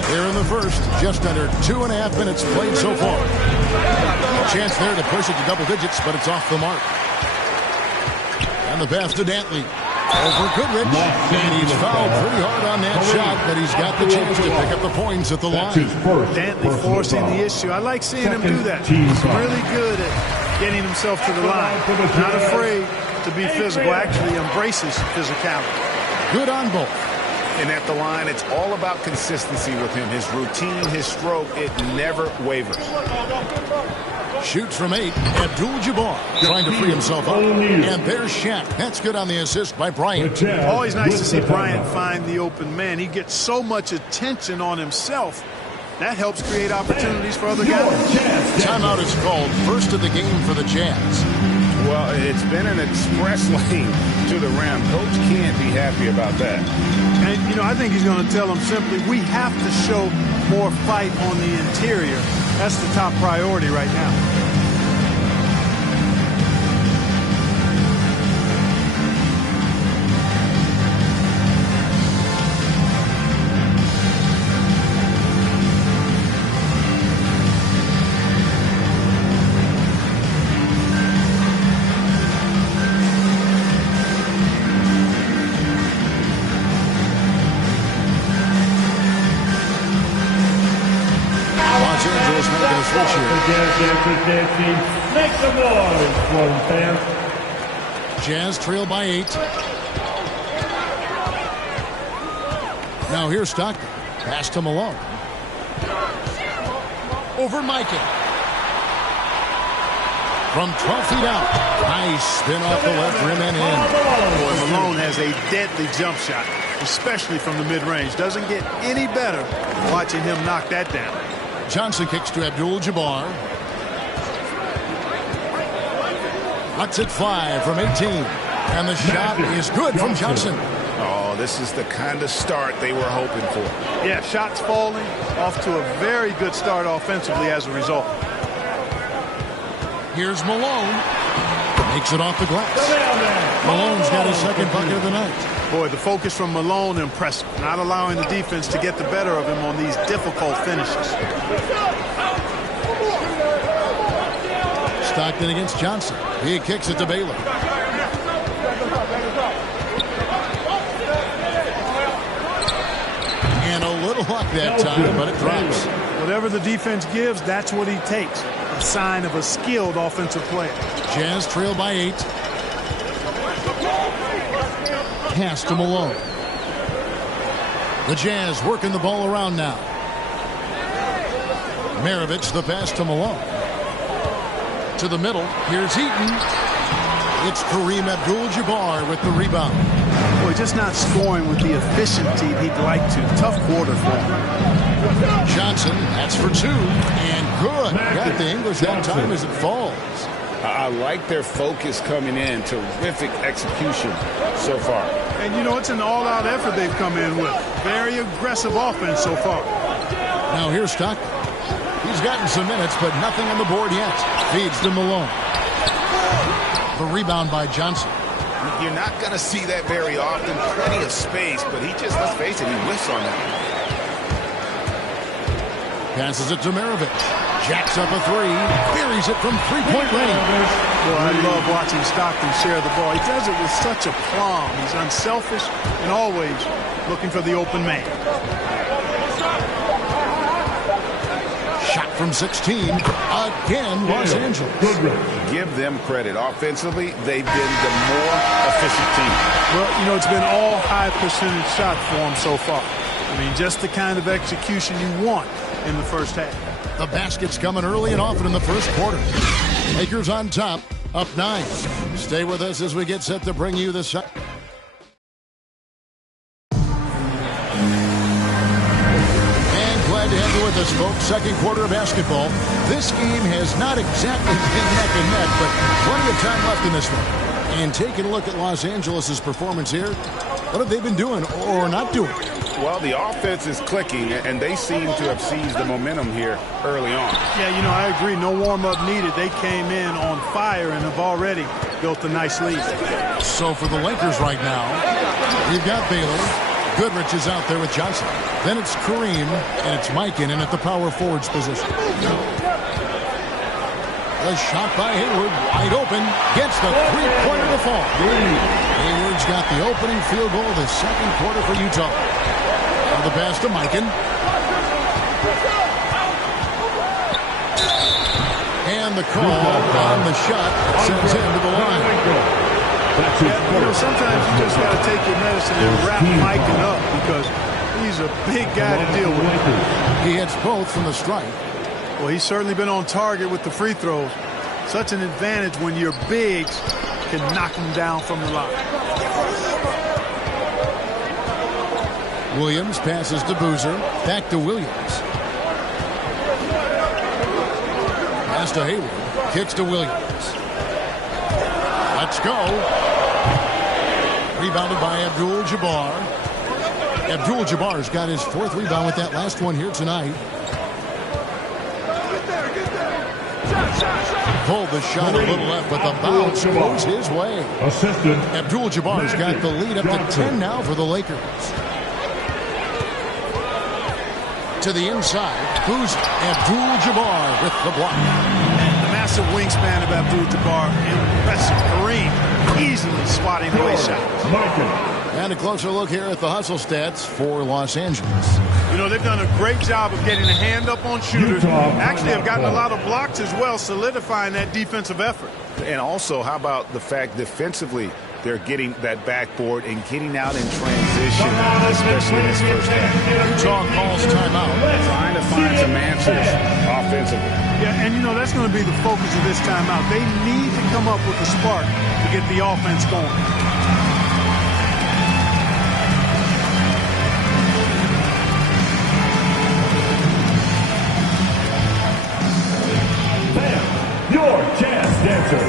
Here in the first, just under 2.5 minutes played so far. A chance there to push it to double digits, but it's off the mark. And the pass to Dantley. Over Goodrich. And he's fouled pretty hard on that shot, but he's got the chance to pick up the points at the line. Dantley forcing the issue. I like seeing him do that. He's really good at getting himself to the line. Not afraid to be physical. Actually embraces physicality. Good on both. And at the line, it's all about consistency with him. His routine, his stroke, it never wavers. Shoots from 8. Abdul-Jabbar trying to free himself up. And there's Shaq. That's good on the assist by Bryant. Always nice to see Bryant find the open man. He gets so much attention on himself. That helps create opportunities for other guys. Timeout is called. First of the game for the Jazz. Well, it's been an express lane to the rim. Coach can't be happy about that. And, you know, I think he's going to tell them simply, we have to show more fight on the interior. That's the top priority right now. Make some noise for them, fans. Jazz trail by 8. Now here's Stockton. Pass to Malone. Over Micah. From 12 feet out. Nice spin off the left rim and in. Boy, Malone has a deadly jump shot, especially from the mid-range. Doesn't get any better watching him knock that down. Johnson kicks to Abdul-Jabbar. Cuts it 5 from 18. And the shot is good from Johnson. Oh, this is the kind of start they were hoping for. Yeah, shots falling, off to a very good start offensively as a result. Here's Malone. Makes it off the glass. Malone's got his second bucket of the night. Boy, the focus from Malone impressive. Not allowing the defense to get the better of him on these difficult finishes. Stockton against Johnson. He kicks it to Baylor. And a little luck that time, but it drops. Whatever the defense gives, that's what he takes. A sign of a skilled offensive player. Jazz trail by 8. Pass to Malone. The Jazz working the ball around now. Maravich, the pass to Malone. To the middle. Here's Eaton. It's Kareem Abdul-Jabbar with the rebound. Boy, just not scoring with the efficiency he'd like to. Tough quarter for him. Johnson, that's for 2. And good. Got the English that time as it falls. I like their focus coming in. Terrific execution so far. And, you know, it's an all-out effort they've come in with. Very aggressive offense so far. Now here's Stockton. He's gotten some minutes, but nothing on the board yet. Feeds to Malone. The rebound by Johnson. You're not going to see that very often. Plenty of space, but he just, let's face it, he whiffs on that. Passes it to Maravich. Jacks up a 3. Buries it from three-point range. Boy, I love watching Stockton share the ball. He does it with such a plum. He's unselfish and always looking for the open man. Shot from 16. Again, Los Angeles. Give them credit. Offensively, they've been the more efficient team. Well, you know, it's been all high percentage shot for them so far. I mean, just the kind of execution you want in the first half. The basket's coming early and often in the first quarter. Lakers on top, up 9. Stay with us as we get set to bring you the shot. to have you with us, folks. Second quarter of basketball. This game has not exactly been neck and neck, but plenty of time left in this one. And taking a look at Los Angeles' performance here, what have they been doing or not doing? Well, the offense is clicking, and they seem to have seized the momentum here early on. Yeah, I agree. No warm-up needed. They came in on fire and have already built a nice lead. So for the Lakers right now, you've got Baylor. Goodrich is out there with Johnson. Then it's Kareem, and it's Mikan at the power forwards position. A shot by Hayward, wide open, gets the three-pointer to fall. Hayward's got the opening field goal of the second quarter for Utah. Now the pass to Mikan. And the call on the shot sends him to the line. Sometimes you just got to take your medicine and wrap Mikan up because he's a big guy to deal with. He hits both from the strike. Well, he's certainly been on target with the free throws. Such an advantage when your bigs can knock him down from the line. Williams passes to Boozer. Back to Williams. Pass to Hayward. Kicks to Williams. Let's go. Rebounded by Abdul-Jabbar. Abdul-Jabbar's got his fourth rebound with that last one here tonight. Pulled the shot a little left, but the bounce goes his way. Abdul-Jabbar's got the lead up to 10 now for the Lakers. To the inside, who's Abdul-Jabbar with the block. The massive wingspan of Abdul-Jabbar, impressive. Kareem easily swatting away shots. And a closer look here at the hustle stats for Los Angeles. They've done a great job of getting a hand up on shooters. Actually, have gotten a lot of blocks as well, solidifying that defensive effort. And also, how about the fact defensively, they're getting that backboard and getting out in transition, especially in this first half. Utah calls timeout. Trying to find some answers offensively. Yeah, and that's going to be the focus of this timeout. They need to come up with a spark to get the offense going. Your chance dancer.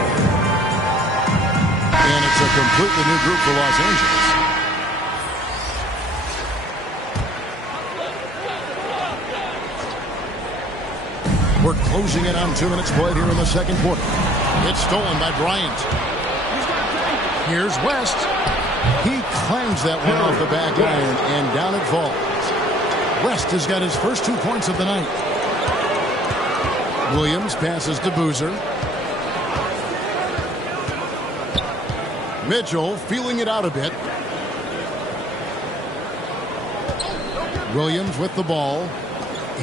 And it's a completely new group for Los Angeles. We're closing in on 2 minutes played here in the second quarter. It's stolen by Bryant. Here's West. He claims that one off the back iron, and down it falls. West has got his first 2 points of the night. Williams passes to Boozer. Mitchell feeling it out a bit. Williams with the ball.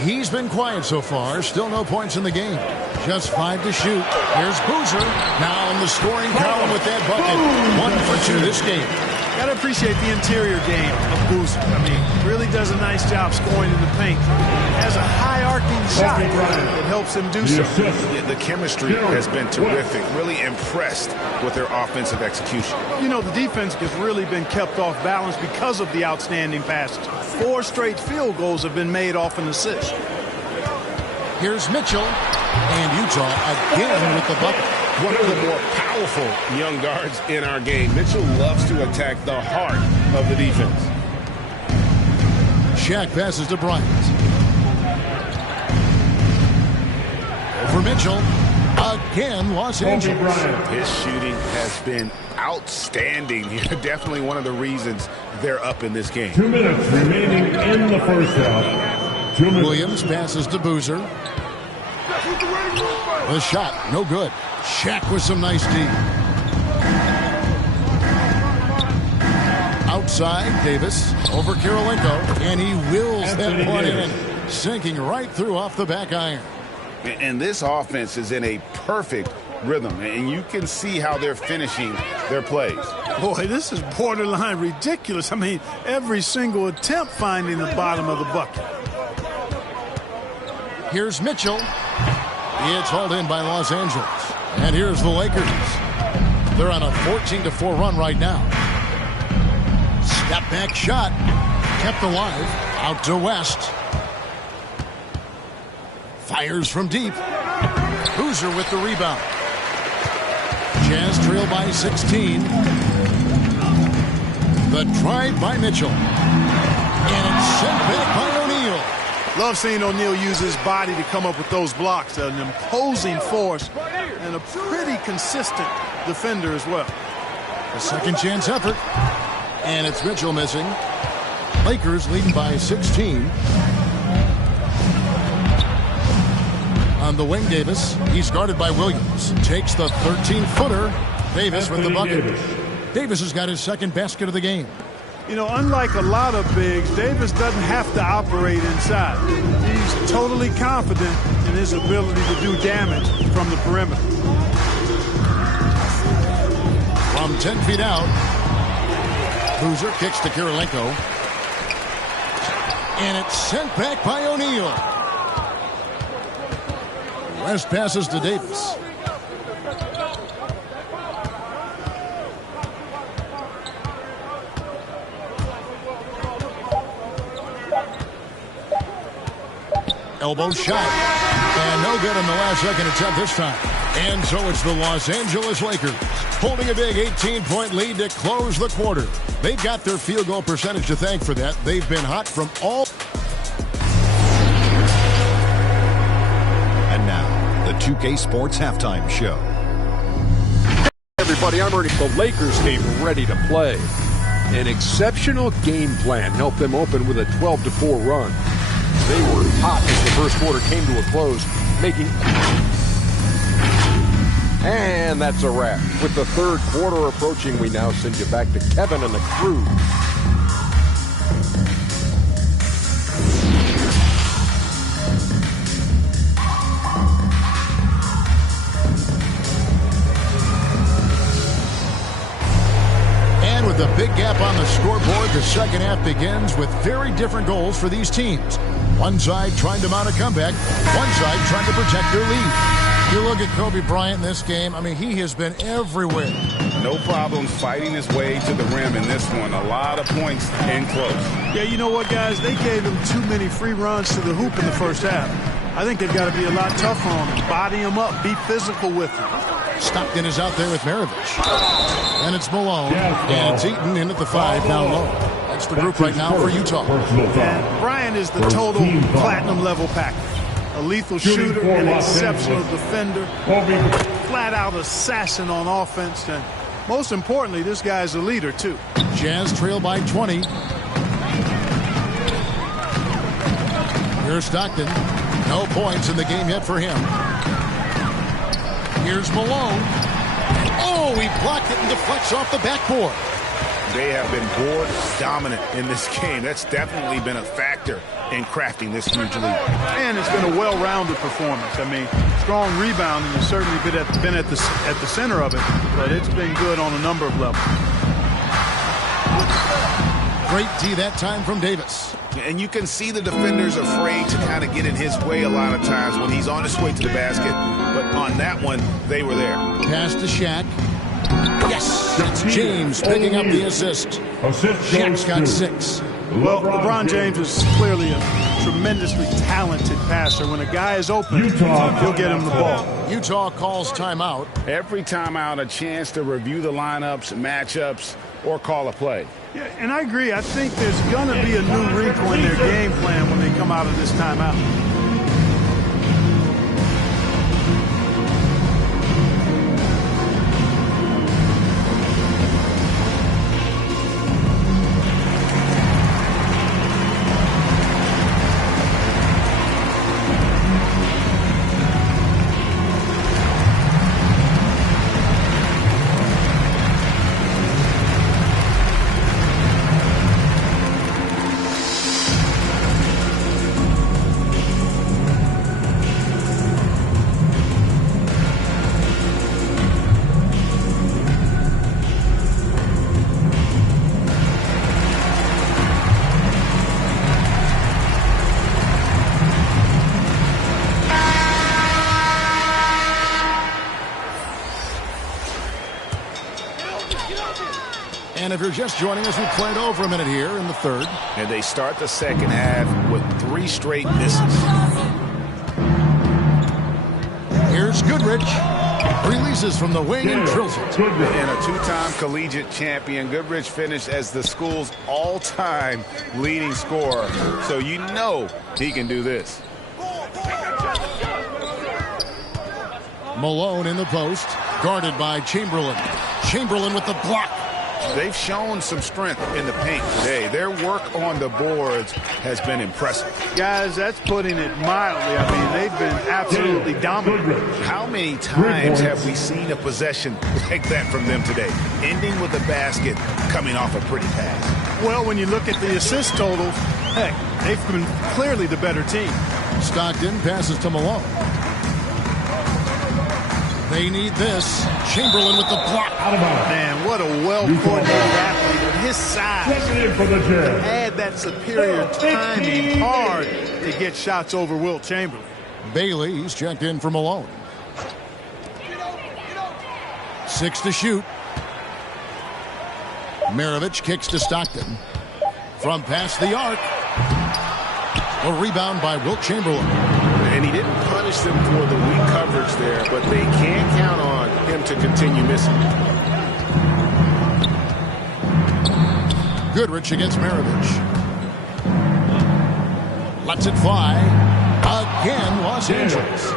He's been quiet so far. Still no points in the game. Just 5 to shoot. Here's Boozer. Now in the scoring column with that bucket. 1 for 2 this game. Got to appreciate the interior game of Boozer. Really does a nice job scoring in the paint. Has a high arcing shot that helps him do so. The chemistry has been terrific. Really impressed with their offensive execution. The defense has really been kept off balance because of the outstanding passes. 4 straight field goals have been made off an assist. Here's Mitchell. And Utah again with the bucket. One of the more powerful young guards in our game. Mitchell loves to attack the heart of the defense. Shaq passes to Bryant. Over Mitchell. Again, Los Angeles. His shooting has been outstanding. Definitely one of the reasons they're up in this game. 2 minutes remaining in the first half. Williams passes to Boozer. The shot, no good. Shaq with some nice D. Outside, Davis over Kirilenko, and he wills that one in, sinking right through off the back iron. And this offense is in a perfect rhythm, and you can see how they're finishing their plays. Boy, this is borderline ridiculous. Every single attempt finding the bottom of the bucket. Here's Mitchell. It's hauled in by Los Angeles. And here's the Lakers. They're on a 14-4 run right now. Step back shot. Kept alive. Out to West. Fires from deep. Boozer with the rebound. Jazz trail by 16. The drive by Mitchell. And it's sent back by O'Neal. Love seeing O'Neal use his body to come up with those blocks. An imposing force and a pretty consistent defender as well. A second chance effort. And it's Mitchell missing. Lakers leading by 16. On the wing, Davis. He's guarded by Williams. Takes the 13-footer. Davis with the bucket. Davis has got his second basket of the game. You know, unlike a lot of bigs, Davis doesn't have to operate inside. He's totally confident in his ability to do damage from the perimeter. From 10 feet out, Boozer kicks to Kirilenko. And it's sent back by O'Neal. West passes to Davis. Elbow shot. And no good in the last second attempt this time. And so it's the Los Angeles Lakers holding a big 18-point lead to close the quarter. They've got their field goal percentage to thank for that. They've been hot from all. And now, the 2K Sports Halftime Show. Hey everybody, I'm Ernie. The Lakers came ready to play. An exceptional game plan helped them open with a 12-4 run. They were hot as the first quarter came to a close, making... And that's a wrap. With the third quarter approaching, we now send you back to Kevin and the crew. And with a big gap on the scoreboard, the second half begins with very different goals for these teams. One side trying to mount a comeback, one side trying to protect their lead. You look at Kobe Bryant in this game, I mean, he has been everywhere. No problem fighting his way to the rim in this one. A lot of points and close. Yeah, you know what, guys? They gave him too many free runs to the hoop in the first half. I think they've got to be a lot tougher on him. Body him up. Be physical with him. Stockton is out there with Maravich. And it's Malone. And it's Eaton in at the 5 down low. That's the group right now for Utah. And Bryant is the total platinum level package. A lethal shooter, an exceptional defender, flat-out assassin on offense, and most importantly, this guy's a leader, too. Jazz trail by 20. Here's Stockton. No points in the game yet for him. Here's Malone. Oh, he blocked it and deflects off the backboard. They have been board dominant in this game. That's definitely been a factor in crafting this huge lead. And it's been a well-rounded performance. I mean, strong rebounding has certainly been at the center of it, but it's been good on a number of levels. Great D that time from Davis. And you can see the defenders afraid to kind of get in his way a lot of times when he's on his way to the basket. But on that one, they were there. Pass to Shaq. Yes, that's James picking up the assist. Shaq's got 6. Well, LeBron James is clearly a tremendously talented passer. When a guy is open, he'll get him the ball. Utah calls timeout. Every timeout, a chance to review the lineups, matchups, or call a play. Yeah, and I agree. I think there's going to be a new wrinkle in their game plan when they come out of this timeout. And if you're just joining us, we played over a minute here in the third. And they start the second half with 3 straight misses. Here's Goodrich. Releases from the wing and drills it. And a two-time collegiate champion, Goodrich finished as the school's all-time leading scorer. So you know he can do this. Malone in the post, guarded by Chamberlain. Chamberlain with the block. They've shown some strength in the paint today. Their work on the boards has been impressive. Guys, that's putting it mildly. I mean, they've been absolutely dominant. How many times have we seen a possession like that from them today? Ending with a basket, coming off a pretty pass. Well, when you look at the assist totals, heck, they've been clearly the better team. Stockton passes to Malone. They need this. Chamberlain with the block. Man, what a well-coordinated athlete with his size. Add that superior timing, hard to get shots over Wilt Chamberlain. Bailey's checked in for Malone. 6 to shoot. Maravich kicks to Stockton. From past the arc. A rebound by Wilt Chamberlain. And he didn't punish them for the weak coverage there, but they can count on him to continue missing. Goodrich against Maravich. Lets it fly. Again, Los Angeles.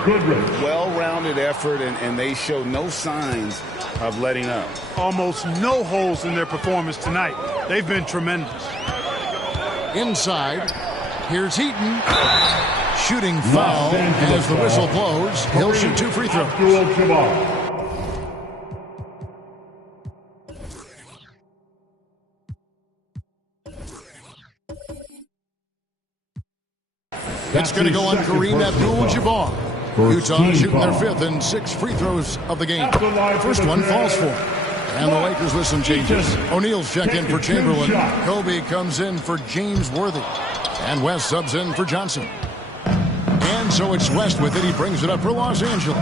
Well-rounded effort, and they show no signs of letting up. Almost no holes in their performance tonight. They've been tremendous. Inside, here's Heaton. Shooting foul as the whistle blows. He'll shoot 2 free throws. It's going to go on Kareem Abdul-Jabbar. Utah shooting their 5th and 6 free throws of the game. First one falls for. And the Lakers with some changes. O'Neal's checked in for Chamberlain. Kobe comes in for James Worthy. And West subs in for Johnson. And so it's West with it. He brings it up for Los Angeles.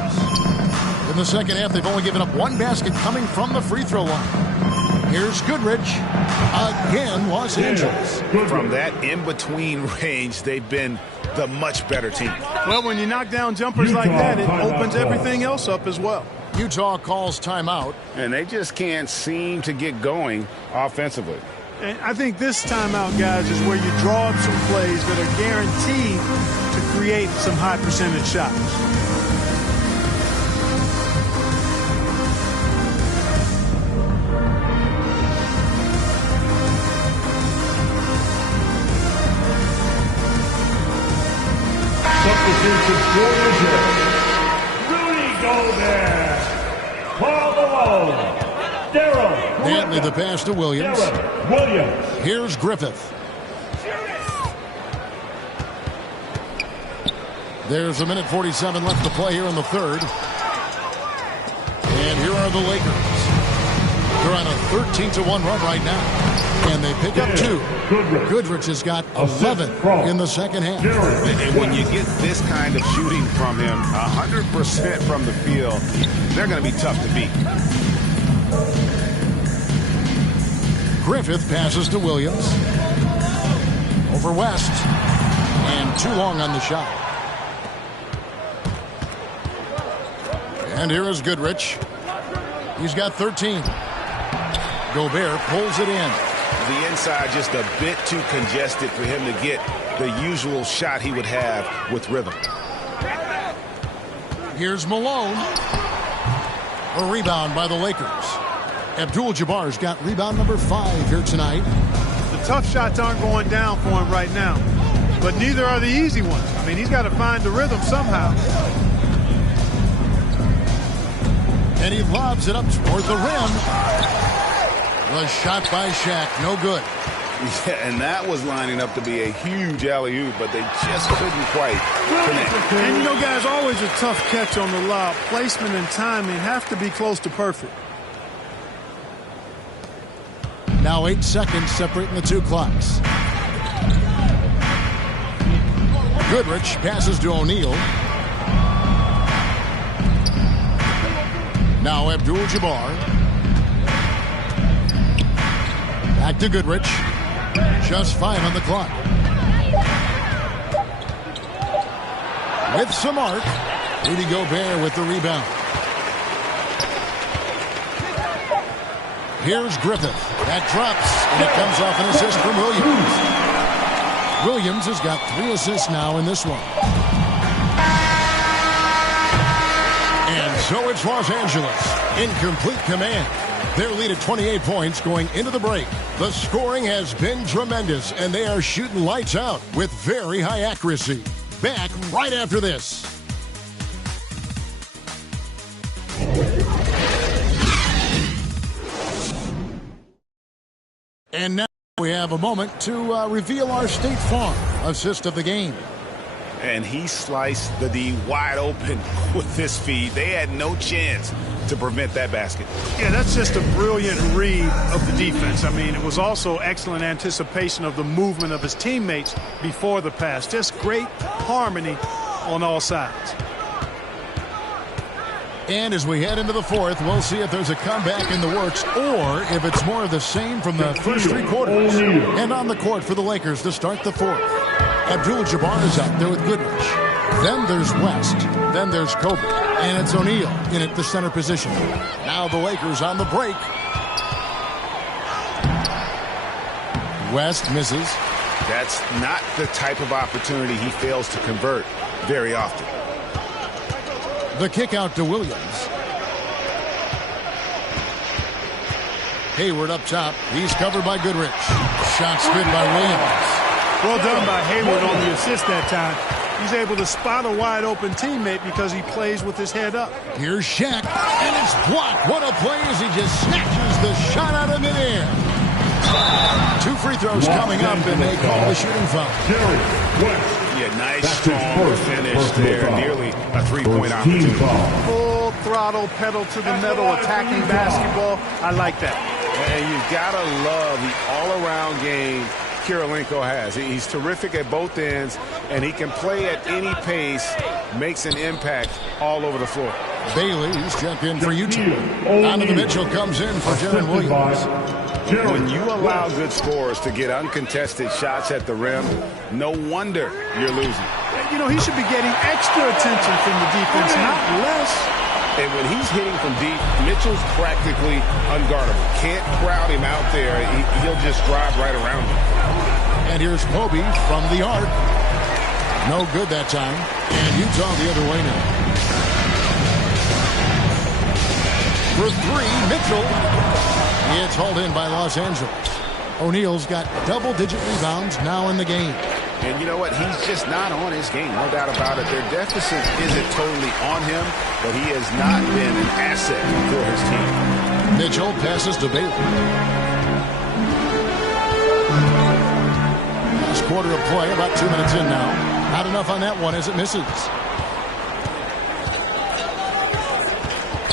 In the second half, they've only given up 1 basket coming from the free throw line. Here's Goodrich. Again, Los Angeles. From that in-between range, they've been the much better team. Well, when you knock down jumpers like that, it opens everything else up as well. Utah calls timeout. And they just can't seem to get going offensively. And I think this timeout, guys, is where you draw up some plays that are guaranteed to create some high percentage shots. Substitution for Rudy Gobert. Paul Malone. Dantley the pass to Williams. Here's Griffith. There's a minute 47 left to play here in the third. And here are the Lakers. They're on a 13-1 run right now. And they pick up 2. Goodrich has got 11 in the second half. And when you get this kind of shooting from him, 100% from the field, they're going to be tough to beat. Griffith passes to Williams. Over West. And too long on the shot. And here is Goodrich. He's got 13. Gobert pulls it in. The inside just a bit too congested for him to get the usual shot he would have with rhythm. Here's Malone. A rebound by the Lakers. Abdul-Jabbar's got rebound number 5 here tonight. The tough shots aren't going down for him right now, but neither are the easy ones. I mean, he's got to find the rhythm somehow. And he lobs it up toward the rim. The shot by Shaq, no good. Yeah, and that was lining up to be a huge alley-oop, but they just couldn't quite connect. And you know, guys, always a tough catch on the lob. Placement and timing have to be close to perfect. Now 8 seconds separating the 2 clocks. Goodrich passes to O'Neal. Now Abdul-Jabbar. Back to Goodrich. Just 5 on the clock. With some arc. Rudy Gobert with the rebound. Here's Griffith. That drops, and it comes off an assist from Williams. Williams has got 3 assists now in this one. And so it's Los Angeles in complete command. Their lead at 28 points going into the break. The scoring has been tremendous, and they are shooting lights out with very high accuracy. Back right after this. And now we have a moment to reveal our State Farm assist of the game. And he sliced the D wide open with this feed. They had no chance to prevent that basket. Yeah, that's just a brilliant read of the defense. I mean, it was also excellent anticipation of the movement of his teammates before the pass. Just great harmony on all sides. And as we head into the fourth, we'll see if there's a comeback in the works or if it's more of the same from the first 3 quarters. And on the court for the Lakers to start the fourth. Abdul-Jabbar is out there with Goodrich. Then there's West. Then there's Kobe. And it's O'Neal in at the center position. Now the Lakers on the break. West misses. That's not the type of opportunity he fails to convert very often. The kick out to Williams. Hayward up top. He's covered by Goodrich. Shots good by Williams. Well done by Hayward on the assist that time. He's able to spot a wide open teammate because he plays with his head up. Here's Shaq, and it's blocked. What a play as he just snatches the shot out of midair. 2 free throws coming up, and they call the shooting foul. Yeah, nice, strong finish there. Nearly a 3-point opportunity. Full throttle, pedal to the metal, attacking basketball. I like that. And you've got to love the all-around game Kirilenko has. He's terrific at both ends, and he can play at any pace, makes an impact all over the floor. Bailey's checked in for Utah. Donovan Mitchell comes in for Jaron Williams. When you allow good scorers to get uncontested shots at the rim, no wonder you're losing. You know, he should be getting extra attention from the defense, not less. And when he's hitting from deep, Mitchell's practically unguardable. Can't crowd him out there. He'll just drive right around him. And here's Kobe from the arc. No good that time. And Utah the other way now. For 3, Mitchell. It's hauled in by Los Angeles. O'Neal's got double-digit rebounds now in the game. And you know what? He's just not on his game, no doubt about it. Their deficit isn't totally on him, but he has not been an asset for his team. Mitchell passes to Bailey. Last quarter of play, about 2 minutes in now. Not enough on that one as it misses.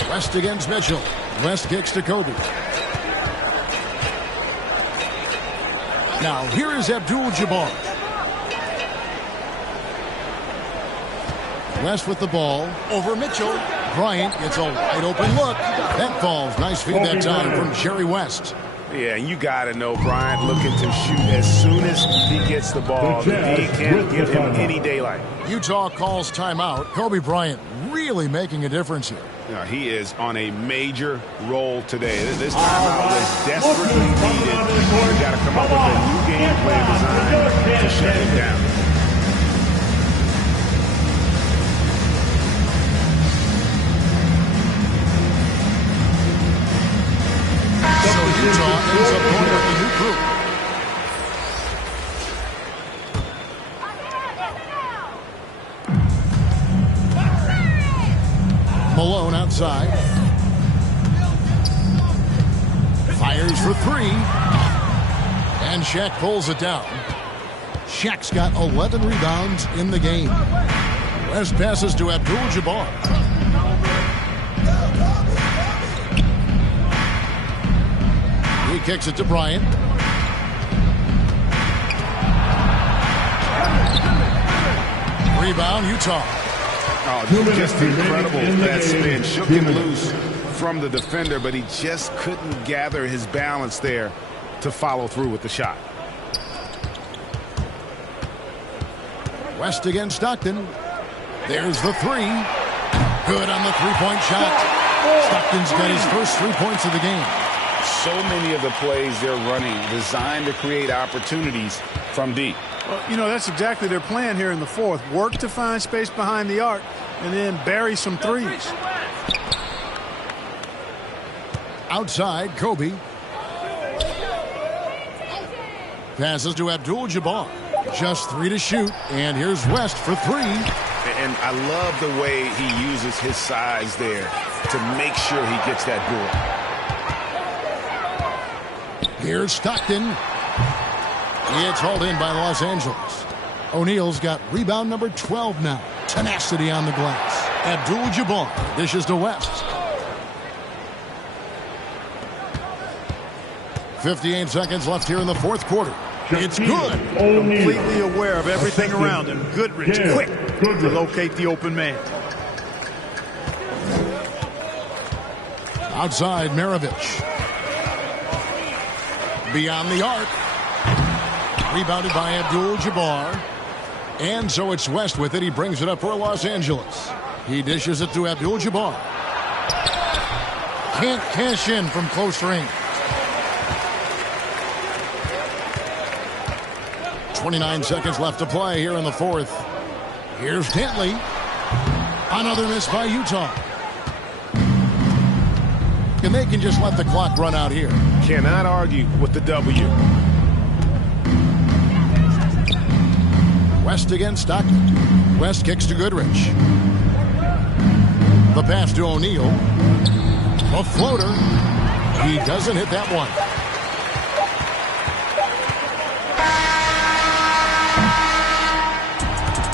West against Mitchell. West kicks to Kobe. Now here is Abdul-Jabbar. West with the ball over Mitchell. Bryant gets a wide open look. That falls. Nice feed that time from Jerry West. Yeah, you got to know Bryant looking to shoot as soon as he gets the ball. The D can't give him any daylight. Utah calls timeout. Kobe Bryant really making a difference here. Yeah, he is on a major roll today. This timeout was desperately needed. You got to come up with a new game plan design to shut him down. So Utah ends up going with a new group. Malone outside. Fires for 3. And Shaq pulls it down. Shaq's got 11 rebounds in the game. West passes to Abdul-Jabbar. He kicks it to Bryant. Rebound, Utah. Oh, just incredible. That spin shook him loose from the defender, but he just couldn't gather his balance there to follow through with the shot. West against Stockton. There's the 3. Good on the three-point shot. Stockton's got his first 3 points of the game. So many of the plays they're running designed to create opportunities from deep. Well, you know, that's exactly their plan here in the fourth. Work to find space behind the arc and then bury some threes. Outside, Kobe. Passes to Abdul-Jabbar. Just 3 to shoot, and here's West for 3. And I love the way he uses his size there to make sure he gets that board. Here's Stockton. It's hauled in by Los Angeles. O'Neal's got rebound number 12 now. Tenacity on the glass. Abdul-Jabbar dishes to West. 58 seconds left here in the fourth quarter. It's good. Completely aware of everything around him. Goodrich, quick to locate the open man. Outside, Maravich. Beyond the arc. Rebounded by Abdul-Jabbar. And so it's West with it. He brings it up for Los Angeles. He dishes it to Abdul-Jabbar. Can't cash in from close range. 29 seconds left to play here in the fourth. Here's Dantley. Another miss by Utah. And they can just let the clock run out here. Cannot argue with the W. West against Stockton. West kicks to Goodrich. The pass to O'Neal. A floater. He doesn't hit that one.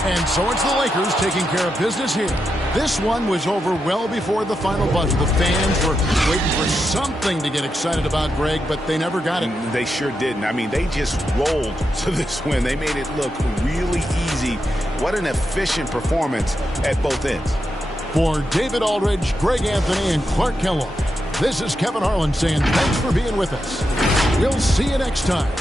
And so it's the Lakers taking care of business here. This one was over well before the final buzzer. The fans were waiting for something to get excited about, Greg, but they never got it. They sure didn't. I mean, they just rolled to this win. They made it look really easy. What an efficient performance at both ends. For David Aldridge, Greg Anthony, and Clark Kellogg, this is Kevin Harlan saying thanks for being with us. We'll see you next time.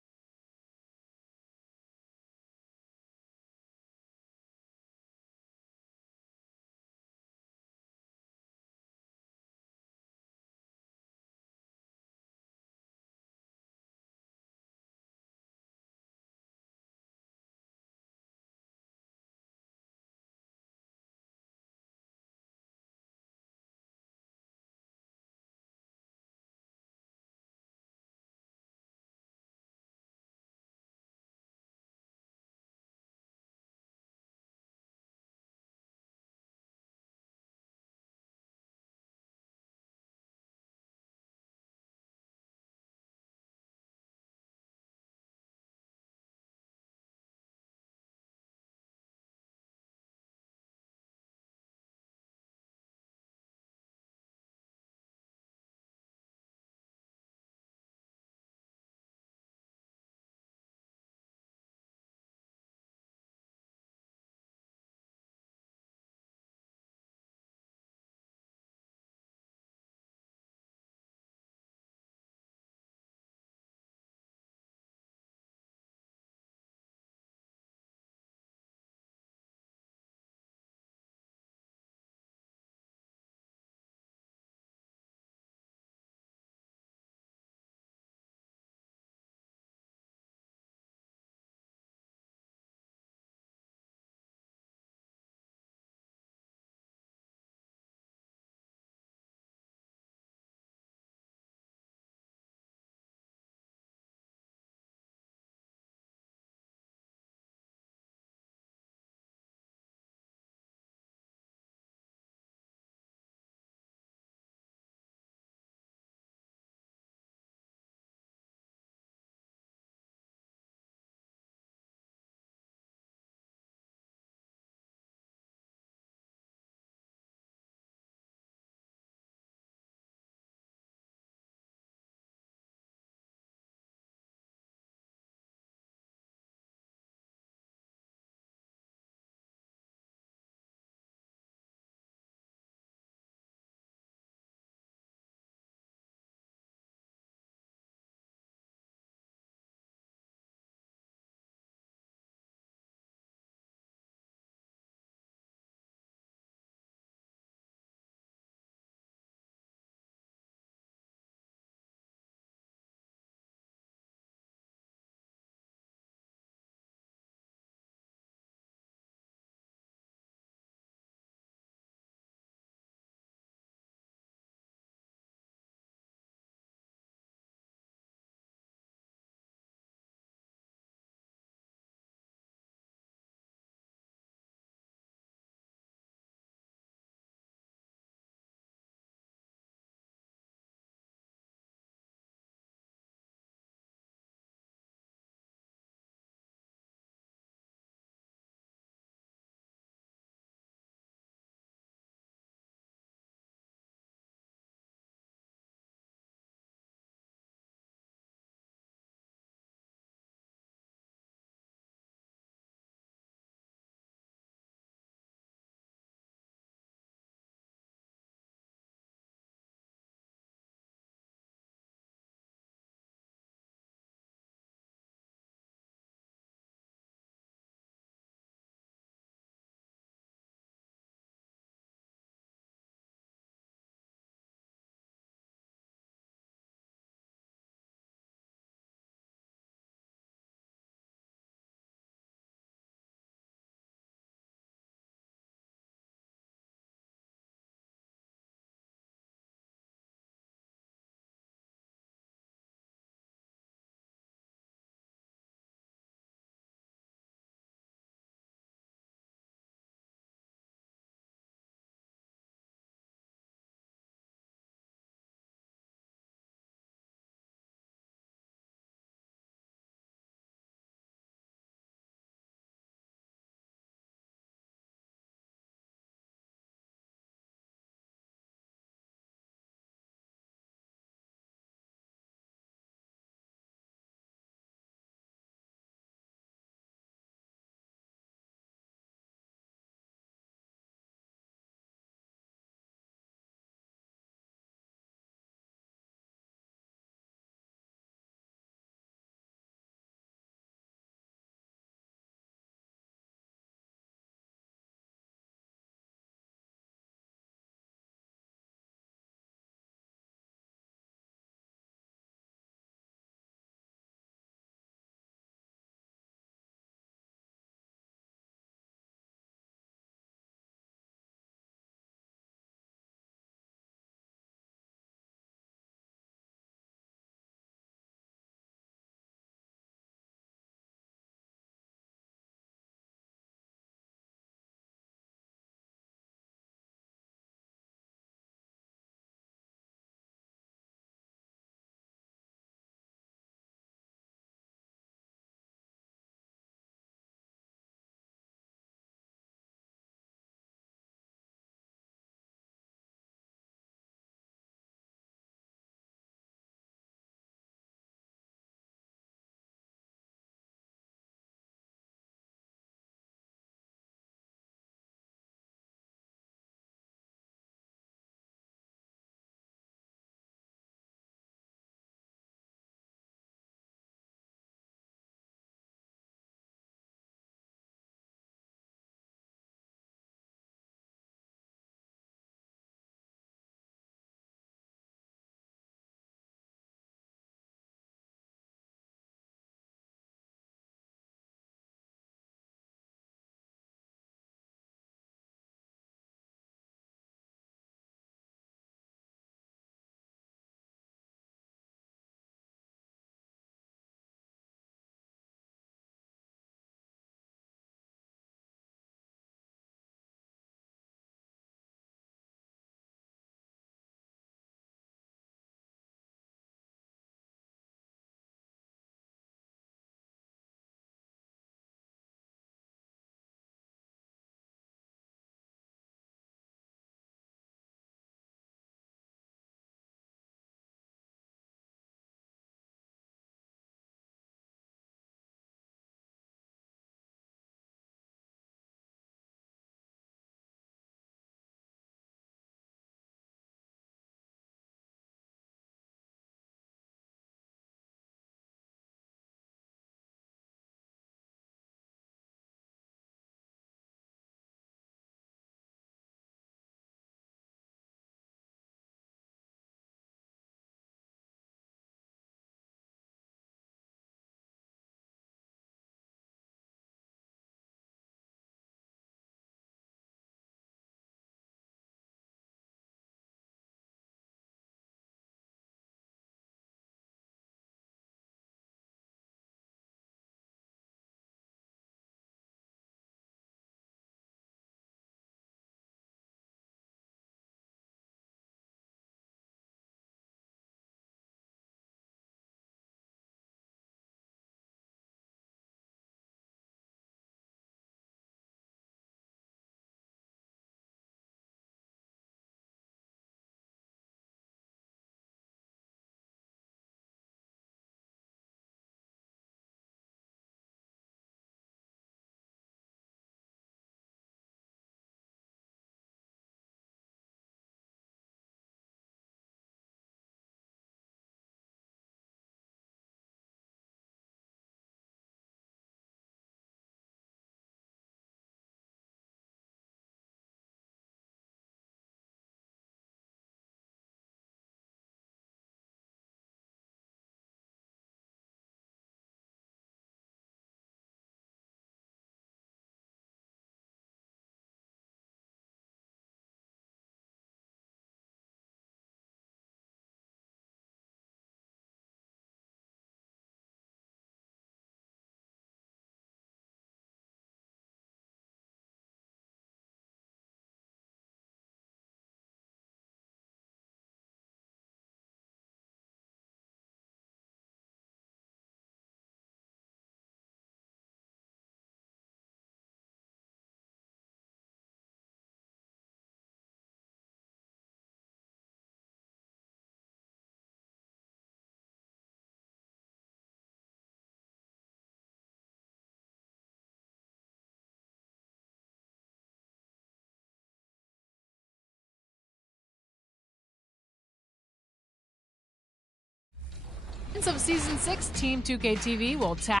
Of Season 6, Team 2K TV will tap.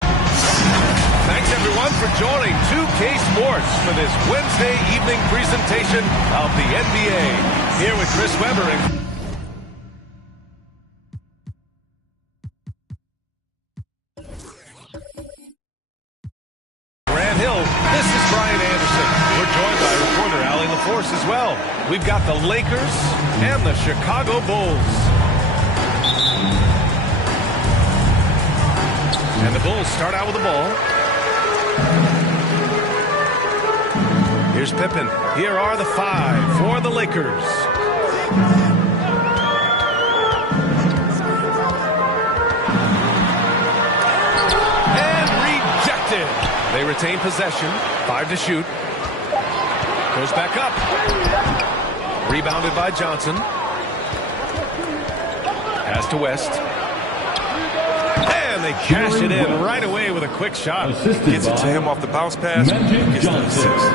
Thanks, everyone, for joining 2K Sports for this Wednesday evening presentation of the NBA. Here with Chris Webber and Grant Hill. This is Brian Anderson. We're joined by reporter Allie LaForce as well. We've got the Lakers and the Chicago Bulls. And the Bulls start out with the ball. Here's Pippen. Here are the 5 for the Lakers. And rejected. They retain possession. 5 to shoot. Goes back up. Rebounded by Johnson. Pass to West. And they cash it in right away with a quick shot. Gets it to him off the bounce pass. Gets the assist.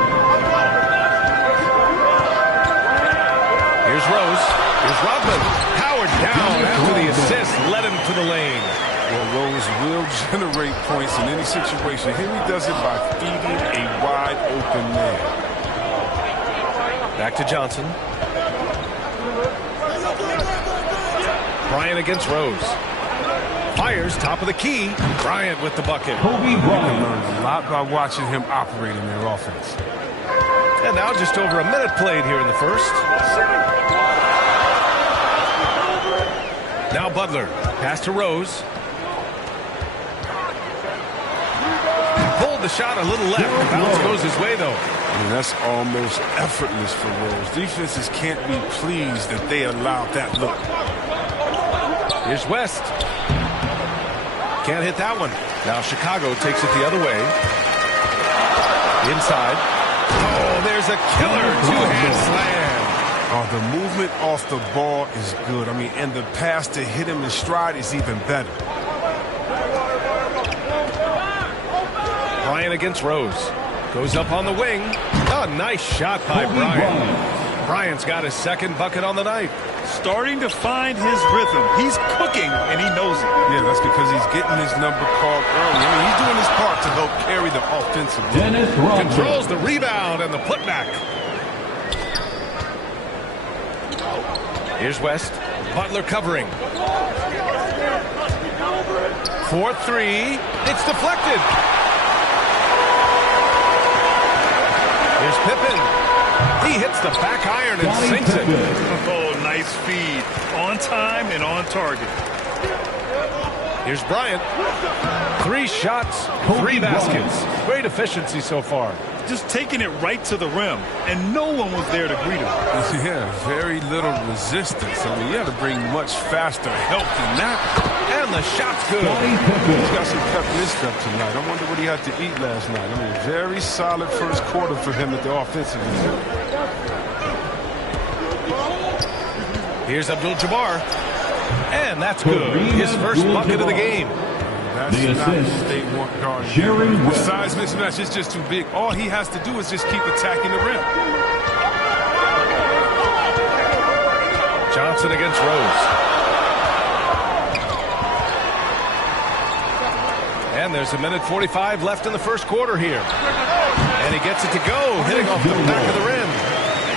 Here's Rose. Here's Rodman. Howard down after the assist led him to the lane. Well, Rose will generate points in any situation. Here he does it by feeding a wide open man. Back to Johnson. Bryant against Rose. Fires top of the key. Bryant with the bucket. Kobe Bryant learned a lot by watching him operate in their offense. And now just over a minute played here in the first. Now Butler. Pass to Rose. Pulled the shot a little left. Bounce goes his way, though. I mean, that's almost effortless for Rose. Defenses can't be pleased that they allowed that look. Here's West. Can't hit that one. Now Chicago takes it the other way. Inside. Oh, there's a killer two-hand slam. Oh, the movement off the ball is good. I mean, and the pass to hit him in stride is even better. Bryant against Rose. Goes up on the wing. Oh, nice shot by Bryant. Bryant's got his second bucket on the night. Starting to find his rhythm. He's cooking, and he knows it. Yeah, that's because he's getting his number called early. I mean, he's doing his part to help carry the offensive load. Controls the rebound and the putback. Here's West. Butler covering. 4-3. It's deflected. Here's Pippen. He hits the back iron and sinks it. Oh, nice feed. On time and on target. Here's Bryant. 3 shots, 3 baskets. Great efficiency so far. Just taking it right to the rim, and no one was there to greet him. Yeah, very little resistance. I mean, you have to bring much faster help than that. And the shot's good. He's got some pep in his step tonight. I wonder what he had to eat last night. I mean, very solid first quarter for him at the offensive end. Here's Abdul-Jabbar. And that's good. His first bucket of the game. That's not what they want guarding. The size mismatch is just too big. All he has to do is just keep attacking the rim. Johnson against Rose. And there's a minute 45 left in the first quarter here. And he gets it to go, hitting off the back of the rim.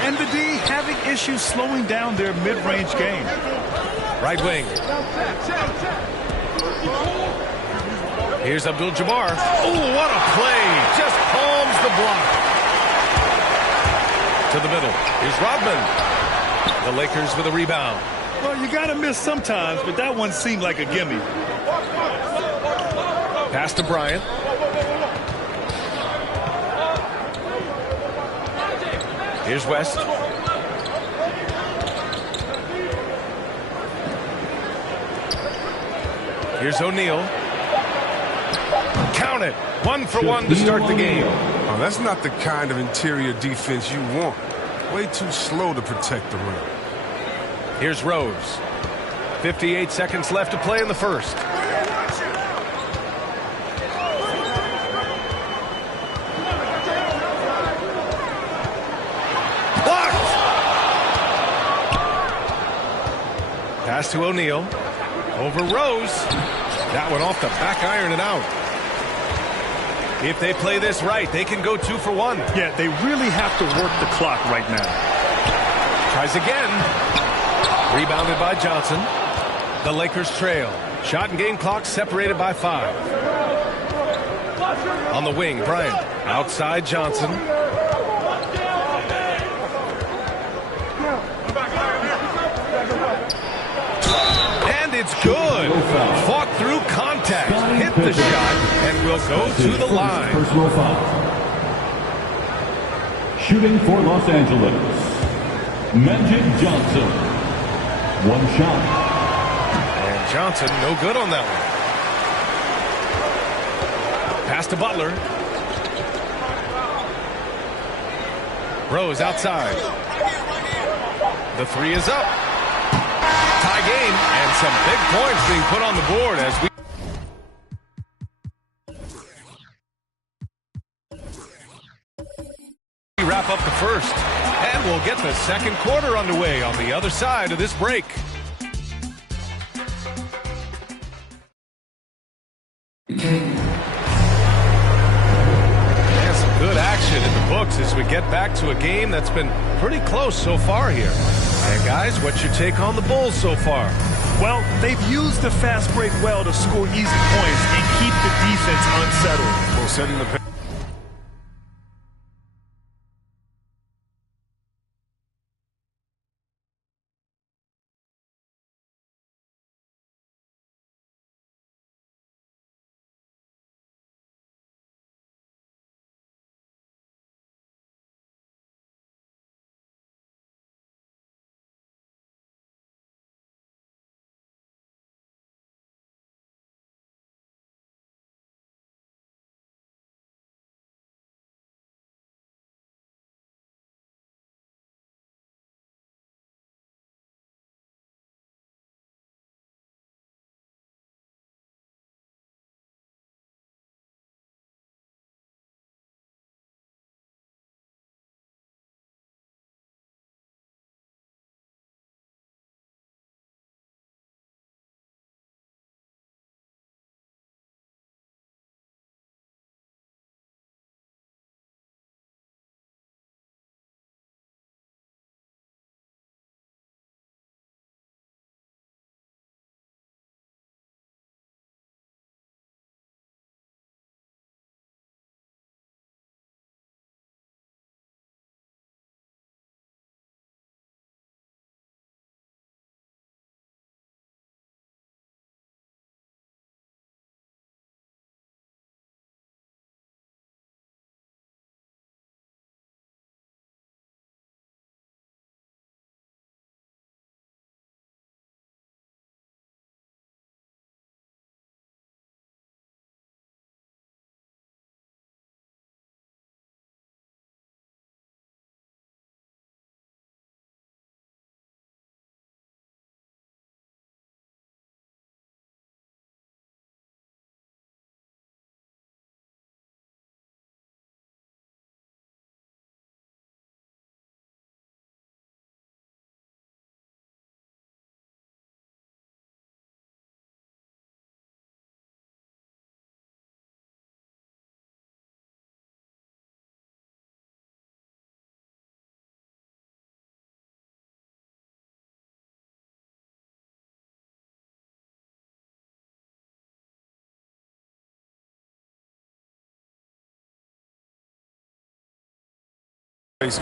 And the D having issues slowing down their mid-range game. Right wing. Here's Abdul-Jabbar. Oh, what a play. Just palms the block. To the middle. Here's Rodman. The Lakers with a rebound. Well, you got to miss sometimes, but that one seemed like a gimme. Pass to Bryant. Here's West. Here's O'Neal. Count it. 1 for 1 to start the game. Oh, that's not the kind of interior defense you want. Way too slow to protect the rim. Here's Rose. 58 seconds left to play in the first. Pass to O'Neal. Over Rose. That one off the back iron and out. If they play this right, they can go 2 for 1. Yeah, they really have to work the clock right now. Tries again. Rebounded by Johnson. The Lakers trail. Shot and game clock separated by 5. On the wing, Bryant. Outside Johnson. And it's good. Fought through contact. Hit the shot and will go to the line. Personal foul. Shooting for Los Angeles, Magic Johnson. 1 shot. And Johnson no good on that one. Pass to Butler. Rose outside. The 3 is up. Tie game and some big points being put on the board as we wrap up the first. And we'll get the second quarter underway on the other side of this break. And some good action in the books as we get back to a game that's been pretty close so far here. And guys, what's your take on the Bulls so far? Well, they've used the fast break well to score easy points and keep the defense unsettled. Well, setting the pace.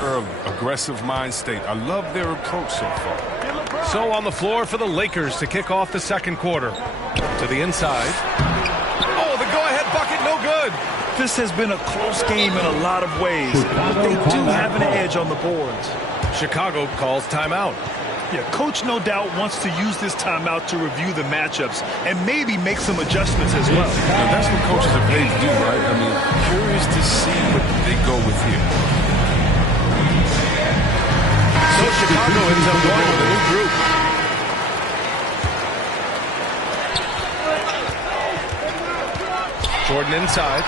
Early, aggressive mind state. I love their approach so far. So on the floor for the Lakers to kick off the second quarter. To the inside. Oh, the go-ahead bucket, no good. This has been a close game in a lot of ways, but they do have an edge on the boards. Chicago calls timeout. Yeah, coach no doubt wants to use this timeout to review the matchups and maybe make some adjustments as well. And that's what coaches are paid to do, right? I mean, curious to see what they go with here. So Chicago ends up going with a new group. Jordan inside.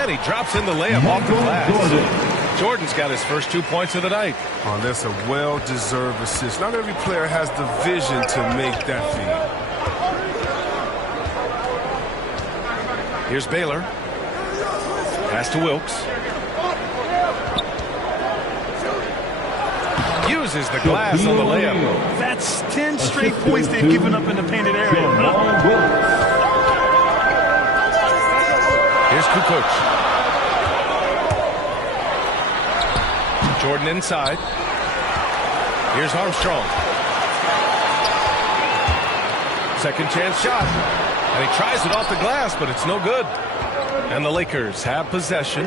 And he drops in the layup off the glass. Jordan's got his first 2 points of the night. Oh, that's a well-deserved assist. Not every player has the vision to make that feed. Here's Baylor. Pass to Wilkes. Uses the glass on the layup. That's 10 straight points they've given up in the painted area. Here's Kukoc. Jordan inside. Here's Armstrong. Second chance shot. And he tries it off the glass, but it's no good. And the Lakers have possession.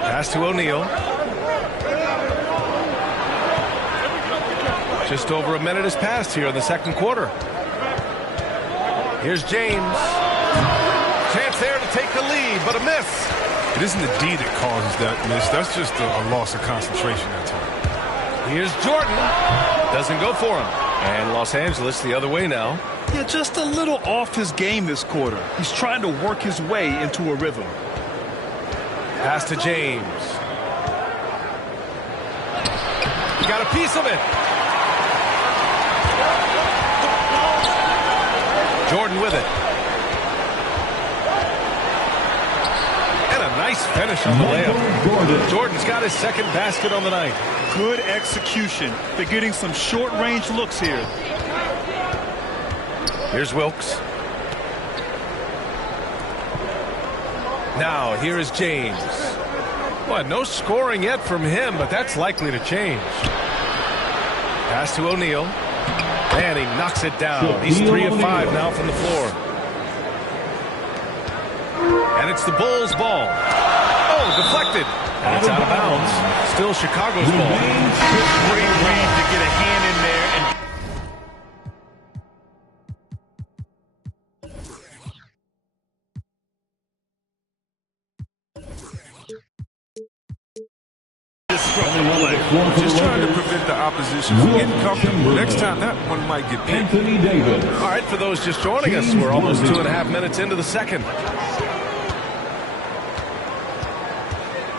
Pass to O'Neal. Just over a minute has passed here in the second quarter. Here's James. Chance there to take the lead, but a miss. It isn't the D that causes that miss. That's just a loss of concentration that time. Here's Jordan. Doesn't go for him. And Los Angeles the other way now. Yeah, just a little off his game this quarter. He's trying to work his way into a rhythm. Pass to James. He got a piece of it. Jordan with it. And a nice finish on the layup. Jordan's got his second basket on the night. Good execution. They're getting some short-range looks here. Here's Wilkes. Now, here is James. Well, no scoring yet from him, but that's likely to change. Pass to O'Neal. And he knocks it down. He's 3 of 5 now from the floor. And it's the Bulls' ball. Oh, deflected. And it's out of bounds. Still Chicago's ball. Great read to get a hand in there. Just trying to prevent the opposition from getting comfortable. Next time, that one might get picked. All right, for those just joining us, we're almost 2.5 minutes into the second.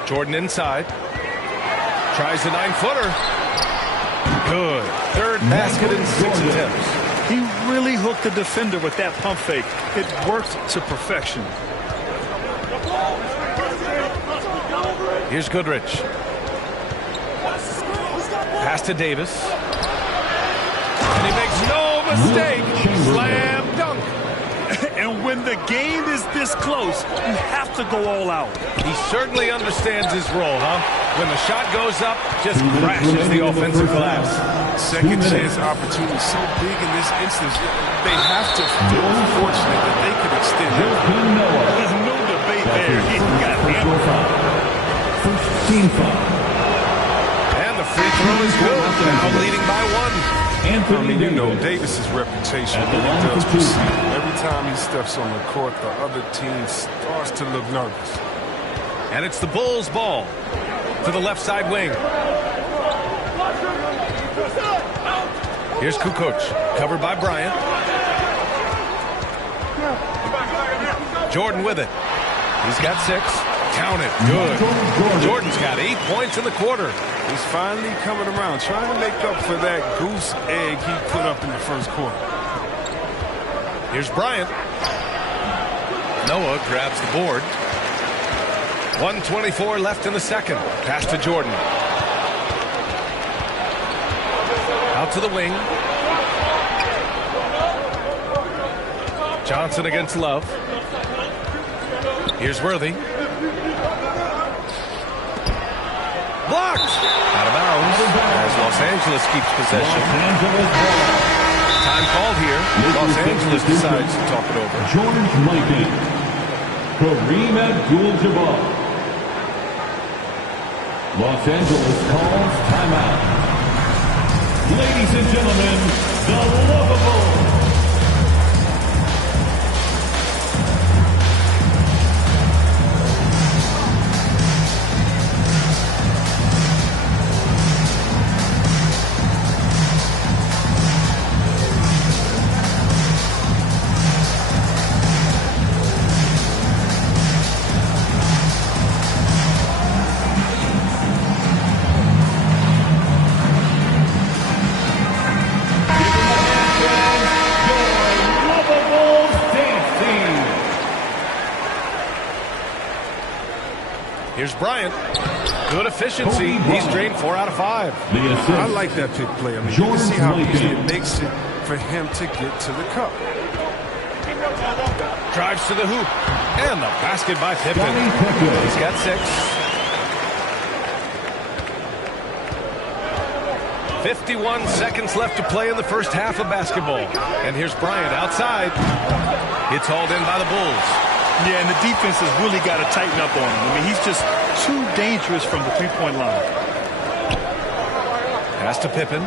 Jordan inside. Tries the 9-footer. Good. Third basket in 6 attempts. He really hooked the defender with that pump fake. It worked to perfection. Here's Goodrich. Pass to Davis. And he makes no mistake. Slam dunk. And when the game is this close, you have to go all out. He certainly understands his role, huh? When the shot goes up, just crashes the offensive glass. Second chance opportunity so big in this instance. They have to feel fortunate that they could extend it. There's no debate there. He got hammered. First team foul. And the free throw is good. Now leading by 1. I mean, you know, Davis's reputation really does precede. Every time he steps on the court, the other team starts to look nervous. And it's the Bulls' ball to the left side wing. Here's Kukoc, covered by Bryant. Jordan with it. He's got 6. Count it. Good. Jordan's got 8 points in the quarter. He's finally coming around, trying to make up for that goose egg he put up in the first quarter. Here's Bryant. Noah grabs the board. 1:24 left in the second. Pass to Jordan. Out to the wing. Johnson against Love. Here's Worthy. Blocked. Out of bounds as Los Angeles keeps possession. Time called here. Los Angeles decides to talk it over. George Mikan. Kareem Abdul-Jabbar. Los Angeles calls timeout. Ladies and gentlemen, the lovable Here's Bryant. Good efficiency. He's drained 4 out of 5. I like that pick play. I mean, you can see how easy it makes it for him to get to the cup. Drives to the hoop. And the basket by Pippen. He's got 6. 51 seconds left to play in the first half of basketball. And here's Bryant outside. It's hauled in by the Bulls. Yeah, and the defense has really got to tighten up on him. I mean, he's just too dangerous from the three-point line. Pass to Pippen.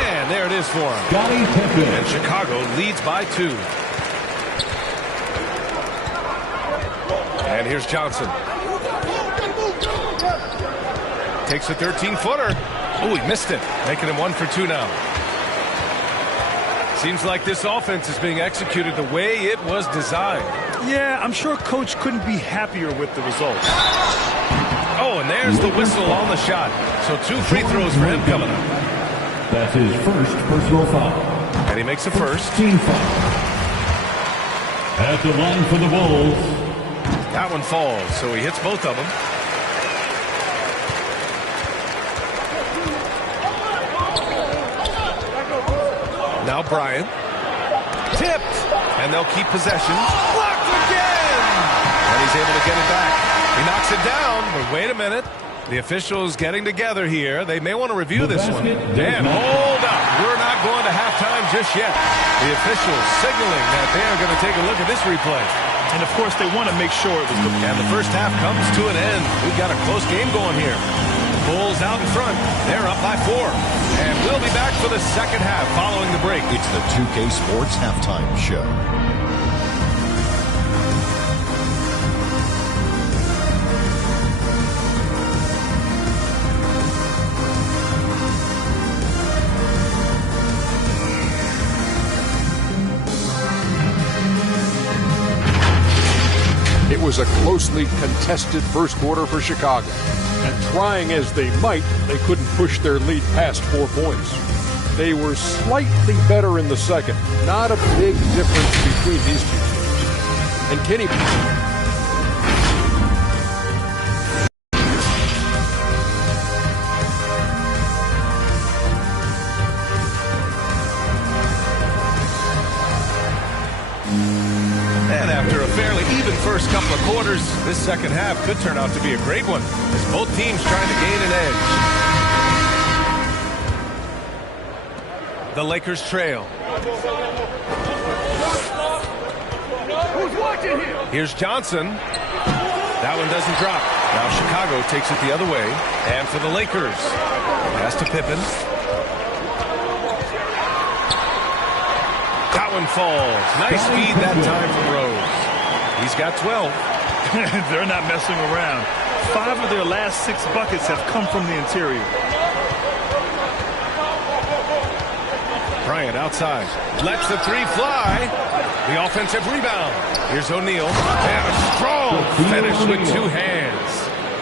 And there it is for him. And Chicago leads by 2. And here's Johnson. Takes a 13-footer. Oh, he missed it. Making him 1 for 2 now. Seems like this offense is being executed the way it was designed. Yeah, I'm sure Coach couldn't be happier with the result. Oh, and there's the whistle on the shot. So 2 free throws for him coming up. That's his first personal foul. And he makes a first. Team foul. At the line for the Bulls. That one falls, so he hits both of them. Now Bryant. Tipped. And they'll keep possession. Blocked again! And he's able to get it back. He knocks it down, but wait a minute. The officials getting together here. They may want to review this one. And hold up. We're not going to halftime just yet. The officials signaling that they are going to take a look at this replay. And, of course, they want to make sure it was good. And the first half comes to an end. We've got a close game going here. Bulls out in front. They're up by 4. And we'll be back for the second half following the break. It's the 2K Sports Halftime Show. It was a closely contested first quarter for Chicago. And trying as they might, they couldn't push their lead past 4 points. They were slightly better in the second. Not a big difference between these 2 teams. And Kenny... And after a fairly even first couple of quarters, this second half could turn out to be a great one as both teams trying to gain an edge. The Lakers trail. Here's Johnson. That one doesn't drop. Now Chicago takes it the other way. And for the Lakers, pass to Pippen. That one falls. Nice feed that time from Rose. He's got 12. They're not messing around. 5 of their last 6 buckets have come from the interior. Bryant outside. Lets the 3 fly. The offensive rebound. Here's O'Neal. And a strong finish with 2 hands.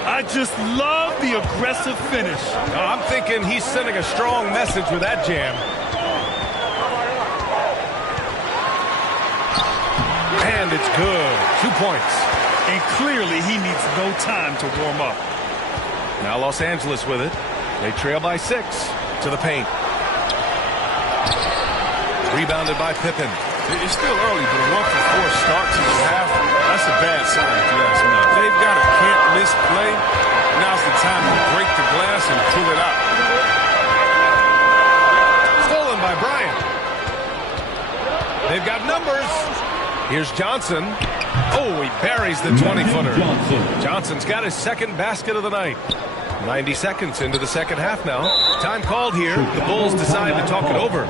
I just love the aggressive finish. I'm thinking he's sending a strong message with that jam. And it's good. 2 points. And clearly he needs no time to warm up. Now Los Angeles with it. They trail by 6 to the paint. Rebounded by Pippen. It's still early, but a 1 for 4 start to the half, that's a bad sign if you ask me. If they've got a can't-miss play, now's the time to break the glass and pull it out. Stolen by Bryant. They've got numbers. Here's Johnson. Oh, he buries the 20-footer. Johnson's got his second basket of the night. 90 seconds into the second half now. Time called here. The Bulls decide to talk it over.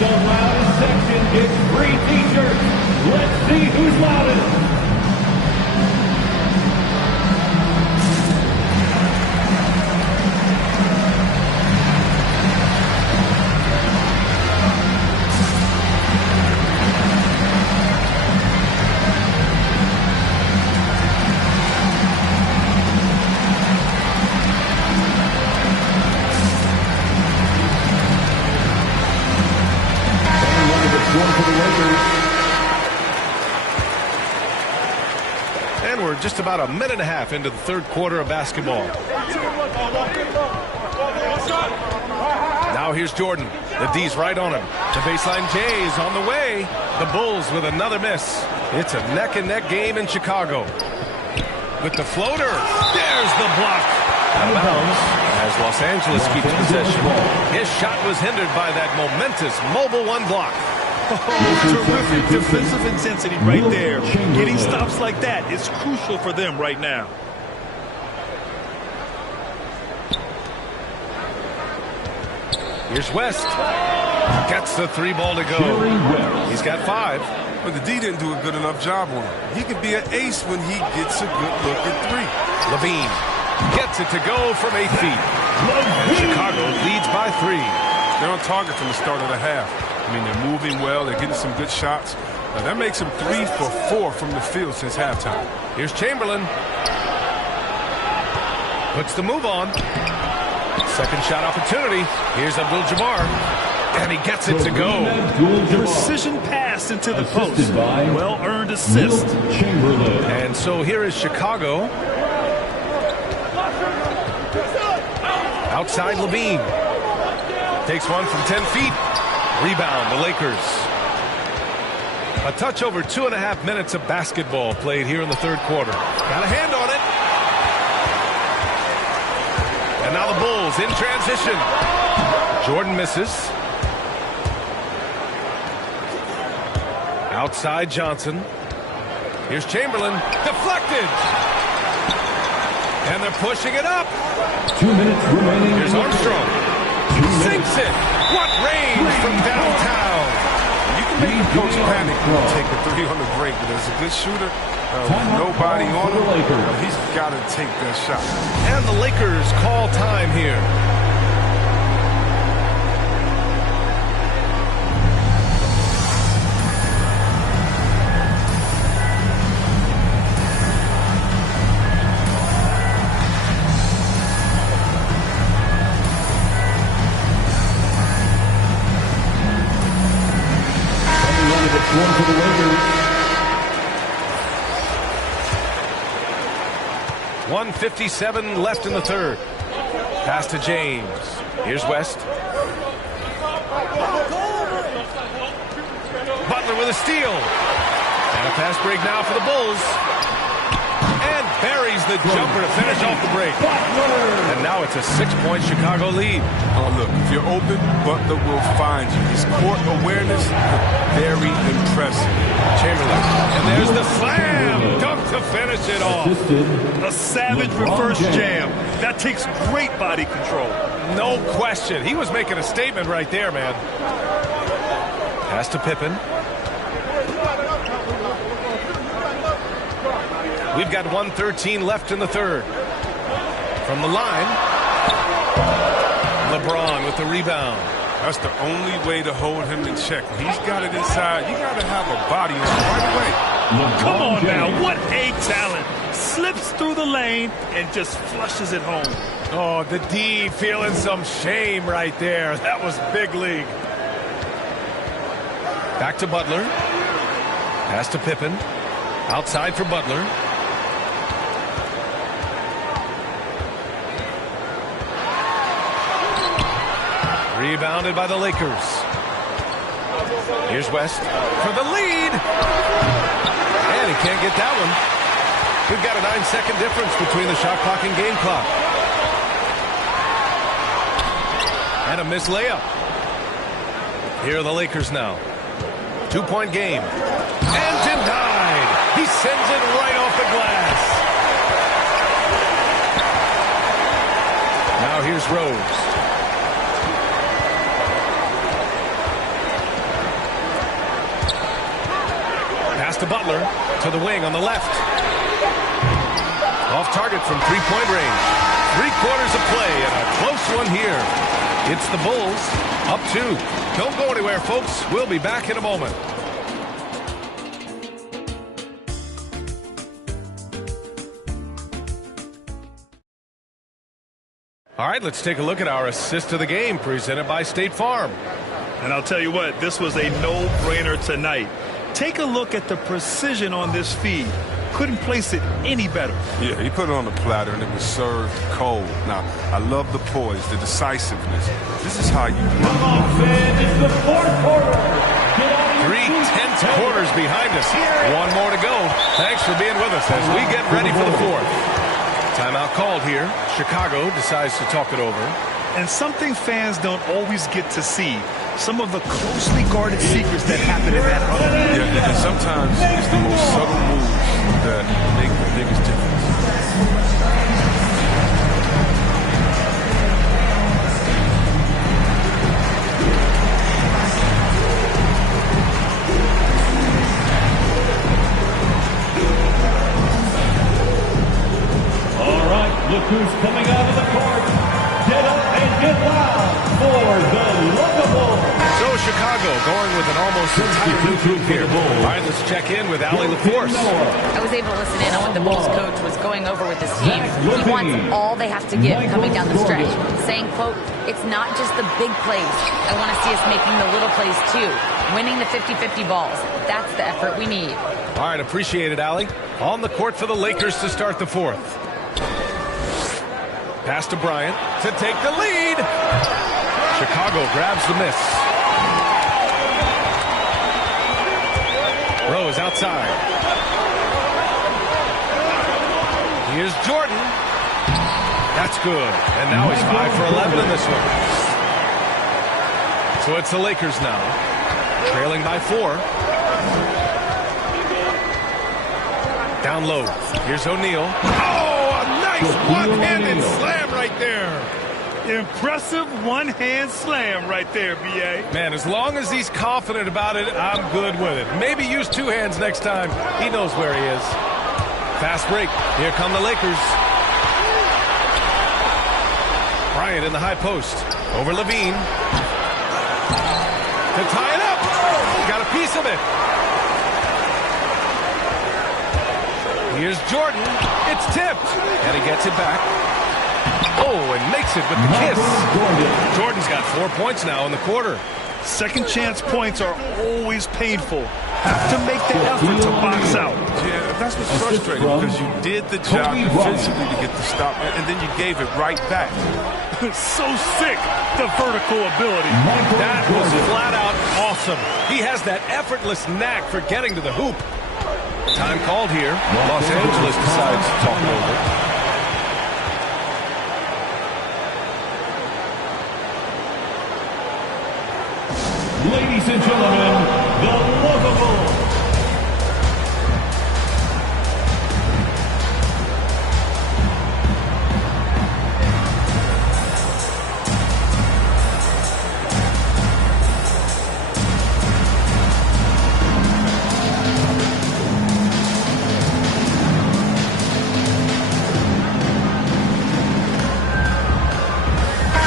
The loudest section gets free t-shirts. Let's see who's loudest. And we're just about a minute and a half into the third quarter of basketball. Now here's Jordan. The D's right on him. The baseline J is on the way. The Bulls with another miss. It's a neck-and-neck game in Chicago. With the floater. There's the block. Out of bounds as Los Angeles keeps possession. His shot was hindered by that momentous mobile one block. Oh, terrific defensive intensity right there. Getting stops like that is crucial for them right now. Here's West. Gets the three ball to go. He's got 5. But the D didn't do a good enough job on him. He could be an ace when he gets a good look at 3. Levine gets it to go from 8 feet. And Chicago leads by 3. They're on target from the start of the half. I mean, they're moving well. They're getting some good shots. Now, that makes them 3 for 4 from the field since halftime. Here's Chamberlain. Puts the move on. Second shot opportunity. Here's Abdul-Jabbar. And he gets it to go. Precision pass into the post. Well-earned assist. And so here is Chicago. Outside Levine. Takes one from 10 feet. Rebound, the Lakers. A touch over 2.5 minutes of basketball played here in the third quarter. Got a hand on it. And now the Bulls in transition. Jordan misses. Outside Johnson. Here's Chamberlain. Deflected. And they're pushing it up. 2 minutes remaining. Here's Armstrong. Sinks it. What range from downtown. You can make the coach panic when you take a 3 on the break, but as a good shooter, nobody on him, he's got to take that shot. And the Lakers call time here. One for the Lakers. 1:57 left in the third. Pass to James. Here's West. Butler with a steal. And a fast break now for the Bulls. And buries the jumper to finish off the break. And now it's a 6-point Chicago lead. Oh, look, if you're open, Butler will find you. His court awareness, very impressive. Chamberlain. And there's the slam. Dunk to finish it off. A savage reverse jam. That takes great body control. No question. He was making a statement right there, man. Pass to Pippen. We've got 1:13 left in the third. From the line, LeBron with the rebound. That's the only way to hold him in check. When he's got it inside, you got to have a body on him right away. Come on now, what a talent. Slips through the lane and just flushes it home. Oh, the D feeling some shame right there. That was big league. Back to Butler. Pass to Pippen. Outside for Butler. Rebounded by the Lakers. Here's West for the lead. And he can't get that one. We've got a 9-second difference between the shot clock and game clock. And a missed layup. Here are the Lakers now. 2-point game. And denied. He sends it right off the glass. Now here's Rose. Pass to Butler, to the wing on the left. Off target from three-point range. 3/4 of play and a close one here. It's the Bulls, up 2. Don't go anywhere, folks. We'll be back in a moment. All right, let's take a look at our assist of the game presented by State Farm. And I'll tell you what, this was a no-brainer tonight. Take a look at the precision on this feed. Couldn't place it any better. Yeah, he put it on the platter and it was served cold. Now, I love the poise, the decisiveness. This is how you It's the fourth quarter. 3/10 quarters behind us. One more to go. Thanks for being with us as we get ready for the fourth. Timeout called here. Chicago decides to talk it over. And something fans don't always get to see. Some of the closely guarded secrets that happen in that run. Yeah, and sometimes it's the most subtle moves that make the biggest difference. All right, look who's coming out of the court. Get up and get loud for the Lookable. So Chicago going with an almost entire new group here. All right, let's check in with Allie LaForce. I was able to listen in on what the Bulls coach was going over with his team. He wants all they have to give coming down the stretch, saying, quote, it's not just the big plays. I want to see us making the little plays too, winning the 50-50 balls. That's the effort we need. All right, appreciate it, Allie. On the court for the Lakers to start the fourth. Pass to Bryant to take the lead. Chicago grabs the miss. Rose outside. Here's Jordan. That's good. And now he's 5 for 11 in this one. So it's the Lakers now, trailing by 4. Down low. Here's O'Neal. Oh, a nice one-handed slam right there. Impressive one-hand slam right there, B.A. Man, as long as he's confident about it, I'm good with it. Maybe use 2 hands next time. He knows where he is. Fast break. Here come the Lakers. Bryant in the high post. Over Levine. To tie it up. Got a piece of it. Here's Jordan. It's tipped. And he gets it back. Oh, and makes it with the kiss. Jordan's got 4 points now in the quarter. Second chance points are always painful. Have to make the effort to box out. Yeah, that's what's frustrating because you did the job defensively to get the stop, and then you gave it right back. So sick, the vertical ability. That was flat out awesome. He has that effortless knack for getting to the hoop. Time called here. Los Angeles decides to talk it over. Ladies and gentlemen, the Lookable.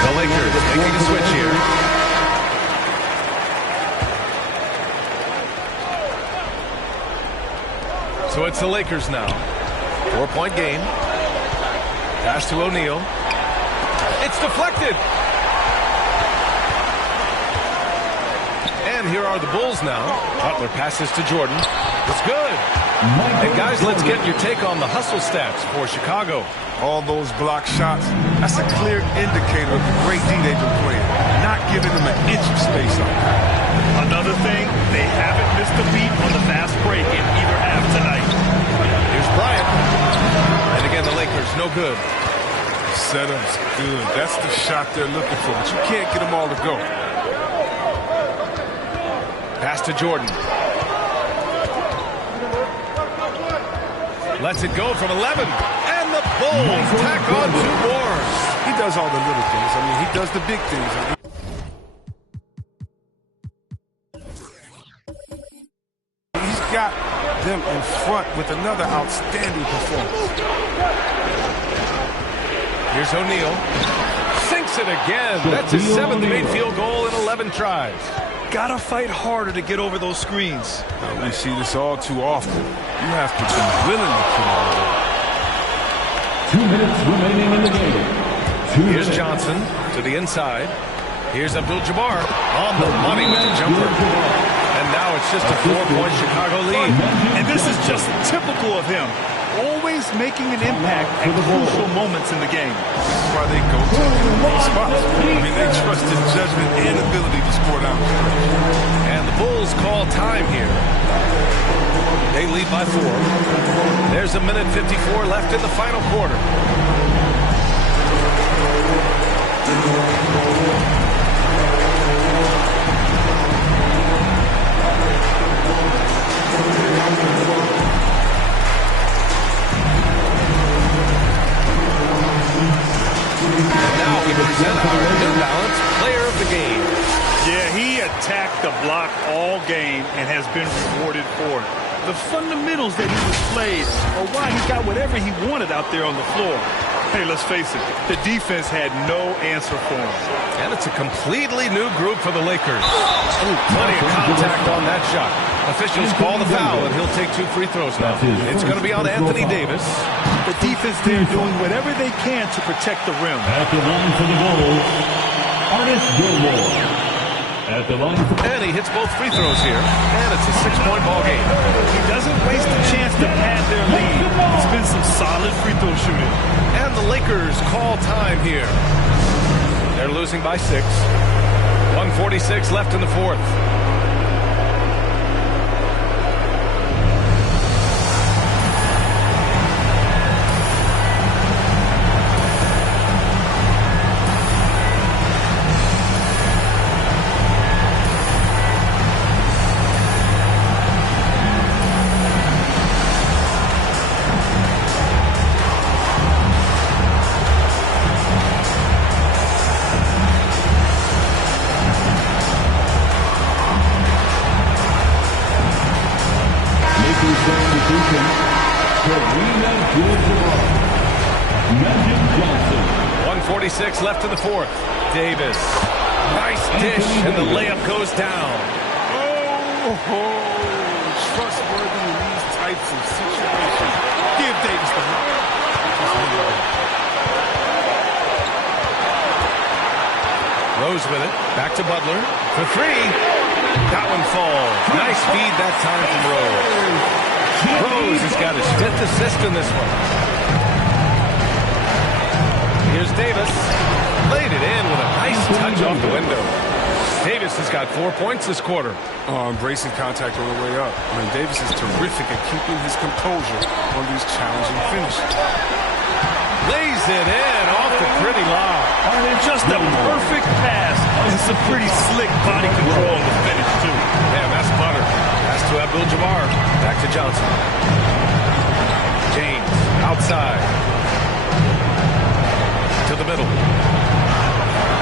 The Lakers making a switch here. So it's the Lakers now. 4-point game. Pass to O'Neal. It's deflected. And here are the Bulls now. Butler passes to Jordan. It's good. And guys, let's get your take on the hustle stats for Chicago. All those block shots, that's a clear indicator of the great D they've been playing. Not giving them an inch of space on. Another thing, they haven't missed a beat on the fast break in either half tonight. Here's Bryant. And again, the Lakers, no good. Setup's good. That's the shot they're looking for, but you can't get them all to go. Pass to Jordan. Lets it go from 11. And the Bulls tack on 2 more. He does all the little things. I mean, he does the big things. He's got them in front with another outstanding performance. Here's O'Neal. Sinks it again. That's his 7th made field goal in 11 tries. Gotta fight harder to get over those screens. We see this all too often. You have to be willing to put on it. 2 minutes remaining in the game. Here's Johnson to the inside. Here's Abdul-Jabbar on the money with the jumper. And now it's just a 4-point Chicago lead. And this is just typical of him. Always making an impact at crucial moments in the game. That's why they go to these spots. I mean, they trust his judgment and ability to score down the stretch. And the Bulls call time here. They lead by 4. There's 1:54 left in the final quarter. And now we present our New Balance Player of the Game. Yeah, he attacked the block all game and has been rewarded for it. The fundamentals that he displayed are why he got whatever he wanted out there on the floor. Hey, let's face it, the defense had no answer for him. And it's a completely new group for the Lakers. Ooh, plenty of contact on that shot. Officials call the foul, and he'll take 2 free throws now. It's going to be on Anthony Davis. The defense there doing whatever they can to protect the rim. At the line for the Bulls, Artist Gilmore. At the line for... And he hits both free throws here, and it's a 6-point ball game. He doesn't waste a chance to pad their lead. It's been some solid free throw shooting. And the Lakers call time here. They're losing by 6. 1:46 left in the 4th. Left in the 4th. Davis. Nice dish, and the layup goes down. Trustworthy in these types of situations. Give Davis the ball. Rose with it. Back to Butler. For 3. That one falls. Nice feed that time from Rose. Rose has got his 5th assist in this one. Here's Davis. Laid it in with a nice touch off the window. Davis has got 4 points this quarter. Embracing contact on the way up. I mean, Davis is terrific at keeping his composure on these challenging finishes. Lays it in off the pretty lob. Just a perfect pass and some pretty slick body control in the finish, too. Yeah, that's butter. Pass to Abdul-Jabbar. Back to Johnson. James outside. To the middle.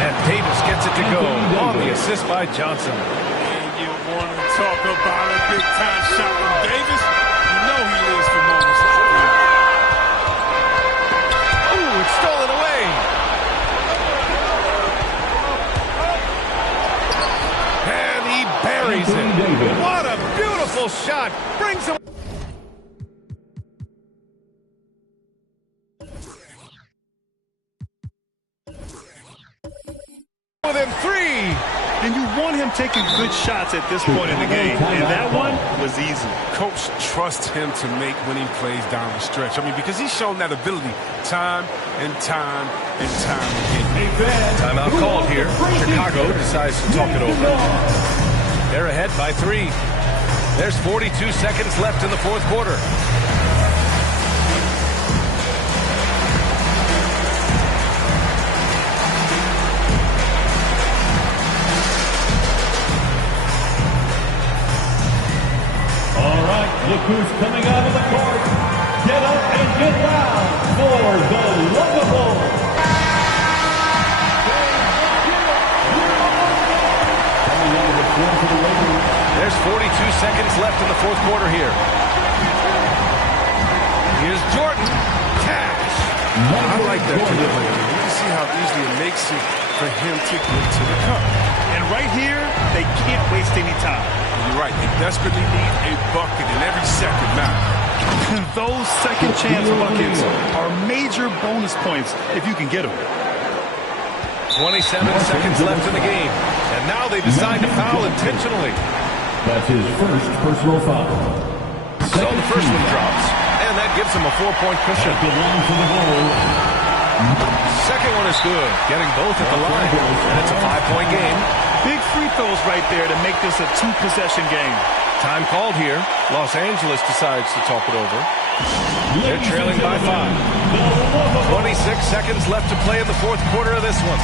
And Davis gets it to go on the assist by Johnson. And you want to talk about a big-time shot from Davis? You know he lives for moments like that. Ooh, it's stolen away. And he buries it. What a beautiful shot. Brings him. Within 3. And you want him taking good shots at this point in the game. And that one was easy. Coach trusts him to make winning plays down the stretch. I mean, because he's shown that ability time and time and time again. Timeout called here. Chicago decides to talk it over. They're ahead by 3. There's 42 seconds left in the 4th quarter. Look who's coming out of the court. Get up and get loud for the lovable. There's 42 seconds left in the 4th quarter here. Here's Jordan. Cash. I like that. You can see how easily it makes it for him to get to the cup. And right here, they can't waste any time. You're right. They desperately need a bucket, and every second matters. And those second chance buckets are major bonus points if you can get them. 27 seconds left in the game. And now they decide to foul intentionally. That's his first personal foul. So the first one drops, and that gives him a 4-point cushion. Second one is good, getting both at the line, and it's a 5-point game. Big free throws right there to make this a 2-possession game. Time called here. Los Angeles decides to talk it over. They're trailing by 5. 26 seconds left to play in the fourth quarter of this one.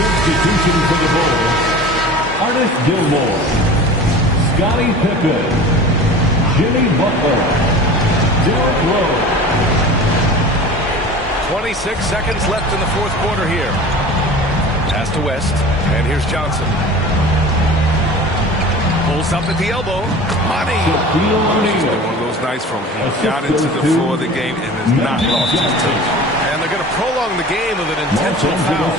Substitution for the Bulls. Artis Gilmore, Scottie Pippen, Jimmy Butler, Derrick Rose. 26 seconds left in the fourth quarter here. Pass to West, and here's Johnson. Pulls up at the elbow. Money. One of those nights from him. Got into the floor of the game and has not lost his touch. And they're going to prolong the game with an intentional foul.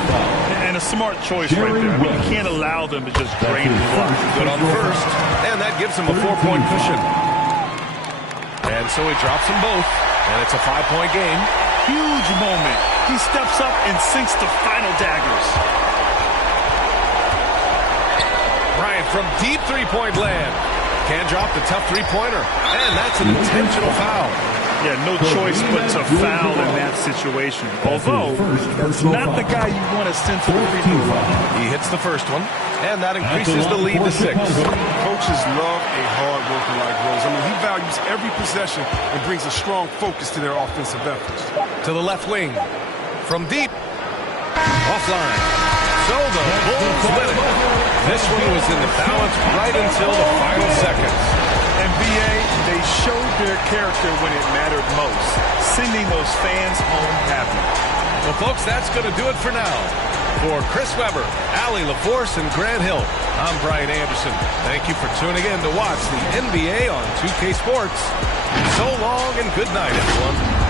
And a smart choice right there. I mean, you can't allow them to just drain the clock. Good on first, and that gives him a 4-point cushion. And so he drops them both, and it's a 5-point game. Huge moment. He steps up and sinks the final daggers. Bryant from deep three-point land. Can't drop the tough three-pointer, and that's an intentional foul. Yeah, no choice but to foul in that situation. Although, that's not the guy you want to send to the free throw line. He hits the first one, and that increases the lead to 6. Coaches love a hard worker like Rose. I mean, he values every possession and brings a strong focus to their offensive efforts. To the left wing, from deep, offline. So the Bulls win it. This one was in the balance right until the final seconds. And BA, they showed their character when it mattered most, sending those fans home happy. Well, folks, that's going to do it for now. For Chris Webber, Allie LaForce, and Grant Hill, I'm Brian Anderson. Thank you for tuning in to watch the NBA on 2K Sports. So long and good night, everyone.